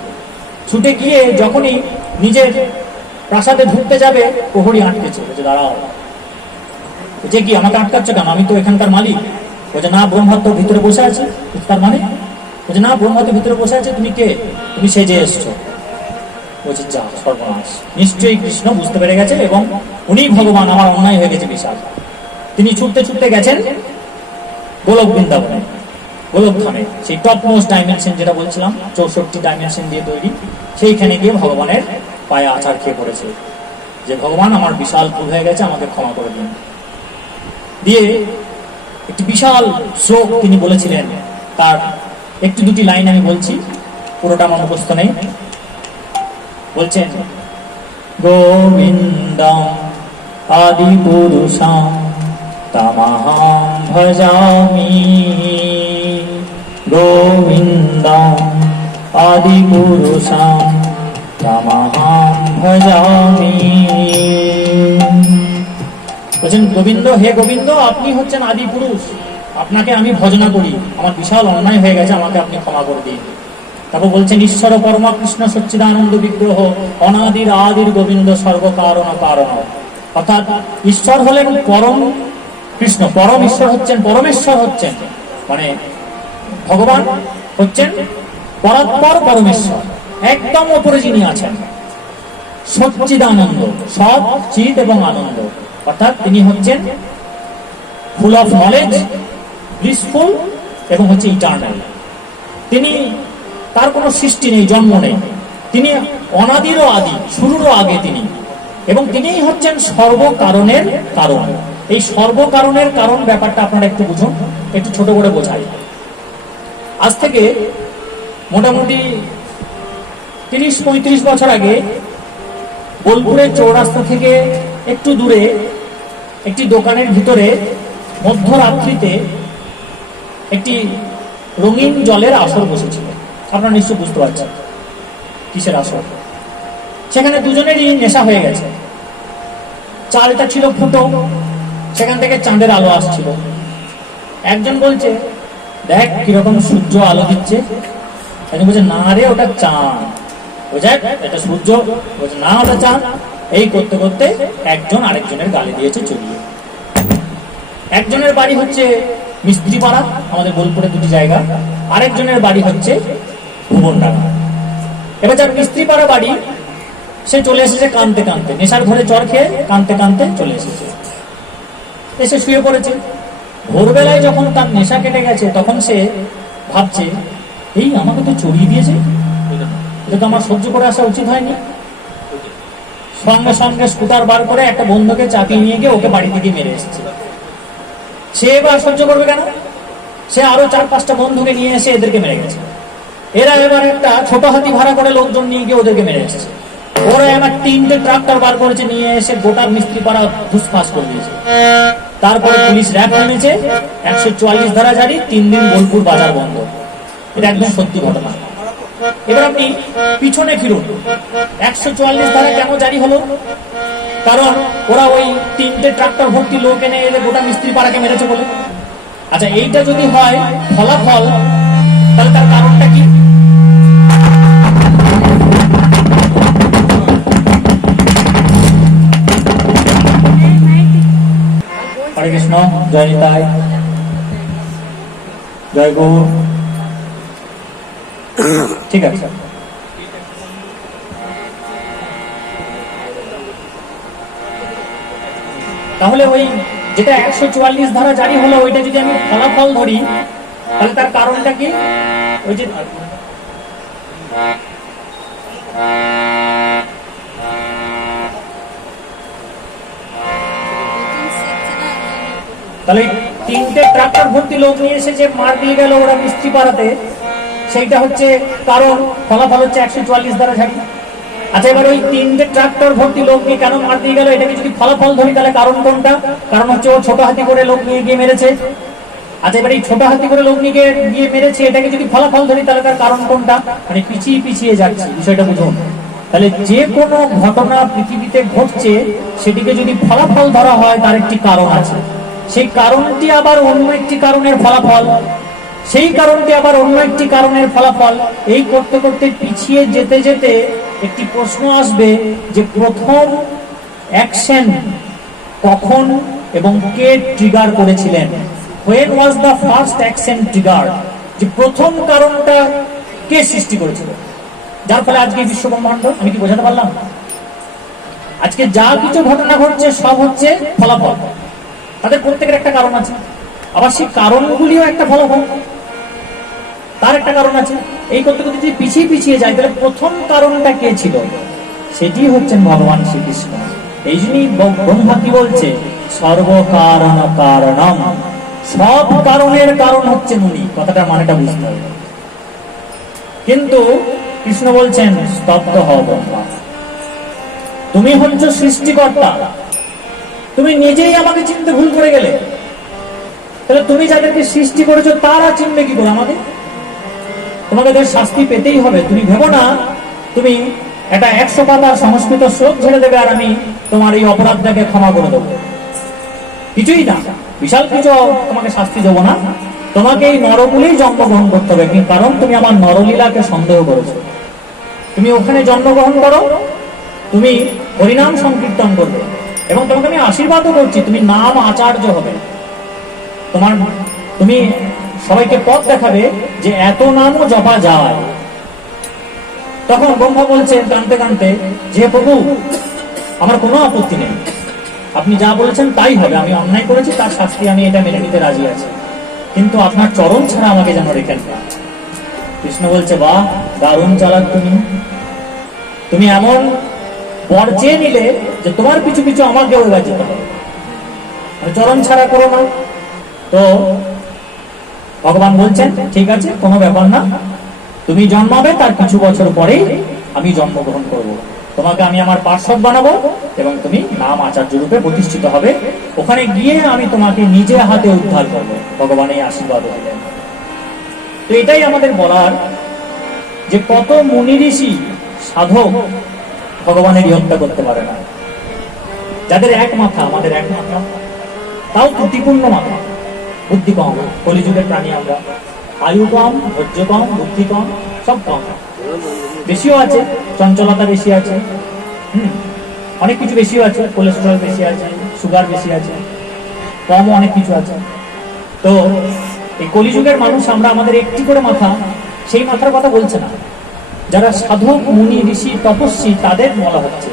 ছুটে গিয়ে যখনই নিজের প্রাসাদে ঢুকতে যাবে, প্রহরী আটকেছে, বলছে দাঁড়াও। বলছে কি আমাকে আটকাচ্ছ কেন, আমি তো এখানকার মালিক। বলছে না, ব্রহ্মা তো ভিতরে বসে আছে। তার মানে? বলছে না, ব্রহ্মা তো ভিতরে বসে আছে, তুমি কে? তুমি সেজে এসছো। বলছে যা সর্বনাশ, নিশ্চয়ই কৃষ্ণ বুঝতে পেরে গেছে এবং উনি ভগবান, আমার অন্যায় হয়ে গেছে বিশাল। তিনি ছুটতে ছুটতে গেছেন গোলক বৃন্দাবনে, গোলকধামে, সেই টপ মোস্ট ডাইমেনশন যেটা বলছিলাম, 64 ডাইমেনশন দিয়ে তৈরি, সেইখানে গিয়ে ভগবানের পায়ে আছাড় খেয়ে পড়েছে যে ভগবান আমার বিশাল ভুল হয়ে গেছে, আমাকে ক্ষমা করে দিন। দিয়ে একটি বিশাল শ্লোক তিনি বলেছিলেন, তার একটি দুটি লাইন আমি বলছি, পুরোটা আমার মুখস্থ নেই। বলছেন গোবিন্দম আদি পুরুষাম তামাহং ভজামি, গোবিন্দম আদি পুরুষাম তামাহং ভজামি। বলছেন গোবিন্দ, হে গোবিন্দ, আপনি হচ্ছেন আদি পুরুষ, আপনাকে আমি ভজনা করি, আমার বিশাল অন্যায় হয়ে গেছে, আমাকে আপনি ক্ষমা করে দিন। তারপর বলছেন ঈশ্বর পরমা কৃষ্ণ সচ্চিদানন্দ বিগ্রহ অনাদির আদির গোবিন্দ সর্বকারণ কারণ। অর্থাৎ ঈশ্বর হলেন পরম কৃষ্ণ, পরম ঈশ্বর হচ্ছেন, পরমেশ্বর হচ্ছেন, মানে ভগবান হচ্ছেন পরাৎপর পরমেশ্বর, একদম ওপরে যিনি আছেন। সচ্চিদানন্দ, সৎ, চিৎ এবং আনন্দ, অর্থাৎ তিনি হচ্ছেন ফুল অফ নলেজ, ব্লিসফুল এবং হচ্ছে ইটার্নাল। তিনি, তার কোনো সৃষ্টি নেই, জন্ম নেই, তিনি অনাদিরও আদি, শুরুরও আগে তিনি, এবং তিনিই হচ্ছেন সর্বকারণের কারণ। এই সর্বকারণের কারণ ব্যাপারটা আপনারা একটু বুঝুন, একটু ছোট করে বোঝাই। আজ থেকে মোটামুটি 30-35 বছর আগে বোলপুরের চৌরাস্তা থেকে একটু দূরে একটি দোকানের ভিতরে মধ্যরাত্রিতে একটি রঙিন জলের আসর বসেছিল। আপনারা নিশ্চয় বুঝতে পারছেন কিসের আসর। সেখানে দুজনেরই নেশা হয়ে গেছে। চালটা ছিল ফুটো, সেখান থেকে চাঁদের আলো আসছিল। একজন বলছে, দেখ কিরকম সূর্য আলো দিচ্ছে। একজন বলছে, না রে ওটা চাঁদ। বোঝায় এটা সূর্য, বলছে না ওটা চাঁদ। এই করতে করতে একজন আরেকজনের গালে দিয়েছে চলিয়ে। একজনের বাড়ি হচ্ছে মিস্ত্রিপাড়া, আমাদের বোলপুরে দুটি জায়গা, আরেকজনের বাড়ি হচ্ছে ভুবনডাঙ্গা। এবার যার মিস্ত্রিপাড়া বাড়ি, সে চলে এসেছে কাঁদতে কাঁদতে, নেশার ঘরে চর খেয়ে কাঁদতে কাঁদতে চলে এসেছে, এসে শুয়ে পড়েছে। ভোরবেলায় যখন তার নেশা কেটে গেছে, তখন সে ভাবছে, এই আমাকে তো চড়িয়ে দিয়েছে, এটা তো আমার সহ্য করে আসা উচিত হয়নি। সঙ্গে সঙ্গে স্কুটার বার করে একটা বন্ধুকে চাপিয়ে নিয়ে গিয়ে ওকে বাড়ি থেকে মেরে এসেছে। সে এবার সহ্য করবে কেন? সে আরো 4-5টা বন্ধুকে নিয়ে এসে এদেরকে মেরে গেছে। এরা এবার একটা ছোট হাতি ভাড়া করে লোকজন নিয়ে গিয়ে ওদেরকে মেরে এসেছে। ওরা এবার 3টে ট্রাক্টর বার করেছে, নিয়ে এসে গোটা মিস্ত্রি পাড়া ধুসফাস করে দিয়েছে। তারপরে পুলিশ র্যাব নেমেছে, 144 ধারা জারি, 3 দিন বোলপুর বাজার বন্ধ। এটা একদম সত্যি ঘটনা। এবার আপনি পিছনে ফিরুন, 144 ধারা কেন জারি হলো? কারণ ওরা ওই 3টে ট্রাক্টর ভর্তি লোক এনে এলে গোটা মিস্ত্রি পাড়াকে মেরেছে বলে। আচ্ছা, এইটা যদি হয় ফলাফল, তাহলে তার কারণটা কি? হরে কৃষ্ণ, জয় নিতাই, জয় গৌর। ঠিক আছে, তাহলে ওই যেটা 144 ধারা জারি হলো, ওইটা যদি আমি ফলাফল ধরি, তাহলে তার কারণটা কি? ওই যে তাহলে 3টে ট্রাক্টর ভর্তি লোক নিয়ে এসে যে মার দিয়ে গেল ওরা মিস্ত্রি পাড়াতে, সেইটা হচ্ছে কারণ, ফলাফল হচ্ছে 144 ধারা জারি। আচ্ছা, এবার ওই 3টে ট্রাক্টর ভর্তি লোক নিয়ে কেন মার দিয়ে গেল, এটাকে যদি ফলাফল ধরি, তাহলে কারণ কোনটা? কারণ হচ্ছে ও ছোট হাতি করে লোক নিয়ে গিয়ে মেরেছে। আচ্ছা, এবার এই ছোট হাতি করে লোক নিয়ে গিয়ে মেরেছে, এটাকে যদি ফলাফল ধরি, তাহলে তার কারণ কোনটা? মানে পিছিয়ে পিছিয়ে যাচ্ছে, বিষয়টা বুঝুন। তাহলে যে কোনো ঘটনা পৃথিবীতে ঘটছে, সেটিকে যদি ফলাফল ধরা হয়, তার একটি কারণ আছে। সেই কারণটি আবার অন্য একটি কারণের ফলাফল, সেই কারণটি আবার অন্য একটি কারণের ফলাফল। এই করতে করতে পিছিয়ে যেতে যেতে একটি প্রশ্ন আসবে যে প্রথম অ্যাকশন কখন এবং কে ট্রিগার করেছিলেন? when was the first action triggered? যে প্রথম কারণটা কে সৃষ্টি করেছিল, যার ফলে আজকে বিশ্ব ব্রহ্মাণ্ড। আমি কি বোঝাতে পারলাম? আজকে যা কিছু ঘটনা ঘটছে সব হচ্ছে ফলাফল, তাদের প্রত্যেকের একটা কারণ আছে। আবার সেই কারণগুলিও একটা ফলাফল, তার একটা কারণ আছে। এই করতে করতে যদি পিছিয়ে পিছিয়ে যায়, তাহলে প্রথম কারণটা কে ছিল? সেটি হচ্ছেন ভগবান শ্রীকৃষ্ণ। এই জন্যই ব্রহ্মা কি বলছে, সর্বকারণ কারণম, সব কারণের কারণ হচ্ছেন উনি। কথাটা মানেটা বুঝতে হবে। কিন্তু কৃষ্ণ বলছেন, স্তব্ধ হও ব্রহ্মা, তুমি হচ্ছ সৃষ্টিকর্তা, তুমি নিজেই আমাকে চিনতে ভুল করে গেলে। তাহলে তুমি যাদেরকে সৃষ্টি করেছো তারা চিনবে কি করে আমাকে? তোমাকে তাদের শাস্তি পেতেই হবে। তুমি ভেবো না তুমি একটা 100 পাতার সংস্কৃত শ্লোক ছেড়ে দেবে আর আমি তোমার এই অপরাধটাকে ক্ষমা করে দেবো। কিছুই না, বিশাল কিছু তোমাকে শাস্তি দেবো না। তোমাকে এই নরকুলেই জন্মগ্রহণ করতে হবে, কারণ তুমি আমার নরলীলাকে সন্দেহ করেছো। তুমি ওখানে জন্মগ্রহণ করো, তুমি হরিনাম সংকীর্তন করবে, এবং তোমাকে আমি আশীর্বাদও করছি, তুমি নাম আচার্য হবে। তুমি সবাইকে পথ দেখাবে যে এত নামও জপা যায়। তখন ব্রহ্মা বলছেন কাঁদতে কাঁদতে, যে প্রভু আমার কোনো আপত্তি নেই, আপনি যা বলেছেন তাই হবে, আমি অন্যায় করেছি, তার শাস্তি আমি এটা মেনে নিতে রাজি আছি, কিন্তু আপনার চরণ ছাড়া আমাকে যেন রেখেন না। কৃষ্ণ বলছে, বাহ, দারুণ চালাক তুমি এমন বর চেয়ে নিলে যে তোমার পিছু পিছু আমাকে ওইবার যেতে হবে, চরণ ছাড়া করো না। তো ভগবান বলছেন, ঠিক আছে, কোনো ব্যাপার না, তুমি জন্মাবে, তার কিছু বছর পরেই আমি জন্মগ্রহণ করব, তোমাকে আমি আমার পার্ষদ বানাবো এবং তুমি নাম আচার্য রূপে প্রতিষ্ঠিত হবে, ওখানে গিয়ে আমি তোমাকে নিজে হাতে উদ্ধার করবো। ভগবান এই আশীর্বাদ দিলেন। তো এটাই আমাদের বলার, যে কত মুনি ঋষি সাধক ভগবানের হত্যা করতে পারে না, যাদের এক মাথা, আমাদের এক মাথা, তাও ত্রুটিপূর্ণ মাথা, বুদ্ধি কম, কলিযুগের প্রাণী আমরা, আয়ু কম, ধৈর্য কম, বুদ্ধি কম, সব কম, বেশিও আছে, চঞ্চলতা বেশি আছে, অনেক কিছু বেশিও আছে, কোলেস্টেরল বেশি আছে, সুগার বেশি আছে, কমও অনেক কিছু আছে। তো এই কলিযুগের মানুষ আমরা, আমাদের একটি করে মাথা, সেই মাথার কথা বলছে না, যারা সাধক, মুনি, ঋষি, তপস্বী, তাদের বলা হচ্ছে।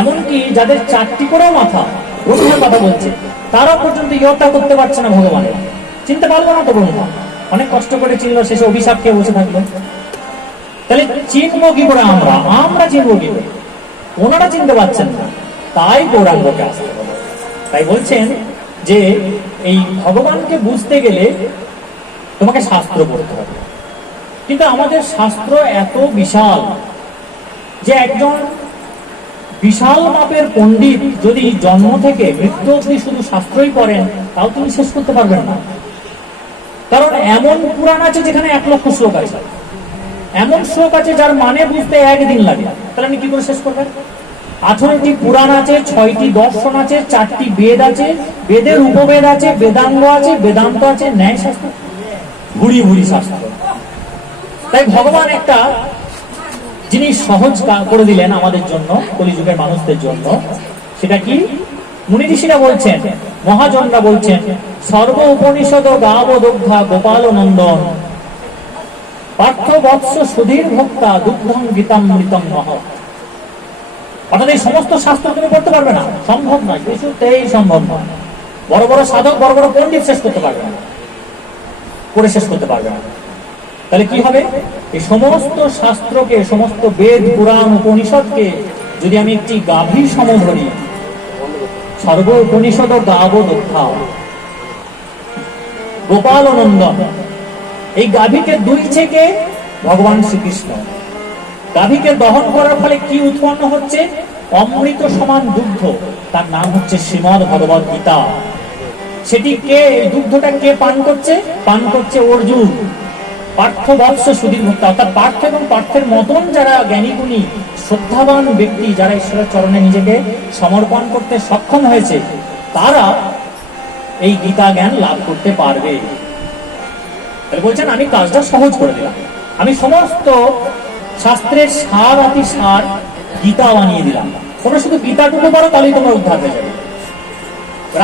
এমনকি যাদের 4টি করেও মাথা, ব্রহ্মার কথা বলছে, তারা পর্যন্ত ইয়তা করতে পারছে না ভগবানের। চিনতে পারলো না তো ব্রহ্মা, অনেক কষ্ট করে চিনলো, শেষে অভিশাপ খেয়ে বসে থাকলো। তাহলে চিনবো কি করে আমরা চিনবো কি করে? ওনারা চিনতে পারছেন না, তাই গৌরাঙ্গকে আসতে হবে। তাই বলছেন যে এই ভগবানকে বুঝতে গেলে তোমাকে শাস্ত্র পড়তে হবে। কিন্তু আমাদের শাস্ত্র এত বিশাল যে একজন বিশাল মাপের পণ্ডিত যদি জন্ম থেকে মৃত্যু অবধি শুধু শাস্ত্রই পড়েন, তাও তুমি শেষ করতে পারবেন না। কারণ এমন পুরাণ আছে যেখানে 1 লক্ষ শ্লোক আছে, এমন শ্লোক আছে যার মানে বুঝতে 1 দিন লাগে, তাহলে আপনি কি করে শেষ করবেন? 18টি পুরাণ আছে, 6টি দর্শন আছে, 4টি বেদ আছে, বেদের উপবেদ আছে, বেদাঙ্গ আছে, বেদান্ত আছে, ন্যায় শাস্ত্র, ভুড়ি ভুড়ি শাস্ত্র। তাই ভগবান একটা জিনিস সহজ করে দিলেন আমাদের জন্য, কলিযুগের মানুষদের জন্য। সেটা কি? মুনি ঋষিরা বলছেন, মহাজনরা বলছেন, সর্ব উপনিষদ গাব দগ্ধা গোপাল নন্দন পার্থ বৎস সুধীর ভক্তা দুগ্ধং গীতামৃতং মহৎ। অর্থাৎ এই সমস্ত শাস্ত্র তুমি পড়তে পারবে না, সম্ভব নয়, কিছুতেই সম্ভব নয়। বড় বড় সাধক, বড় বড় পণ্ডিত শেষ করতে পারবে না, পড়ে শেষ করতে পারবে না। তাহলে কি হবে? এই সমস্ত শাস্ত্রকে, সমস্ত বেদ, পুরাণ, উপনিষদকে যদি আমি একটি গাভীর সম ধরি, সর্ব উপনিষদ গাব দগ্ধা গোপাল নন্দন, এই গাভীকে দুইছে কে? ভগবান শ্রীকৃষ্ণ। গাভীকে দহন করার ফলে কি উৎপন্ন হচ্ছে? অমৃত সমান দুগ্ধ, তার নাম হচ্ছে শ্রীমদ্ ভগবদ গীতা। সেটি কে, এই দুগ্ধটা কে পান করছে? পান করছে অর্জুন। পার্থ বৎস সুধীর ভক্তা, অর্থাৎ পার্থ এবং পার্থের মতন যারা জ্ঞানী গুণী শ্রদ্ধাবান ব্যক্তি, যারা ঈশ্বরের চরণে নিজেকে সমর্পণ করতে সক্ষম হয়েছে, তারা এই গীতা জ্ঞান লাভ করতে পারবে। বলছেন, আমি কাজটা সহজ করে দিলাম, আমি সমস্ত শাস্ত্রের সার আতি সার গীতা বানিয়ে দিলাম, তোমরা শুধু গীতাটুকু পারো, তাহলেই তোমরা উদ্ধার হয়ে যাবে।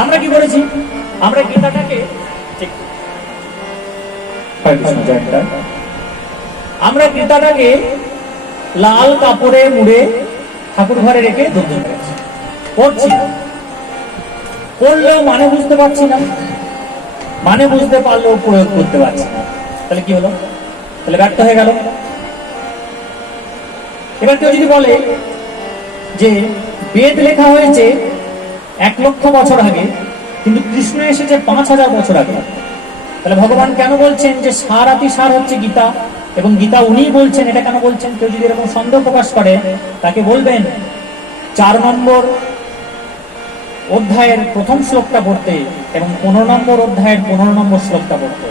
আমরা কি করেছি? আমরা গীতাটাকে আমরা গীতাটাকে লাল কাপড়ে মুড়ে ঠাকুর ঘরে রেখে ধরে রেখেছি, পড়ছি না, পড়লেও মানে বুঝতে পারছি না, মানে বুঝতে পারলেও প্রয়োগ করতে পারছি না। তাহলে কি হলো? তাহলে ব্যর্থ হয়ে গেল। এবার কেউ যদি বলে যে বেদ লেখা হয়েছে 1 লক্ষ বছর আগে, কিন্তু কৃষ্ণ এসেছে 5000 বছর আগে, তাহলে ভগবান কেন বলছেন যে সার আতি সার হচ্ছে গীতা, এবং গীতা উনিই বলছেন, এটা কেন বলছেন? কেউ যদি এরকম সন্দেহ প্রকাশ করে, তাকে বলবেন 4 নম্বর অধ্যায়ের প্রথম শ্লোকটা পড়তে এবং 15 নম্বর অধ্যায়ের 15 নম্বর শ্লোকটা পড়তে।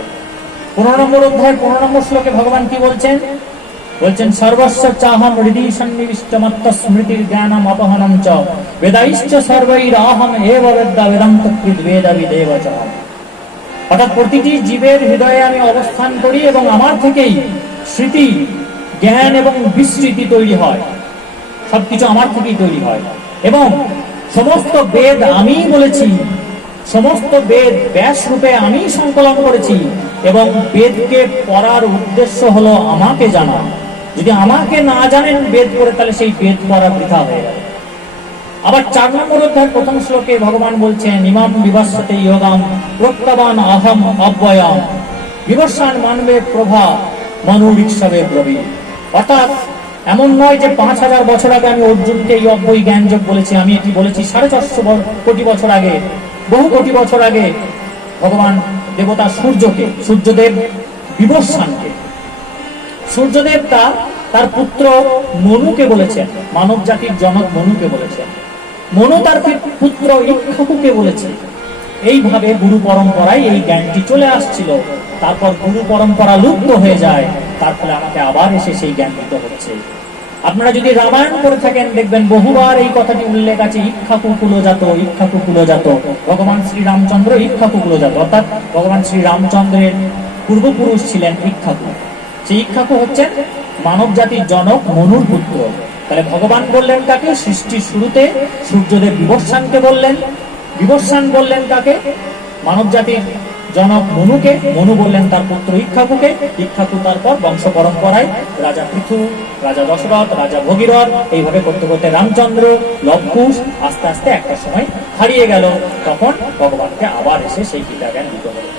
15 নম্বর অধ্যায়ের 15 নম্বর শ্লোকে ভগবান কি বলছেন? বলছেন, সর্বস্ব চাহম হৃদি সন্নিবিষ্ট মত্ত স্মৃতির জ্ঞানম অপহনম চ বেদাইশ্চ সর্বৈরাহম এব বেদ্যা বেদান্ত কৃদ বেদাবিদেব চ। অর্থাৎ প্রতিটি জীবের হৃদয়ে আমি অবস্থান করি এবং আমার থেকেই স্মৃতি, জ্ঞান এবং বিস্মৃতি তৈরি হয়। সবকিছু আমার থেকেই তৈরি হয় এবং সমস্ত বেদ আমিই বলেছি, সমস্ত বেদ ব্যাস রূপে আমি সংকলন করেছি এবং বেদকে পড়ার উদ্দেশ্য হলো আমাকে জানা। যদি আমাকে না জানেন বেদ পড়ে, তাহলে সেই বেদ পড়া বৃথা হয়ে যাবে। আবার 4 নম্বর অধ্যায়ের প্রথম শ্লোকে ভগবান বলছেন, ইমাম বিভাসতে যোগাম প্রত্যবান অহম অব্যয়াম বিবস্বান মানবে প্রভা মনুরিক্ষবে ব্রবী। অর্থাৎ এমন নয় যে 5000 বছর আগে আমি অর্জুনকে এই অব্যয়ী জ্ঞান যোগ বলেছি, আমি এটি বলেছি 450 কোটি বছর আগে, বহু কোটি বছর আগে ভগবান দেবতা সূর্যকে, সূর্যদেব বিবস্বানকে, সূর্যদেব তার পুত্র মনুকে বলেছেন, মানব জাতির জনক মনুকে বলেছেন, মনু তার পুত্র ইক্ষ্বাকুকে বলেছে। এইভাবে গুরু পরম্পরায় এই জ্ঞানটি চলে আসছিল। তারপর গুরু পরম্পরা লুপ্ত হয়ে যায়, তার ফলে আমাকে আবার এসে সেই জ্ঞান দিতে হচ্ছে। আপনারা যদি রামায়ণ করে থাকেন, দেখবেন বহুবার এই কথাটি উল্লেখ আছে, ইক্ষ্বাকু কুলজাত, ইক্ষ্বাকু কুলজাত। ভগবান শ্রী রামচন্দ্র ইক্ষ্বাকু কুলজাত, অর্থাৎ ভগবান শ্রী রামচন্দ্রের পূর্বপুরুষ ছিলেন ইক্ষ্বাকু। সেই ইক্ষ্বাকু হচ্ছেন মানব জাতির জনক মনুর পুত্র। তাহলে ভগবান বললেন কাকে? সৃষ্টির শুরুতে সূর্যদেব বিবস্বানকে বললেন, বিবস্বান বললেন কাকে? মানব জাতির জনক মনুকে, মনু বললেন তার পুত্র ইক্ষ্বাকুকে, ইক্ষ্বাকু তারপর বংশ পরম্পরায় রাজা পৃথু, রাজা দশরথ, রাজা ভগীরথ, এইভাবে করতে করতে রামচন্দ্র, লবকুশ, আস্তে আস্তে একটা সময় হারিয়ে গেল। তখন ভগবানকে আবার এসে সেই গীতা জ্ঞান দিতে হলো।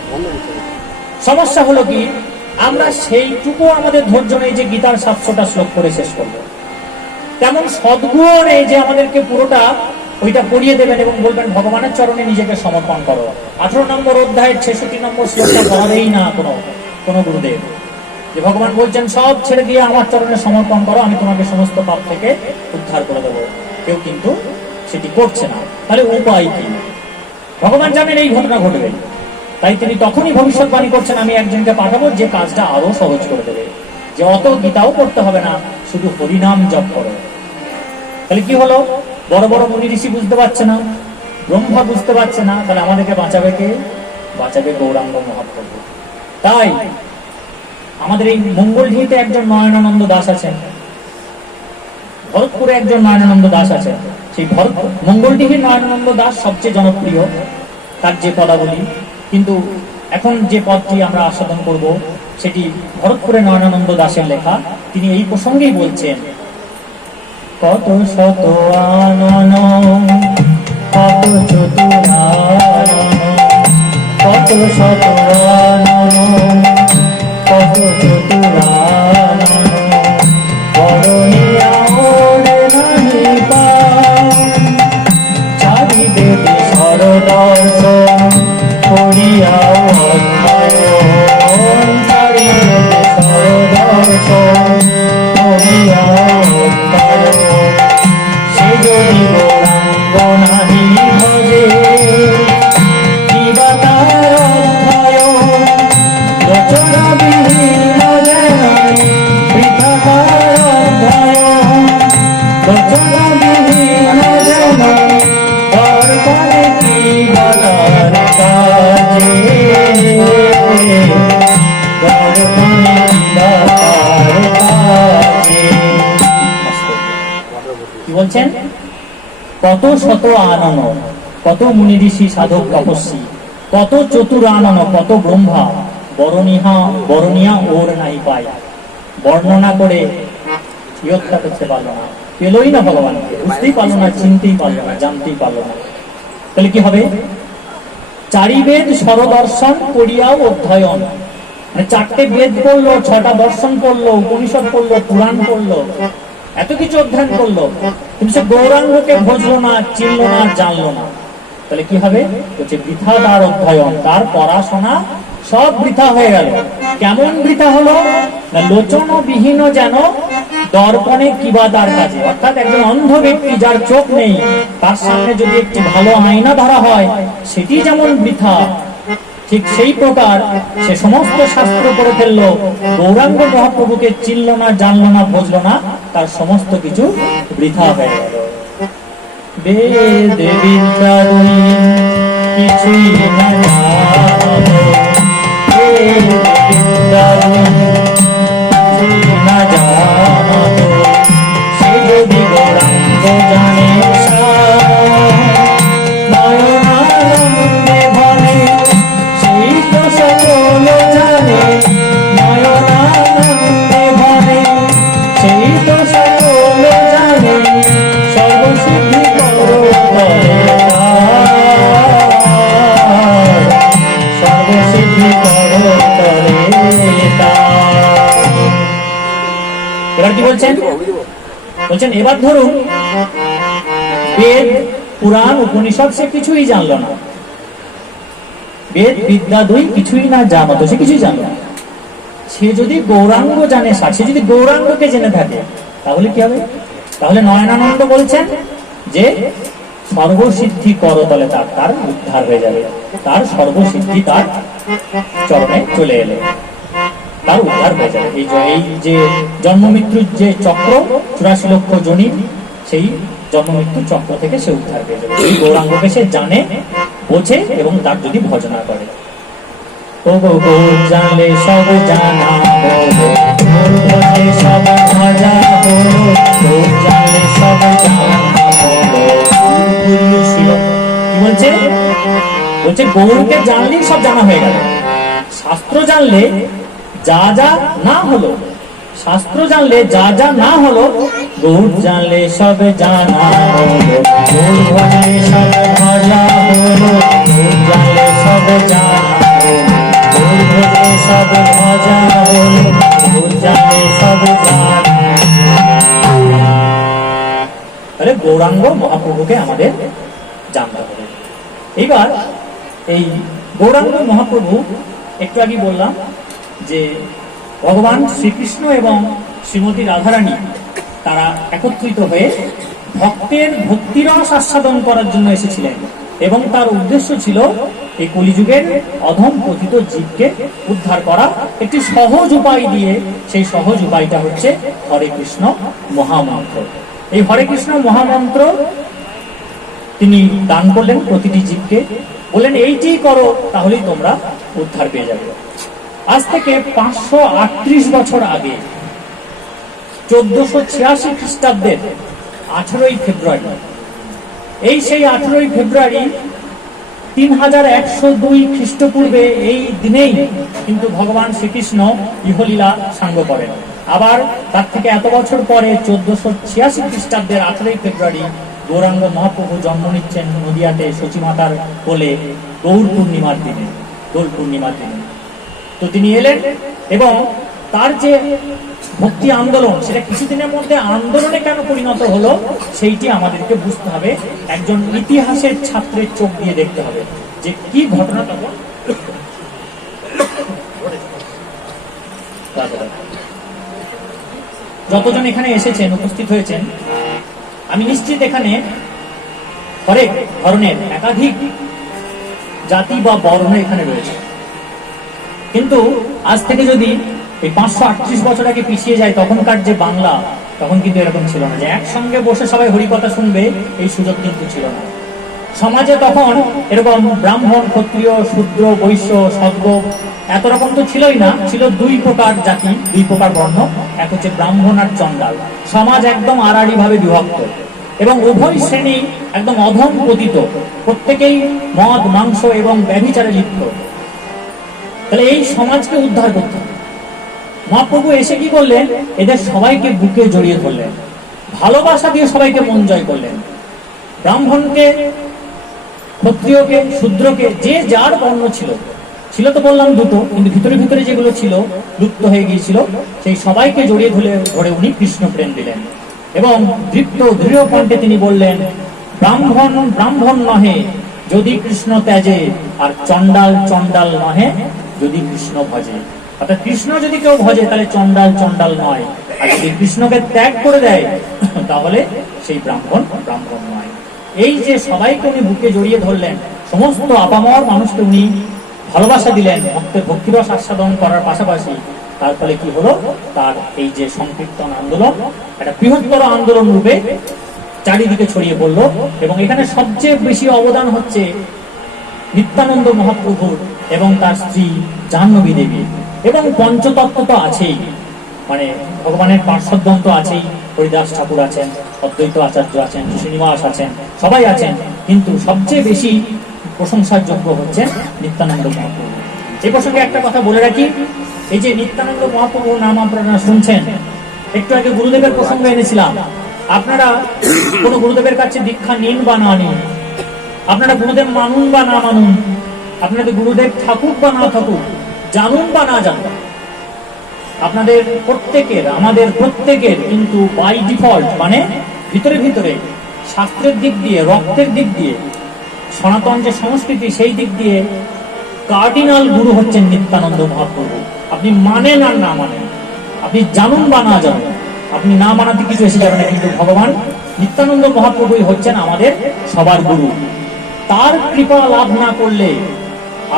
সমস্যা হলো কি, আমরা সেইটুকু আমাদের ধৈর্য নেই যে গীতার 700টা শ্লোক করে শেষ করবো। তেমন সদ্গুণ নেই যে আমাদেরকে পুরোটা ওইটা পড়িয়ে দেবেন এবং বলবেন ভগবানের চরণে নিজেকে সমর্পণ করো। 18 নম্বর অধ্যায়ের 66 নম্বর শ্লোকটা পড়াবেই না কোনো গুরুদেব, যে ভগবান বলছেন সব ছেড়ে দিয়ে আমার চরণে সমর্পণ করো, আমি তোমাকে সমস্ত পাপ থেকে উদ্ধার করে দেবো। কেউ কিন্তু সেটি করছে না। তাহলে উপায় কি? ভগবান জানেন এই ঘটনা ঘটবে, তাই তিনি তখনই ভবিষ্যৎবাণী করছেন, আমি একজনকে পাঠাবো যে কাজটা আরো সহজ করে দেবে, যে অত গীতাও পড়তে হবে না, শুধু হরিনাম জপ করো। তাহলে কি হলো? বড় বড় মুনি ঋষি বুঝতে পারছে না, ব্রহ্মা বুঝতে পারছে না, তাহলে আমাদেরকে বাঁচাবে কে? বাঁচাবে গৌরাঙ্গ মহাপ্রভু। তাই আমাদের এই মঙ্গলঢিতে একজন নয়নানন্দ দাস আছেন, ভরতপুরে একজন নয়নানন্দ দাস আছেন। সেই মঙ্গলডিহির নয়নানন্দ দাস সবচেয়ে জনপ্রিয়, তার যে পদাবলী। কিন্তু এখন যে পদটি আমরা আস্বাদন করব সেটি ভরতপুরে নয়নানন্দ দাসের লেখা। তিনি এই প্রসঙ্গেই বলছেন, কত শত আনন, কত চতুরানন, কত শত আনন, কত চতুরানন, বরণিয়া ওরে নাহি পান, চারিবেদে সরদর্শন করিয়া অধ্যয়ন, চারিবেদে সরদর্শন করিয়া অধ্যয়ন, সে যদি গৌরাঙ্গ নাহি ভজে, কিবা তার অধ্যয়ন, রচনা বিহীন যেন বৃথা তার অধ্যয়ন, রচনা বিহীন যেন দর্পণে কিবা তার কাজে, দর্পণে কিবা তার কাজে। কি বলছেন? কত শত আনন, কত মুনি ঋষি সাধক তপস্বী, কত চতুর আনন, কত ব্রহ্মা, বরণিয়া ওর নাই পাই, বর্ণনা করে ইয়ত্তা করতে পারলো না, পেলই না ভগবানকে, বুঝতেই পারলো না, চিনতেই পারলো না, জানতেই পারলো না। তাহলে কি হবে? চারিবেদ সরদর্শন করিয়াও অধ্যয়ন, মানে 4টে বেদ পড়লো, 6টা দর্শন পড়লো, উপনিষদ পড়লো, পুরাণ পড়লো, এত কিছু অধ্যয়ন করলো, কিন্তু সে গৌরাঙ্গকে বুঝলো না, চিনলো না, জানলো না। তাহলে কি হবে? বলছে বৃথা তার অধ্যয়ন, তার পড়াশোনা সব বৃথা হয়ে গেল। কেমন বৃথা হলো? না লোচন বিহীন যেন দর্পণে কিবা তার কাজে। অর্থাৎ একজন অন্ধ ব্যক্তি যার চোখ নেই, তার সামনে যদি একটি ভালো আয়না ধরা হয়, সেটি যেমন বৃথা, ঠিক সেই প্রকার সে সমস্ত শাস্ত্র পড়ে ফেললো, গৌরাঙ্গ মহাপ্রভুকে চিনল না, জানলো না, বুঝলো না, তার সমস্ত কিছু বৃথা হয়ে গেল। বেদ বিদ্যা কিছুই না না জানো সে যদি গৌরাঙ্গ জানে নয়নানন্দে ভরে সেই তো সকল জানে নয়নানন্দে ভরে সেই তো সকল জানে সর্বসিদ্ধি করো বলে সর্বসিদ্ধি করো বলে এবার কি বলছেন বলছেন এবার ধরুন বেদ পুরাণ উপনিষদ সে কিছুই জানলো না বেদ বিদ্যা দুই কিছুই না জানতো সে কিছুই জানলো না সে যদি গৌরাঙ্গ জানে সে যদি গৌরাঙ্গকে জেনে থাকে তাহলে কি হবে তাহলে নয়নানন্দ বলছেন যে সর্বসিদ্ধি করতলে তার উদ্ধার হয়ে যাবে তার সর্বসিদ্ধি তার চরণে চলে এলে তার উদ্ধার হয়ে যাবে এই যে জন্ম মৃত্যুর যে চক্র 84 লক্ষ জনি সেই জন্ম মৃত্যু চক্র থেকে সে উদ্ধার হয়ে যাবে এই গৌরাঙ্গকে সে জানে বোঝে এবং তার যদি ভজনা করে ও গো জানলে সব জানা বলো ভজে সব ভজা বলো জানলে সব জানা বলো কি বলছে বলছে গৌরকে জানলেই সব জানা হয়ে গেল শাস্ত্র জানলে যা যা না হলো শাস্ত্র জানলে যা যা না হলো গৌর জানলে সব জানা হলো গৌর ভজে সব ভজা হলো গৌর জানলে সব জানা হলো গৌর ভজে সব ভজা হলো গৌর জানলে সব জানা তাহলে গৌরাঙ্গ মহাপ্রভুকে আমাদের জানতে হবে এইবার এই গৌরাঙ্গ মহাপ্রভু একটু আগে বললাম যে ভগবান শ্রীকৃষ্ণ এবং শ্রীমতী রাধারানী তারা একত্রিত হয়ে ভক্তের ভক্তিরস আস্বাদন করার জন্য এসেছিলেন এবং তার উদ্দেশ্য ছিল এই কলিযুগের অধম পতিত জীবকে উদ্ধার করা একটি সহজ উপায় দিয়ে সেই সহজ উপায়টা হচ্ছে হরে কৃষ্ণ মহামন্ত্র এই হরে কৃষ্ণ মহামন্ত্র তিনি দান করলেন প্রতিটি জীবকে বললেন এইটি করো তাহলেই তোমরা উদ্ধার পেয়ে যাবে আজ থেকে 538 বছর আগে 1486 খ্রিস্টাব্দের 18ই ফেব্রুয়ারি এই সেই 18ই ফেব্রুয়ারি 3102 খ্রিস্টপূর্বে এই দিনেই কিন্তু ভগবান শ্রীকৃষ্ণ ইহলীলা সাঙ্গ করেন আবার তার থেকে এত বছর পরে 1486 খ্রিস্টাব্দের 18ই ফেব্রুয়ারি গৌরাঙ্গ মহাপ্রভু জন্ম নিচ্ছেন নদিয়াতে সচিমাতার কোলে গৌর পূর্ণিমার দিনে তো তিনি এলেন এবং তার যে ভক্তি আন্দোলন সেটা কিছুদিনের মধ্যে আন্দোলনে কেন পরিণত হলো সেইটি আমাদেরকে বুঝতে হবে একজন ইতিহাসের ছাত্রের চোখ দিয়ে দেখতে হবে যে কি ঘটনা তখন যতজন এখানে এসেছেন উপস্থিত হয়েছেন আমি নিশ্চিত এখানে হরেক ধরনের একাধিক জাতি বা বর্ণ এখানে রয়েছে কিন্তু আজ থেকে যদি এই 538 বছর আগে পিছিয়ে যায় তখনকার যে বাংলা তখন কিন্তু এরকম ছিল না যে একসঙ্গে বসে সবাই হরিকথা শুনবে এই সুযোগ কিন্তু ছিল না সমাজে তখন এরকম ব্রাহ্মণ ক্ষত্রিয় শূদ্র বৈশ্য শদ্র এত রকম তো ছিলই না ছিল দুই প্রকার জাতি দুই প্রকার বর্ণ এক হচ্ছে ব্রাহ্মণ আর চণ্ডাল সমাজ একদম আড়াআড়ি ভাবে বিভক্ত এবং উভয় শ্রেণী একদম অধম পতিত প্রত্যেকেই মদ মাংস এবং ব্যভিচারে লিপ্ত তাহলে এই সমাজকে উদ্ধার করতে হবে মহাপ্রভু এসে কি করলেন এদের সবাইকে বুকে জড়িয়ে ধরলেন ভালোবাসা দিয়ে সবাইকে মন জয় করলেন ব্রাহ্মণকে ক্ষত্রিয়কে শূদ্রকে যে যার বর্ণ ছিল তো বললাম দুটো কিন্তু ভিতরে ভিতরে যেগুলো ছিল লুপ্ত হয়ে গিয়েছিল সেই সবাইকে জড়িয়ে ধরে উনি কৃষ্ণ প্রেম দিলেন এবং দৃঢ় কণ্ঠে তিনি বললেন ব্রাহ্মণ নহে যদি কৃষ্ণ ত্যাজে আর চণ্ডাল নহে যদি কৃষ্ণ ভজে অর্থাৎ কৃষ্ণ যদি কেউ ভজে তাহলে চণ্ডাল নয় আর যদি কৃষ্ণকে ত্যাগ করে দেয় তাহলে সেই ব্রাহ্মণ নয় এই যে সবাইকে উনি বুকে জড়িয়ে ধরলেন সমস্ত আপামর মানুষকে উনি ভালোবাসা দিলেন ভক্তের ভক্তিরস আস্বাদন করার পাশাপাশি তার ফলে কি হলো তার এই যে সংকীর্তন আন্দোলন একটা বৃহত্তর আন্দোলন রূপে চারিদিকে ছড়িয়ে পড়লো এবং এখানে সবচেয়ে বেশি অবদান হচ্ছে নিত্যানন্দ মহাপ্রভুর এবং তার স্ত্রী জাহ্নবী দেবী, এবং পঞ্চতত্ত্ব তো আছেই, মানে ভগবানের পার্শ্বদ্বন্দ্ব তো আছেই। হরিদাস ঠাকুর আছেন, অদ্বৈত আচার্য আছেন, শ্রীনিবাস আছেন, সবাই আছেন, কিন্তু সবচেয়ে বেশি প্রশংসার যোগ্য হচ্ছেন নিত্যানন্দ মহাপ্রভু। এই প্রসঙ্গে একটা কথা বলে রাখি, এই যে নিত্যানন্দ মহাপ্রভুর নাম আপনারা শুনছেন, একটু আগে গুরুদেবের প্রসঙ্গ এনেছিলাম। আপনারা কোন গুরুদেবের কাছে দীক্ষা নিন বা না নিন, আপনারা গুরুদেব মানুন বা না মানুন, আপনাদের গুরুদেব থাকুক বা না থাকুক, জানুন বা না জানুন, আপনাদের প্রত্যেকের, আমাদের প্রত্যেকের কিন্তু বাই ডিফল্ট, মানে ভিতরে ভিতরে শাস্ত্রের দিক দিয়ে, রক্তের দিক দিয়ে, সনাতন যে সংস্কৃতি সেই দিক দিয়ে কার্ডিনাল গুরু হচ্ছেন নিত্যানন্দ মহাপ্রভু। আপনি মানেন আর না মানেন, আপনি জানুন বা না জানুন, আপনি না মানাতে কিছু এসে যাবে না, কিন্তু ভগবান নিত্যানন্দ মহাপ্রভুই হচ্ছেন আমাদের সবার গুরু। তার কৃপা লাভ না করলে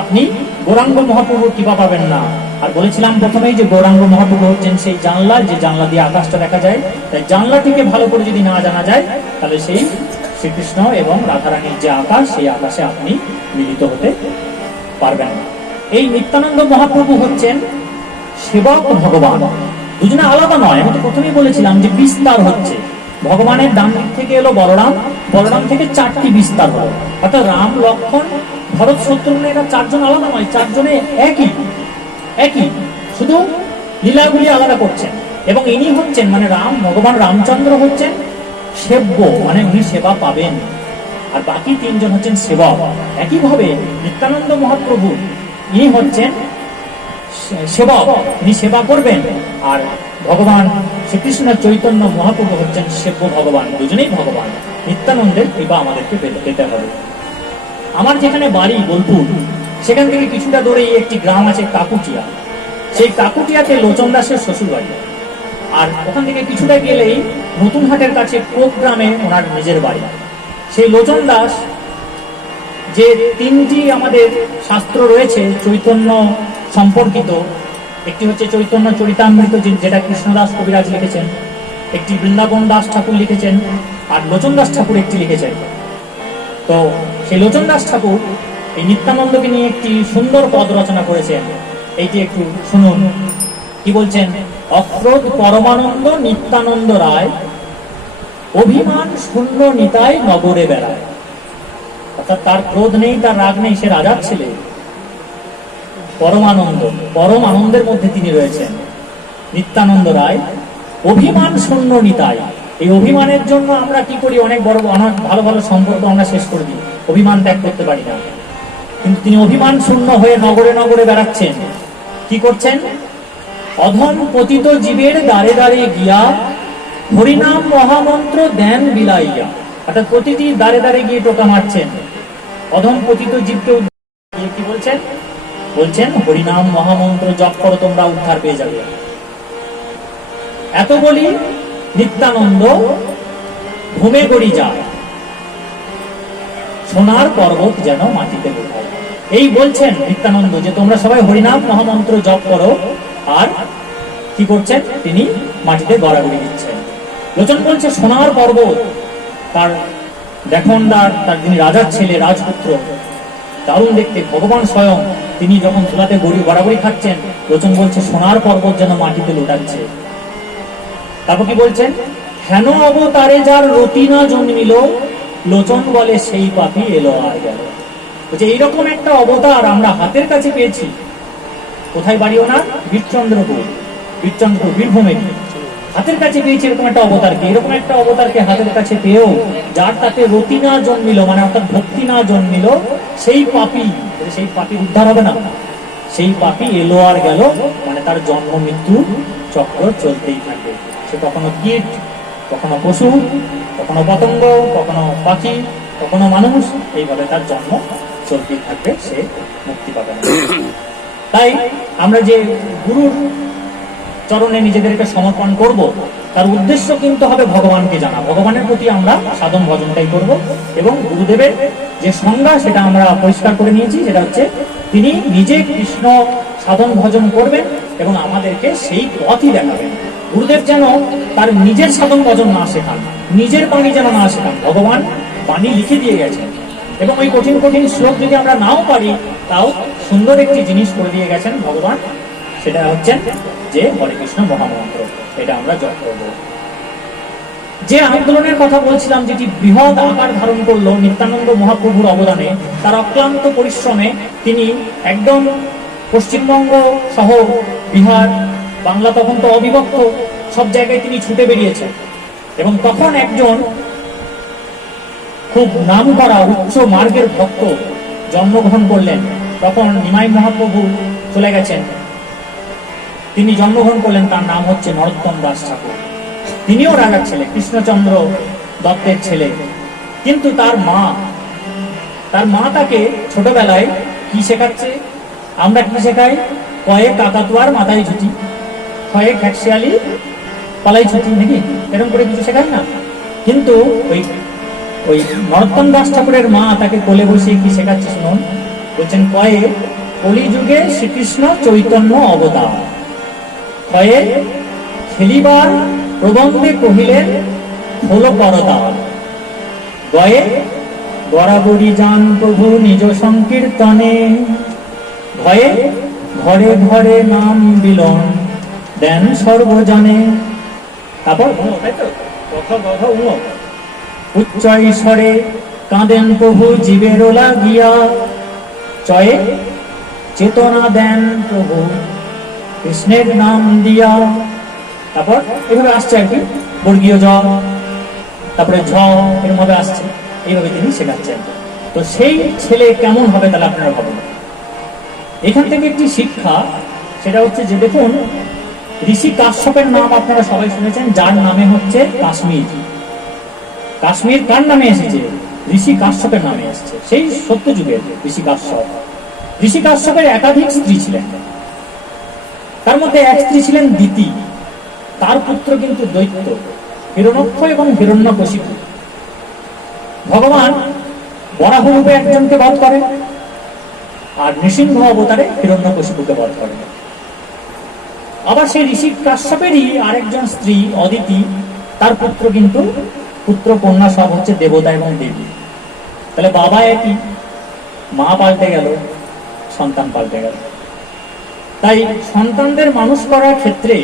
আপনি গৌরাঙ্গ মহাপ্রভুর কৃপা পাবেন না। আর বলেছিলাম প্রথমেই যে গৌরাঙ্গ মহাপ্রভু হচ্ছেন সেই জানলা, যে জানলা দিয়ে আকাশটা দেখা যায়। তাই জানলাটিকে ভালো করে যদি না জানা যায়, তাহলে সেই শ্রীকৃষ্ণ এবং রাধারানীর যে আকাশ, সেই আকাশে আপনি মিলিত হতে পারবেন না। এই নিত্যানন্দ মহাপ্রভু হচ্ছেন সেবক ভগবান, দুজনে আলাদা নয়। আমি তো প্রথমেই বলেছিলাম যে বিস্তার হচ্ছে, ভগবানের ডান দিক থেকে এলো বলরাম, বলরাম থেকে 4টি বিস্তার হলো, অর্থাৎ রাম, লক্ষ্মণ, ভরত, শত্রুঘ্ন, এরা 4 জন আলাদা নয়, 4 জনে একই, শুধু লীলাগুলি আলাদা করছেন। এবং ইনি হচ্ছেন, মানে ভগবান রামচন্দ্র হচ্ছেন সেব্য, মানে উনি সেবা পাবেন, আর বাকি 3 জন হচ্ছেন সেবক। একইভাবে নিত্যানন্দ মহাপ্রভু ইনি হচ্ছেন সেবক, ইনি সেবা করবেন, আর ভগবান শ্রীকৃষ্ণ চৈতন্য মহাপ্রভু হচ্ছেন সেব্য ভগবান, দুজনেই ভগবান। নিত্যানন্দের কৃপা আমাদেরকে পেতে হবে। আমার যেখানে বাড়ি বোলপুর, সেখান থেকে কিছুটা দূরেই একটি গ্রাম আছে কাকুটিয়া। সেই কাকুটিয়াতে লোচন দাসের শ্বশুর বাড়ি, আর ওখান থেকে কিছুটা গেলেই নতুন হাটের কাছে কোক গ্রামে ওনার নিজের বাড়ি। সেই লোচন দাস, যে 3টি আমাদের শাস্ত্র রয়েছে চৈতন্য সম্পর্কিত, একটি হচ্ছে চৈতন্য চরিতামৃত, যেটা কৃষ্ণদাস কবিরাজ লিখেছেন, একটি বৃন্দাবন দাস ঠাকুর লিখেছেন, আর লোচন দাস ঠাকুর একটি লিখেছেন। তো সেই লোচন দাস ঠাকুর এই নিত্যানন্দকে নিয়ে একটি সুন্দর পদ রচনা করেছেন, এইটি একটু শুনুন। কি বলছেন? অক্রোধ পরমানন্দ নিত্যানন্দ রায়, অভিমান শূন্য নিতাই নগরে বেড়ায়। অর্থাৎ তার ক্রোধ নেই, তার রাগ নেই, সে রাজার ছেলে। পরমানন্দ, পরম আনন্দের মধ্যে তিনি রয়েছেন নিত্যানন্দ রায়। অভিমান শূন্য নিতাই, এই অভিমানের জন্য আমরা কি করি, অনেক বড় অনেক ভালো ভালো সম্পর্ক আমরা শেষ করে দিই, অভিমান ত্যাগ করতে পারি না। কিন্তু তিনি অভিমান শূন্য হয়ে নগরে নগরে বেড়াচ্ছেন। কি করছেন? অধম পতিত জীবের দ্বারে দ্বারে গিয়া, হরিনাম মহামন্ত্র দেন বিলাইয়া। অর্থাৎ প্রতিটি দ্বারে দ্বারে গিয়ে টোকা মারছেন, অধম পতিত জীবকে কি বলছেন? বলছেন হরিনাম মহামন্ত্র জপ করো, তোমরা উদ্ধার পেয়ে যাবে। এত বলি নিত্যানন্দ ঘুমে গড়ি যায়, সোনার পর্বত যেন মাটিতে বোঝায়। এই বলছেন নিত্যানন্দ যে তোমরা সবাই হরিনাম মহামন্ত্র জপ করো, আর কি করছেন? তিনি মাটিতে গড়াগড়ি দিচ্ছেন। লোচন বলছে সোনার পর্বত, তার দেখনদার, তার যিনি রাজার ছেলে, রাজপুত্র, দারুণ দেখতে, ভগবান স্বয়ং, তিনি যখন ধুলাতে গড়াগড়ি খাচ্ছেন, লোচন বলছে সোনার পর্বত যেন মাটিতে লুটাচ্ছে। তারপর কি বলছেন? হেন অবতারে যার রতি না জন্মিল, লোচন বলে সেই পাপী এলো আর গেল। বলছে এইরকম একটা অবতার আমরা হাতের কাছে পেয়েছি। কোথায় বাড়ি ওনার? বীরচন্দ্রপুর, বীরভূমে হাতের কাছে পেয়েছি এরকম একটা অবতারকে। এরকম একটা অবতারকে হাতের কাছে পেয়েও যার তাতে রতি না জন্মিল, মানে অর্থাৎ ভক্তি না জন্মিল, সেই পাপী, সেই পাপীর উদ্ধার হবে না, সেই পাপী এলো আর গেল, মানে তার জন্ম মৃত্যু চক্র চলতেই থাকে। সে কখনো কীট, কখনো পশু, কখনো পতঙ্গ, কখনো পাখি, কখনো মানুষ, এইভাবে তার জন্ম চলতেই থাকবে, সে মুক্তি পাবে না। তাই আমরা যে গুরুর চরণে নিজেদেরকে সমর্পণ করব, তার উদ্দেশ্য কিন্তু হবে ভগবানকে জানা, ভগবানের প্রতি আমরা সাধন ভজনটাই করব। এবং গুরুদেবের যে সংজ্ঞা সেটা আমরা পরিষ্কার করে নিয়েছি, সেটা হচ্ছে তিনি নিজে কৃষ্ণ সাধন ভজন করবেন এবং আমাদেরকে সেই পথই দেখাবেন। গুরুদেব যেন তার নিজের সাধন ভজন না শেখান, নিজের বাণী যেন না শেখান, ভগবান বাণী লিখে দিয়ে গেছেন। এবং ওই কঠিন কঠিন শ্লোক যদি আমরা নাও পারি, তাও সুন্দর একটি জিনিস করে দিয়ে গেছেন ভগবান, সেটা হচ্ছে যে হরে কৃষ্ণ মহামন্ত্র, এটা আমরা জপ করব। যে আন্দোলনের কথা বলছিলাম, যেটি বৃহৎ আকার ধারণ করলো নিত্যানন্দ মহাপ্রভুর অবদানে, তার অক্লান্ত পরিশ্রমে তিনি একদম পশ্চিমবঙ্গ সহ বিহার, বাংলা তখন তো অবিভক্ত, সব জায়গায় তিনি ছুটে বেরিয়েছেন। এবং তখন একজন খুব নামকরা উচ্চ মার্গের ভক্ত জন্মগ্রহণ করলেন। তখন নিমাই মহাপ্রভু চলে গেছেন, তিনি জন্মগ্রহণ করলেন, তার নাম হচ্ছে নরোত্তম দাস ঠাকুর। তিনিও রাজার ছেলে, কৃষ্ণচন্দ্র দত্তের ছেলে। কিন্তু তার মা তাকে ছোটবেলায় কি শেখাচ্ছে? আমরা কি শেখাই? কয়ে কাকাতুয়ার মাথায় ঝুঁটি, কয়ে খ্যাকশিয়ালি পালাই ছুটি, নাকি এরকম করে কিছু শেখায় না? কিন্তু ওই নরোত্তম দাস ঠাকুরের মা তাকে কোলে বসিয়ে কি শেখাচ্ছে শুনুন। বলছেন, কয়ে কলিযুগে শ্রীকৃষ্ণ চৈতন্য অবতার, কয়ে খেলিবার প্রবন্ধে কহিলেন হলো পরতার, গয়ে গড়াগড়ি যান প্রভু নিজ সংকীর্তনে, ভয়ে ঘরে ঘরে নাম বিলন দেন সর্বজনে। তারপর উচ্চ ঈশ্বরে কাঁদেন প্রভু জীবের লাগিয়া, চয়ে চেতনা দেন প্রভু কৃষ্ণের নাম দিয়া। তারপর এভাবে আসছে আর কি, বর্গীয় জ, তারপরে ঝ, এর মধ্যে আসছে, এইভাবে তিনি শেখাচ্ছেন। তো সেই ছেলে কেমন হবে তাহলে আপনারা ভাবুন। এখান থেকে একটি শিক্ষা, সেটা হচ্ছে যে দেখুন, ঋষি কাশ্যপের নাম আপনারা সবাই শুনেছেন, যার নামে হচ্ছে কাশ্মীর। কাশ্মীর কার নামে এসেছে? ঋষি কাশ্যপের নামে এসেছে, সেই সত্যযুগের ঋষি কাশ্যপ। ঋষি কাশ্যপের একাধিক স্ত্রী ছিলেন, তার মধ্যে এক স্ত্রী ছিলেন দিতি। তার পুত্র কিন্তু দৈত্য, হিরণ্যক্ষ এবং হিরণ্যকশিপু। ভগবান বরাহ রূপে একজনকে বধ করেন, আর নৃসিংহ অবতারে হিরণ্যকশিপুকে বধ করেন। আবার সেই ঋষি কাশ্যপেরই আরেকজন স্ত্রী অদিতি, তার পুত্র কিন্তু পুত্র কন্যা সব হচ্ছে দেবতা এবং দেবী। তাহলে বাবা একই, মা পাল্টে গেল, সন্তান পাল্টে গেল। তাই সন্তানদের মানুষ করার ক্ষেত্রে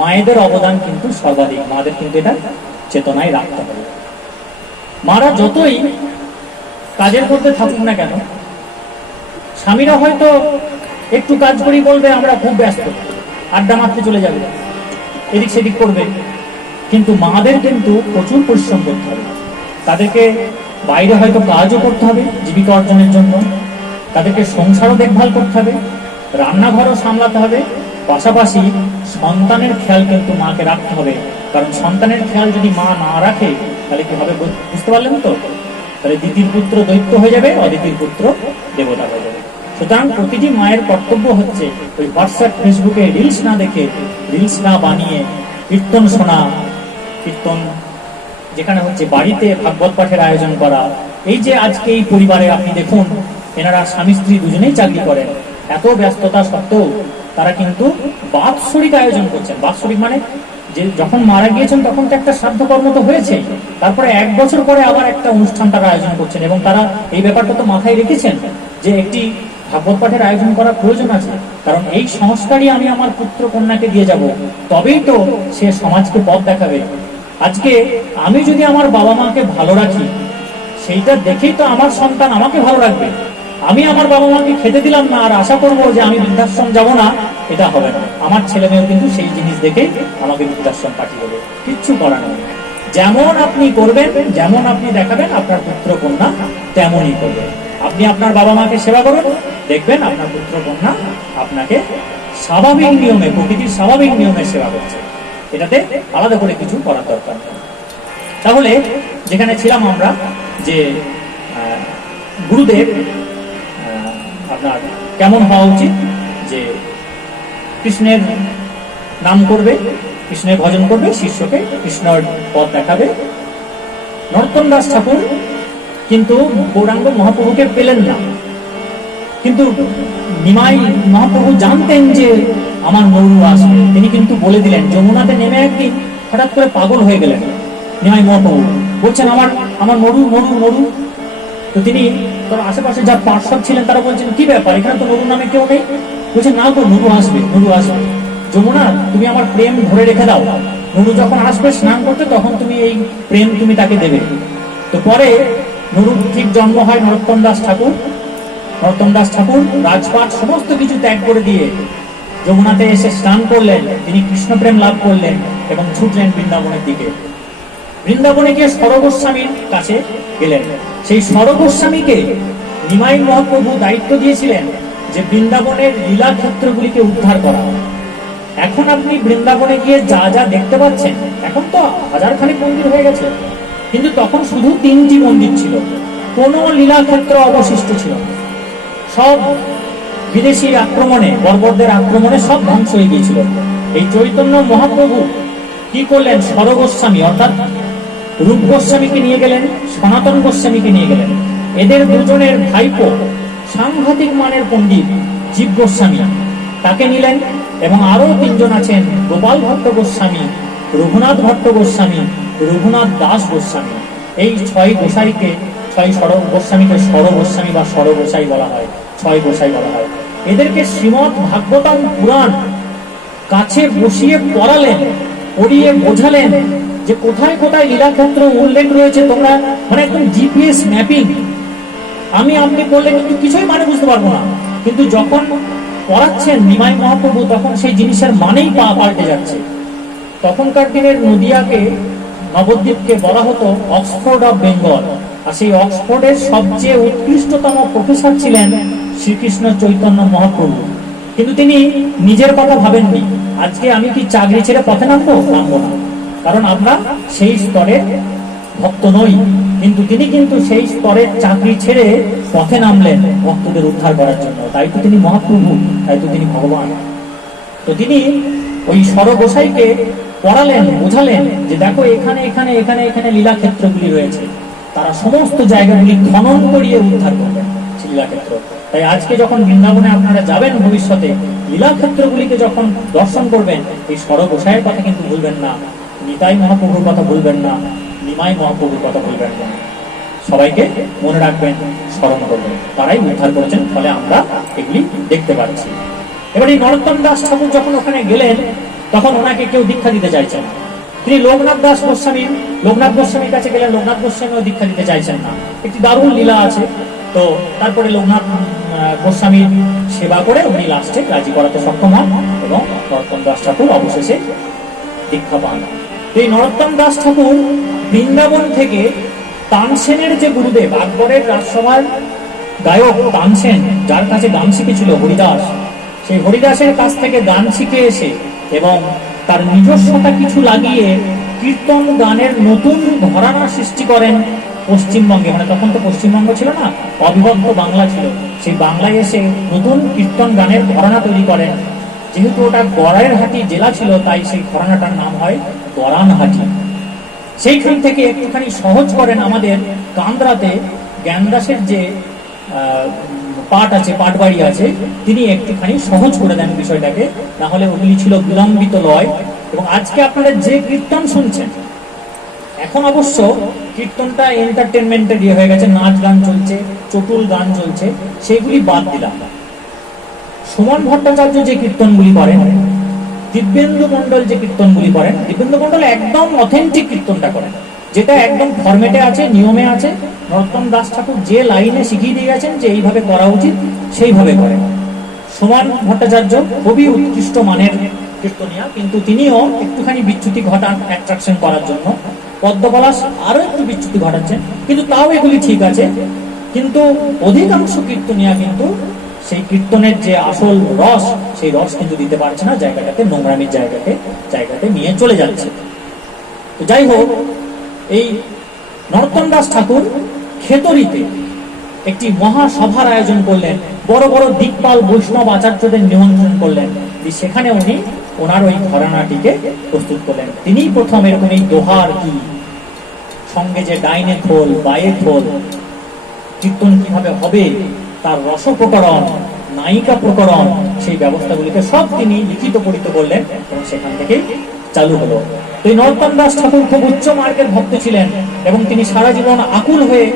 মায়েদের অবদান কিন্তু সর্বাধিক। মাদের কিন্তু এটা চেতনায় রাখতে হবে। মারা যতই কাজের মধ্যে থাকুক না কেন, স্বামীরা হয়তো একটু কাজ করি বলবে আমরা খুব ব্যস্ত, আড্ডা মারতে চলে যাবে, এদিক সেদিক করবে, কিন্তু মাদের কিন্তু প্রচুর পরিশ্রম করতে হবে। তাদেরকে বাইরে হয়তো কাজও করতে হবে জীবিকা অর্জনের জন্য, তাদেরকে সংসারও দেখভাল করতে হবে, রান্নাঘরও সামলাতে হবে, পাশাপাশি সন্তানের খেয়াল কিন্তু মাকে রাখতে হবে। কারণ সন্তানের খেয়াল যদি মা না রাখে তাহলে কি হবে বুঝতে পারলেন তো? তাহলে দিদির পুত্র দৈত্য হয়ে যাবে, অদিতির পুত্র দেবতা হয়ে যাবে। সুতরাং প্রতিটি মায়ের কর্তব্য হচ্ছে ওই হোয়াটসঅ্যাপ ফেসবুকে রিলস না দেখে, রিলস না বানিয়ে কীর্তন শোনা, কীর্তন যেখানে হচ্ছে বাড়িতে ভাগবত পাঠের আয়োজন করা। এই যে আজকে এই পরিবারে আপনি দেখুন, এনারা স্বামী স্ত্রী দুজনেই চাকরি করেন, এত ব্যস্ততা সত্ত্বেও তারা কিন্তু বাৎসরিক আয়োজন করছেন। বাৎসরিক মানে যে যখন মারা গিয়েছেন তখন তো একটা শ্রাদ্ধ কর্ম তো হয়েছে, তারপরে 1 বছর পরে আবার একটা অনুষ্ঠান তারা আয়োজন করছেন। এবং তারা এই ব্যাপারটা তো মাথায় রেখেছেন যে একটি ভাগবত পাঠের আয়োজন করার প্রয়োজন আছে, কারণ এই সংস্কারই আমি আমার পুত্র কন্যাকে দিয়ে যাব, তবেই তো সে সমাজকে পথ দেখাবে। আজকে আমি যদি আমার বাবা মাকে ভালো রাখি, সেইটা দেখেই তো আমার সন্তান আমাকে ভালো রাখবে। আমি আমার বাবা মাকে খেতে দিলাম না আর আশা করবো যে আমি বৃদ্ধাশ্রম যাব না, এটা হবে না। আমার ছেলে মেয়েও কিন্তু সেই জিনিস দেখেই আমাকে বৃদ্ধাশ্রম পাঠিয়ে দেবে, কিচ্ছু করার নেই। যেমন আপনি করবেন, যেমন আপনি দেখাবেন, আপনার পুত্র কন্যা তেমনই করবে। আপনি আপনার বাবা মাকে সেবা করুন, দেখবেন আপনার পুত্র কন্যা আপনাকে স্বাভাবিক নিয়মে, প্রকৃতির স্বাভাবিক নিয়মে সেবা করছে। এটাতে আলাদা করে কিছু করার দরকার নেই। তাহলে যেখানে ছিলাম আমরা, যে গুরুদেব আপনার কেমন হওয়া উচিত, যে কৃষ্ণের নাম করবে, কৃষ্ণের ভজন করবে, শিষ্যকে কৃষ্ণের পথ দেখাবে। নরোত্তম দাস ঠাকুর কিন্তু গৌরাঙ্গ মহাপ্রভুকে পেলেন না, কিন্তু নিমাই মহাপ্রভু জানতেন যে আমার নরু আসবে। তিনি কিন্তু বলে দিলেন, যমুনাতে নেমে একদিন হঠাৎ করে পাগল হয়ে গেলেন নিমাই মহাপ্রভু, বলছেন আমার নরু নরু নরু। তো তো তিনি তার আশেপাশে যা পার্শ্বদ ছিলেন তারা বলছেন কি ব্যাপার, এখানে তো নুরু নামে কেউ নেই। বলছে না তো, নুরু আসবে, নুরু আসবে। যমুনা তুমি আমার প্রেম ধরে রেখে দাও, নুরু যখন আসবে স্নান করতে তখন তুমি এই প্রেম তুমি তাকে দেবে। তো পরে নুরুর ঠিক জন্ম হয় নরোত্তম দাস ঠাকুর। নরোত্তম দাস ঠাকুর রাজপাট সমস্ত কিছু ত্যাগ করে দিয়ে যমুনাতে এসে স্নান করলেন, তিনি কৃষ্ণপ্রেম লাভ করলেন এবং ছুটলেন বৃন্দাবনের দিকে। বৃন্দাবনে গিয়ে সর গোস্বামীর কাছে গেলেন। সেই সর গোস্বামীকে নিমাই মহাপ্রভু দায়িত্ব দিয়েছিলেন যে বৃন্দাবনের লীলা ক্ষেত্রগুলিকে উদ্ধার করা। এখন আপনি বৃন্দাবনে গিয়ে যা যা দেখতে পাচ্ছেন, এখন তো হাজারখানেক মন্দির হয়ে গেছে, কিন্তু তখন শুধু 3টি মন্দির ছিল, কোনো লীলা ক্ষেত্র অবশিষ্ট ছিল না। সব বিদেশি আক্রমণে, বর্বরদের আক্রমণে সব ধ্বংস হয়ে গিয়েছিল। এই চৈতন্য মহাপ্রভু কি করলেন, সর গোস্বামী অর্থাৎ রূপ গোস্বামীকে নিয়ে গেলেন, সনাতন গোস্বামীকে নিয়ে গেলেন। এদের দুজনের ভাইপো সাংঘাতিক মানের পণ্ডিত জীব গোস্বামী, তাকে নিলেন এবং আরো 3জন আছেন, গোপাল ভট্ট গোস্বামী, রঘুনাথ ভট্ট গোস্বামী, রঘুনাথ দাস গোস্বামী। এই 6 গোসাইকে, 6 সর গোস্বামীকে সর গোস্বামী বা সর গোসাই বলা হয়, 6 গোসাই বলা হয়। এদেরকে শ্রীমৎ ভাগবতম পুরাণ কাছে বসিয়ে পড়ালেন, পড়িয়ে বোঝালেন যে কোথায় কোথায় লীলাক্ষেত্র উল্লেখ রয়েছে, তোমরা মানে একদম জিপিএস ম্যাপিং। আপনি বললে কিন্তু কিছুই মানে বুঝতে পারবো না, কিন্তু যখন পড়াচ্ছেন নিমাই মহাপ্রভু তখন সেই জিনিসের মানেই পাল্টে যাচ্ছে। তখনকার দিনের নদিয়াকে, নবদ্বীপকে বলা হতো অক্সফোর্ড অফ বেঙ্গল, আর সেই অক্সফোর্ডের সবচেয়ে উৎকৃষ্টতম প্রফেসর ছিলেন শ্রীকৃষ্ণ চৈতন্য মহাপ্রভু। কিন্তু তিনি নিজের কথা ভাবেননি, আজকে আমি কি চাকরি ছেড়ে পথে নামবো না, কারণ আমরা সেই স্তরের ভক্ত নই। কিন্তু তিনি কিন্তু সেই স্তরের চাকরি ছেড়ে পথে নামলেন ভক্তদের উদ্ধার করার জন্য। তাই তো তিনি মহাপ্রভু, তাই তো তিনি ভগবান। তো তিনি ওই সর গোসাইকে পড়ালেন, বোঝালেন যে দেখো এখানে এখানে এখানে এখানে লীলা ক্ষেত্রগুলি রয়েছে, তারা সমস্ত জায়গাগুলি খনন করিয়ে উদ্ধার করবেন লীলাক্ষেত্র। তাই আজকে যখন বৃন্দাবনে আপনারা যাবেন, ভবিষ্যতে লীলাক্ষেত্রগুলিকে যখন দর্শন করবেন, এই সর গোসাইয়ের কথা কিন্তু ভুলবেন না, নিতাই মহাপ্রভুর কথা ভুলবেন না, নিমাই মহাপ্রভুর কথা ভুলবেন না। সবাইকে মনে রাখবেন, স্মরণ করবেন, তারাই উদ্ধার করেছেন, ফলে আমরা এগুলি দেখতে পাচ্ছি। এবার এই নরোত্তম দাস ঠাকুর যখন ওখানে গেলেন তখন ওনাকে কেউ দীক্ষা দিতে চাইছেন না। তিনি লোকনাথ গোস্বামীর কাছে গেলেন, লোকনাথ গোস্বামীও দীক্ষা দিতে চাইছেন না। একটি দারুণ লীলা আছে। তো তারপরে লোকনাথ গোস্বামীর সেবা করে উনি লাস্টে রাজি করাতে সক্ষম হন এবং নরোত্তম দাস ঠাকুর অবশেষে দীক্ষা পান। এই নরোত্তম দাস ঠাকুর বৃন্দাবন থেকে তানসেনের যে গুরুদেব, আকবরের রাজসভার গায়ক তানসেন, যার কাছে গান শিখেছিল হরিদাস, সেই হরিদাসের কাছ থেকে গান শিখে এসে এবং তার নিজস্বতা কিছু লাগিয়ে কীর্তন গানের নতুন ঘরানা সৃষ্টি করেন পশ্চিমবঙ্গে। মানে তখন তো পশ্চিমবঙ্গ ছিল না, অবিভক্ত বাংলা ছিল। সেই বাংলায় এসে নতুন কীর্তন গানের ঘরানা তৈরি করেন। যেহেতু ওটা গড়াইহাটি জেলা ছিল, তাই সেই ঘরানাটার নাম হয় গরানহাটি। সেইখান থেকে একটুখানি সহজ করেন আমাদের কান্দ্রাতে জ্ঞানদাসের যে পাঠ আছে, পাঠ বাড়ি আছে, তিনি একটুখানি সহজ করে দেন বিষয়টাকে, না হলে ওগুলি ছিল বিলম্বিত লয়। এবং আজকে আপনারা যে কীর্তন শুনছেন, এখন অবশ্য কীর্তনটা এন্টারটেনমেন্টের ইয়ে হয়ে গেছে, নাচ গান চলছে, চটুল গান চলছে, সেগুলি বাদ দিলাম। সুমন ভট্টাচার্য যে কীর্তনগুলি করেন, দিব্যেন্দু মন্ডল যে কীর্তনগুলি করেন, দিব্যেন্দু মন্ডল একদম অথেন্টিক কীর্তনটা করেন, যেটা একদম ফরম্যাটে আছে, নিয়মে আছে। নরোত্তম দাস ঠাকুর যে লাইনে শিখিয়ে দিয়ে গেছেন যে এইভাবে করা উচিত, সেইভাবে করেন। সুমন ভট্টাচার্য খুবই উৎকৃষ্ট মানের কীর্তনিয়া, কিন্তু তিনিও একটুখানি বিচ্যুতি ঘটান অ্যাট্রাকশন করার জন্য। পদ্মপলাশ আরো একটু বিচ্যুতি ঘটাচ্ছেন, কিন্তু তাও এগুলি ঠিক আছে। কিন্তু অধিকাংশ কীর্তনিয়া কিন্তু সেই কীর্তনের যে আসল রস, সেই রস কিন্তু দিতে পারছে না, জায়গাটাকে নোংরামির জায়গাতে নিয়ে চলে যাচ্ছে। তো যাই হোক, এই নরোত্তম দাস ঠাকুর খেতড়িতে একটি মহাসভার আয়োজন করলেন, বড় বড় দিকপাল বৈষ্ণব আচার্যদের নিমন্ত্রণ করলেন। সেখানে উনি ওনার ওই ঘরানাটিকে প্রস্তুত করলেন। তিনিই প্রথম এরকম এই দোহার কি, সঙ্গে যে ডাইনে খোল বায়ে খোল, কীর্তন কিভাবে হবে, তার রস প্রকরণ, নায়িকা প্রকরণ, সেই ব্যবস্থাগুলিকে সব তিনি লিখিত পড়িত করলেন এবং সেখান থেকেই চালু হলো। তো এই নরোত্তম দাস ঠাকুর খুব উচ্চ মার্গের ভক্ত ছিলেন এবং তিনি সারা জীবন আকুল হয়ে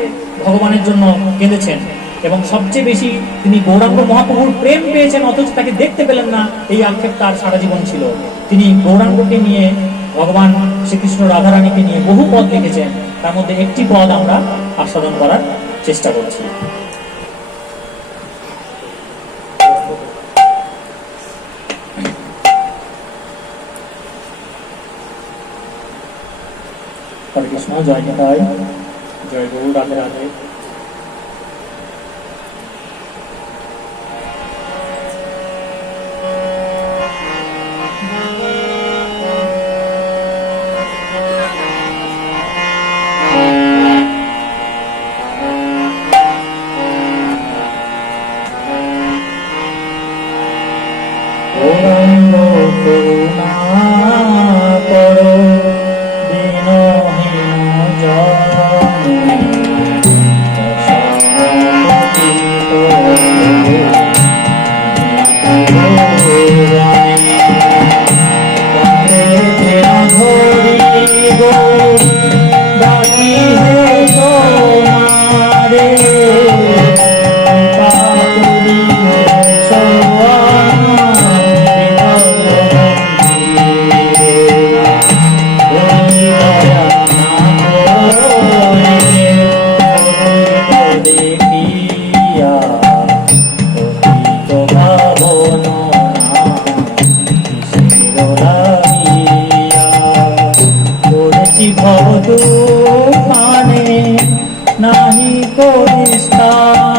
ভগবানের জন্য কেঁদেছেন এবং সবচেয়ে বেশি তিনি গৌরাঙ্গ মহাপ্রভুর প্রেম পেয়েছেন, অথচ তাকে দেখতে পেলেন না, এই আক্ষেপ তার সারা জীবন ছিল। তিনি গৌরাঙ্গকে নিয়ে, ভগবান শ্রীকৃষ্ণ রাধারানীকে নিয়ে বহু পদ লিখেছেন, তার মধ্যে একটি পদ আমরা আস্বাদন করার চেষ্টা করছি। হরে কৃষ্ণ, জয় নিতাই, জয় গৌর, রাধে রাধে। গৌরাঙ্গ করুণা করো দীনহীন জনে, নাহি করিস্তান,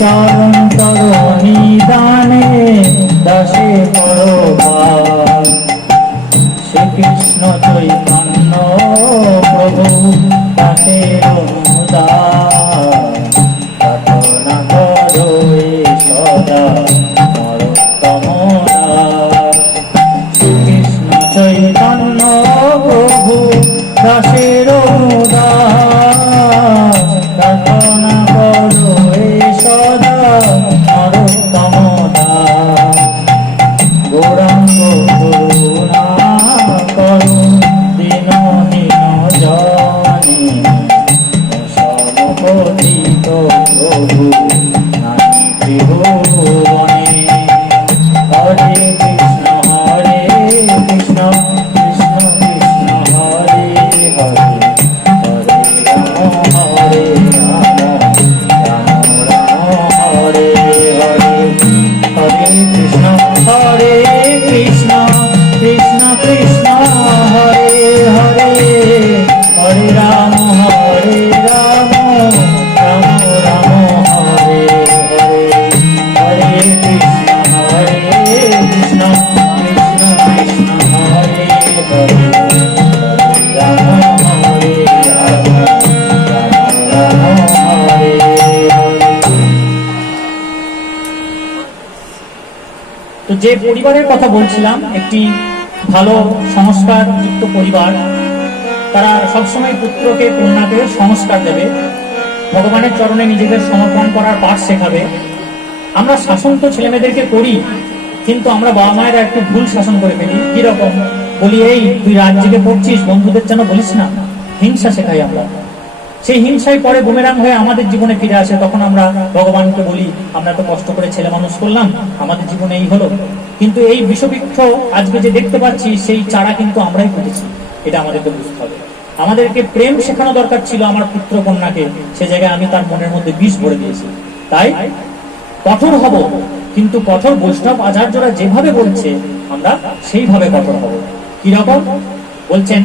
চরণ তরণী দানে দাসে করবার। শ্রীকৃষ্ণ চৈতন্য প্রভু দাসের অনুদান, প্রার্থনা করো এ সদা নরোত্তম দাস। শ্রীকৃষ্ণ চৈতন্য প্রভু দাসের অনুদান, প্রার্থনা করো এ সদা নরোত্তম দাস। গৌরাঙ্গ করুণা করো দীনহীন জনে, সমপতিত প্রভু নাহি ত্রিভুবনে। হরে কৃষ্ণ হরে কৃষ্ণ, কৃষ্ণ কৃষ্ণ হরে হরে, হরে রাম হরে রাম, রাম রাম হরে হরে। হরে কৃষ্ণ কৃষ্ণ কৃষ্ণ হরে হরে, হরে রাম রাম, রাম রাম হরে হরে। হরে কৃষ্ণ কৃষ্ণ কৃষ্ণ হরে হরে, হরে রাম হরে রাম, রাম রাম হরে হরে। তো যে পরিবারের কথা বলছিলাম, একটি ভালো সংস্কার যুক্ত পরিবার, তারা সবসময় পুত্রকে কন্যাকে সংস্কার দেবে, ভগবানের চরণে নিজেদের সমর্পণ করার পাঠ শেখাবে। আমরা শাসন তো ছেলেমেয়েদেরকে করি, কিন্তু আমরা বাবা মায়েরা একটু ভুল শাসন করে ফেলি। কিরকম? বলি, এই তুই রাত জেগে পড়ছিস, বন্ধুদের যেন বলিস না। হিংসা শেখাই আমরা। সেই হিংসায় পরে বুমেরাং হয়ে আমাদের জীবনে ফিরে আসে। তখন আমরা ভগবানকে বলি, আমরা তো কষ্ট করে ছেলে মানুষ করলাম, আমাদের জীবনে এই হলো। কিন্তু এই বিষবৃক্ষ আজকে যে দেখতে পাচ্ছি, সেই চারা কিন্তু আমরাই পুঁতেছি। এটা আমাদেরকে বুঝতে হবে। আমাদেরকে প্রেম শেখানো দরকার ছিল আমার পুত্র কন্যাকে, সে জায়গায় আমি তার মনের মধ্যে বিষ ভরে দিয়েছি। তাই কঠোর হব, কিন্তু কঠোর বৈষ্ণব আচার্যরা যেভাবে বলছে আমরা সেইভাবে কঠোর হব। কিরকম বলছেন?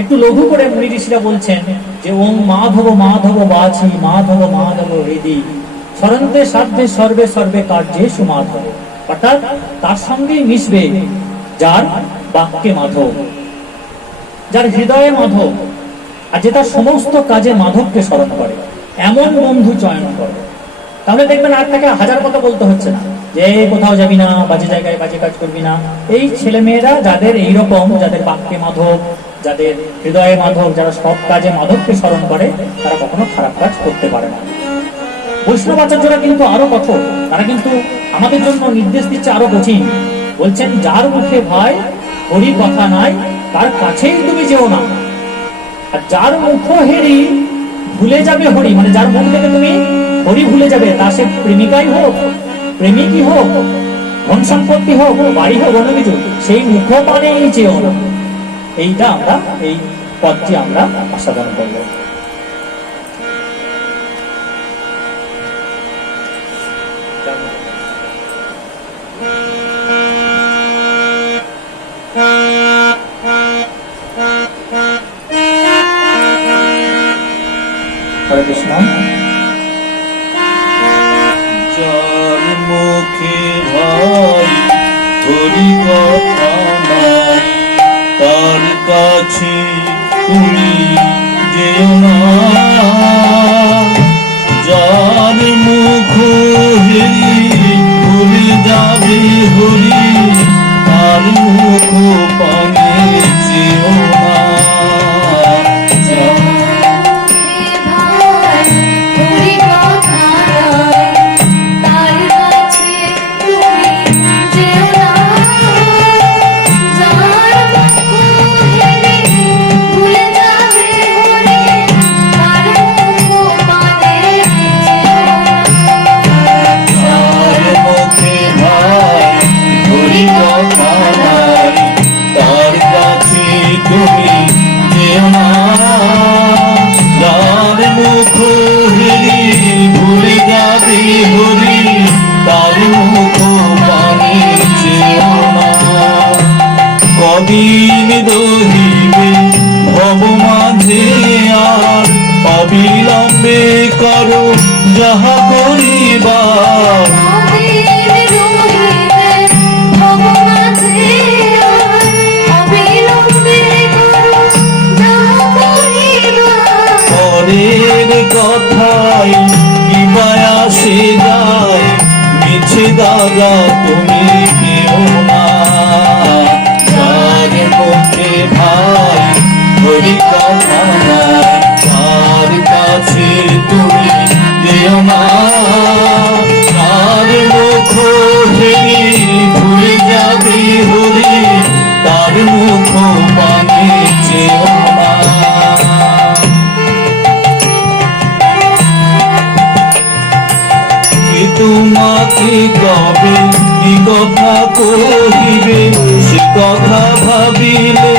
একটু লঘু করে মুনি ঋষিরা বলছেন যে, ওং মাধব মাধব বাছি, মাধব মাধব হৃদি, স্মরন্তে সাধ্যে সর্বে সর্বে কার্যে সুমাধব। অর্থাৎ তার সঙ্গেই মিশবে যার বাক্যে মাধব, যার হৃদয়ে মাধব, আর যে তার সমস্ত কাজে মাধবকে স্মরণ করে, এমন বন্ধু চয়ন করে। তাহলে দেখবেন আর তাকে হাজার কথা বলতে হচ্ছে না যে কোথাও যাবি না, বাজে জায়গায় বাজে কাজ করবি না। এই ছেলেমেয়েরা যাদের এইরকম, যাদের বাক্যে মাধব, যাদের হৃদয়ে মাধব, যারা সব কাজে মাধবকে স্মরণ করে, তারা কখনো খারাপ কাজ করতে পারে না। বৈষ্ণব আচার্যরা কিন্তু আরো কঠোর, তারা কিন্তু আমাদের জন্য নির্দেশ দিচ্ছে আরো কঠিন। বলছেন, যার মুখে ভাই হরি কথা নাই, তার কাছেই তুমি যেও না। আর যার মুখ হেরি ভুলে যাবে হরি, মানে যার মুখ থেকে তুমি হরি ভুলে যাবে, তা সে প্রেমিকাই হোক, প্রেমিকই হোক, ধন সম্পত্তি হোক, বাড়ি হোক, অন্য কিছু, সেই মুখ পানেই চেয়েও না। এইটা আমরা, এই পথটি আমরা আস্বাদন করবো। হরে কৃষ্ণ। যার মুখে ভাই হরি কথা নাই, তার কাছে তুমি যেও না। যার মুখ হেরি ভুলে যাবে হরি, তার মুখ পানে যেও না। কদিন রহিবে ভব মাঝে আর, অবিলম্বে করো যাহা করিবার। পরের কথায় কিবা আসে যায়, মিছে দাদা তুমি কেউ না। যার মুখে ভাই হরি কথা নাই, তার কাছে তুমি যেও না। তার মুখ হেরি ভুলে যাবে হরি, তার মুখ পানে যেও না। তোমাকে কবে কি কথা কহিবে, সে কথা ভাবিলে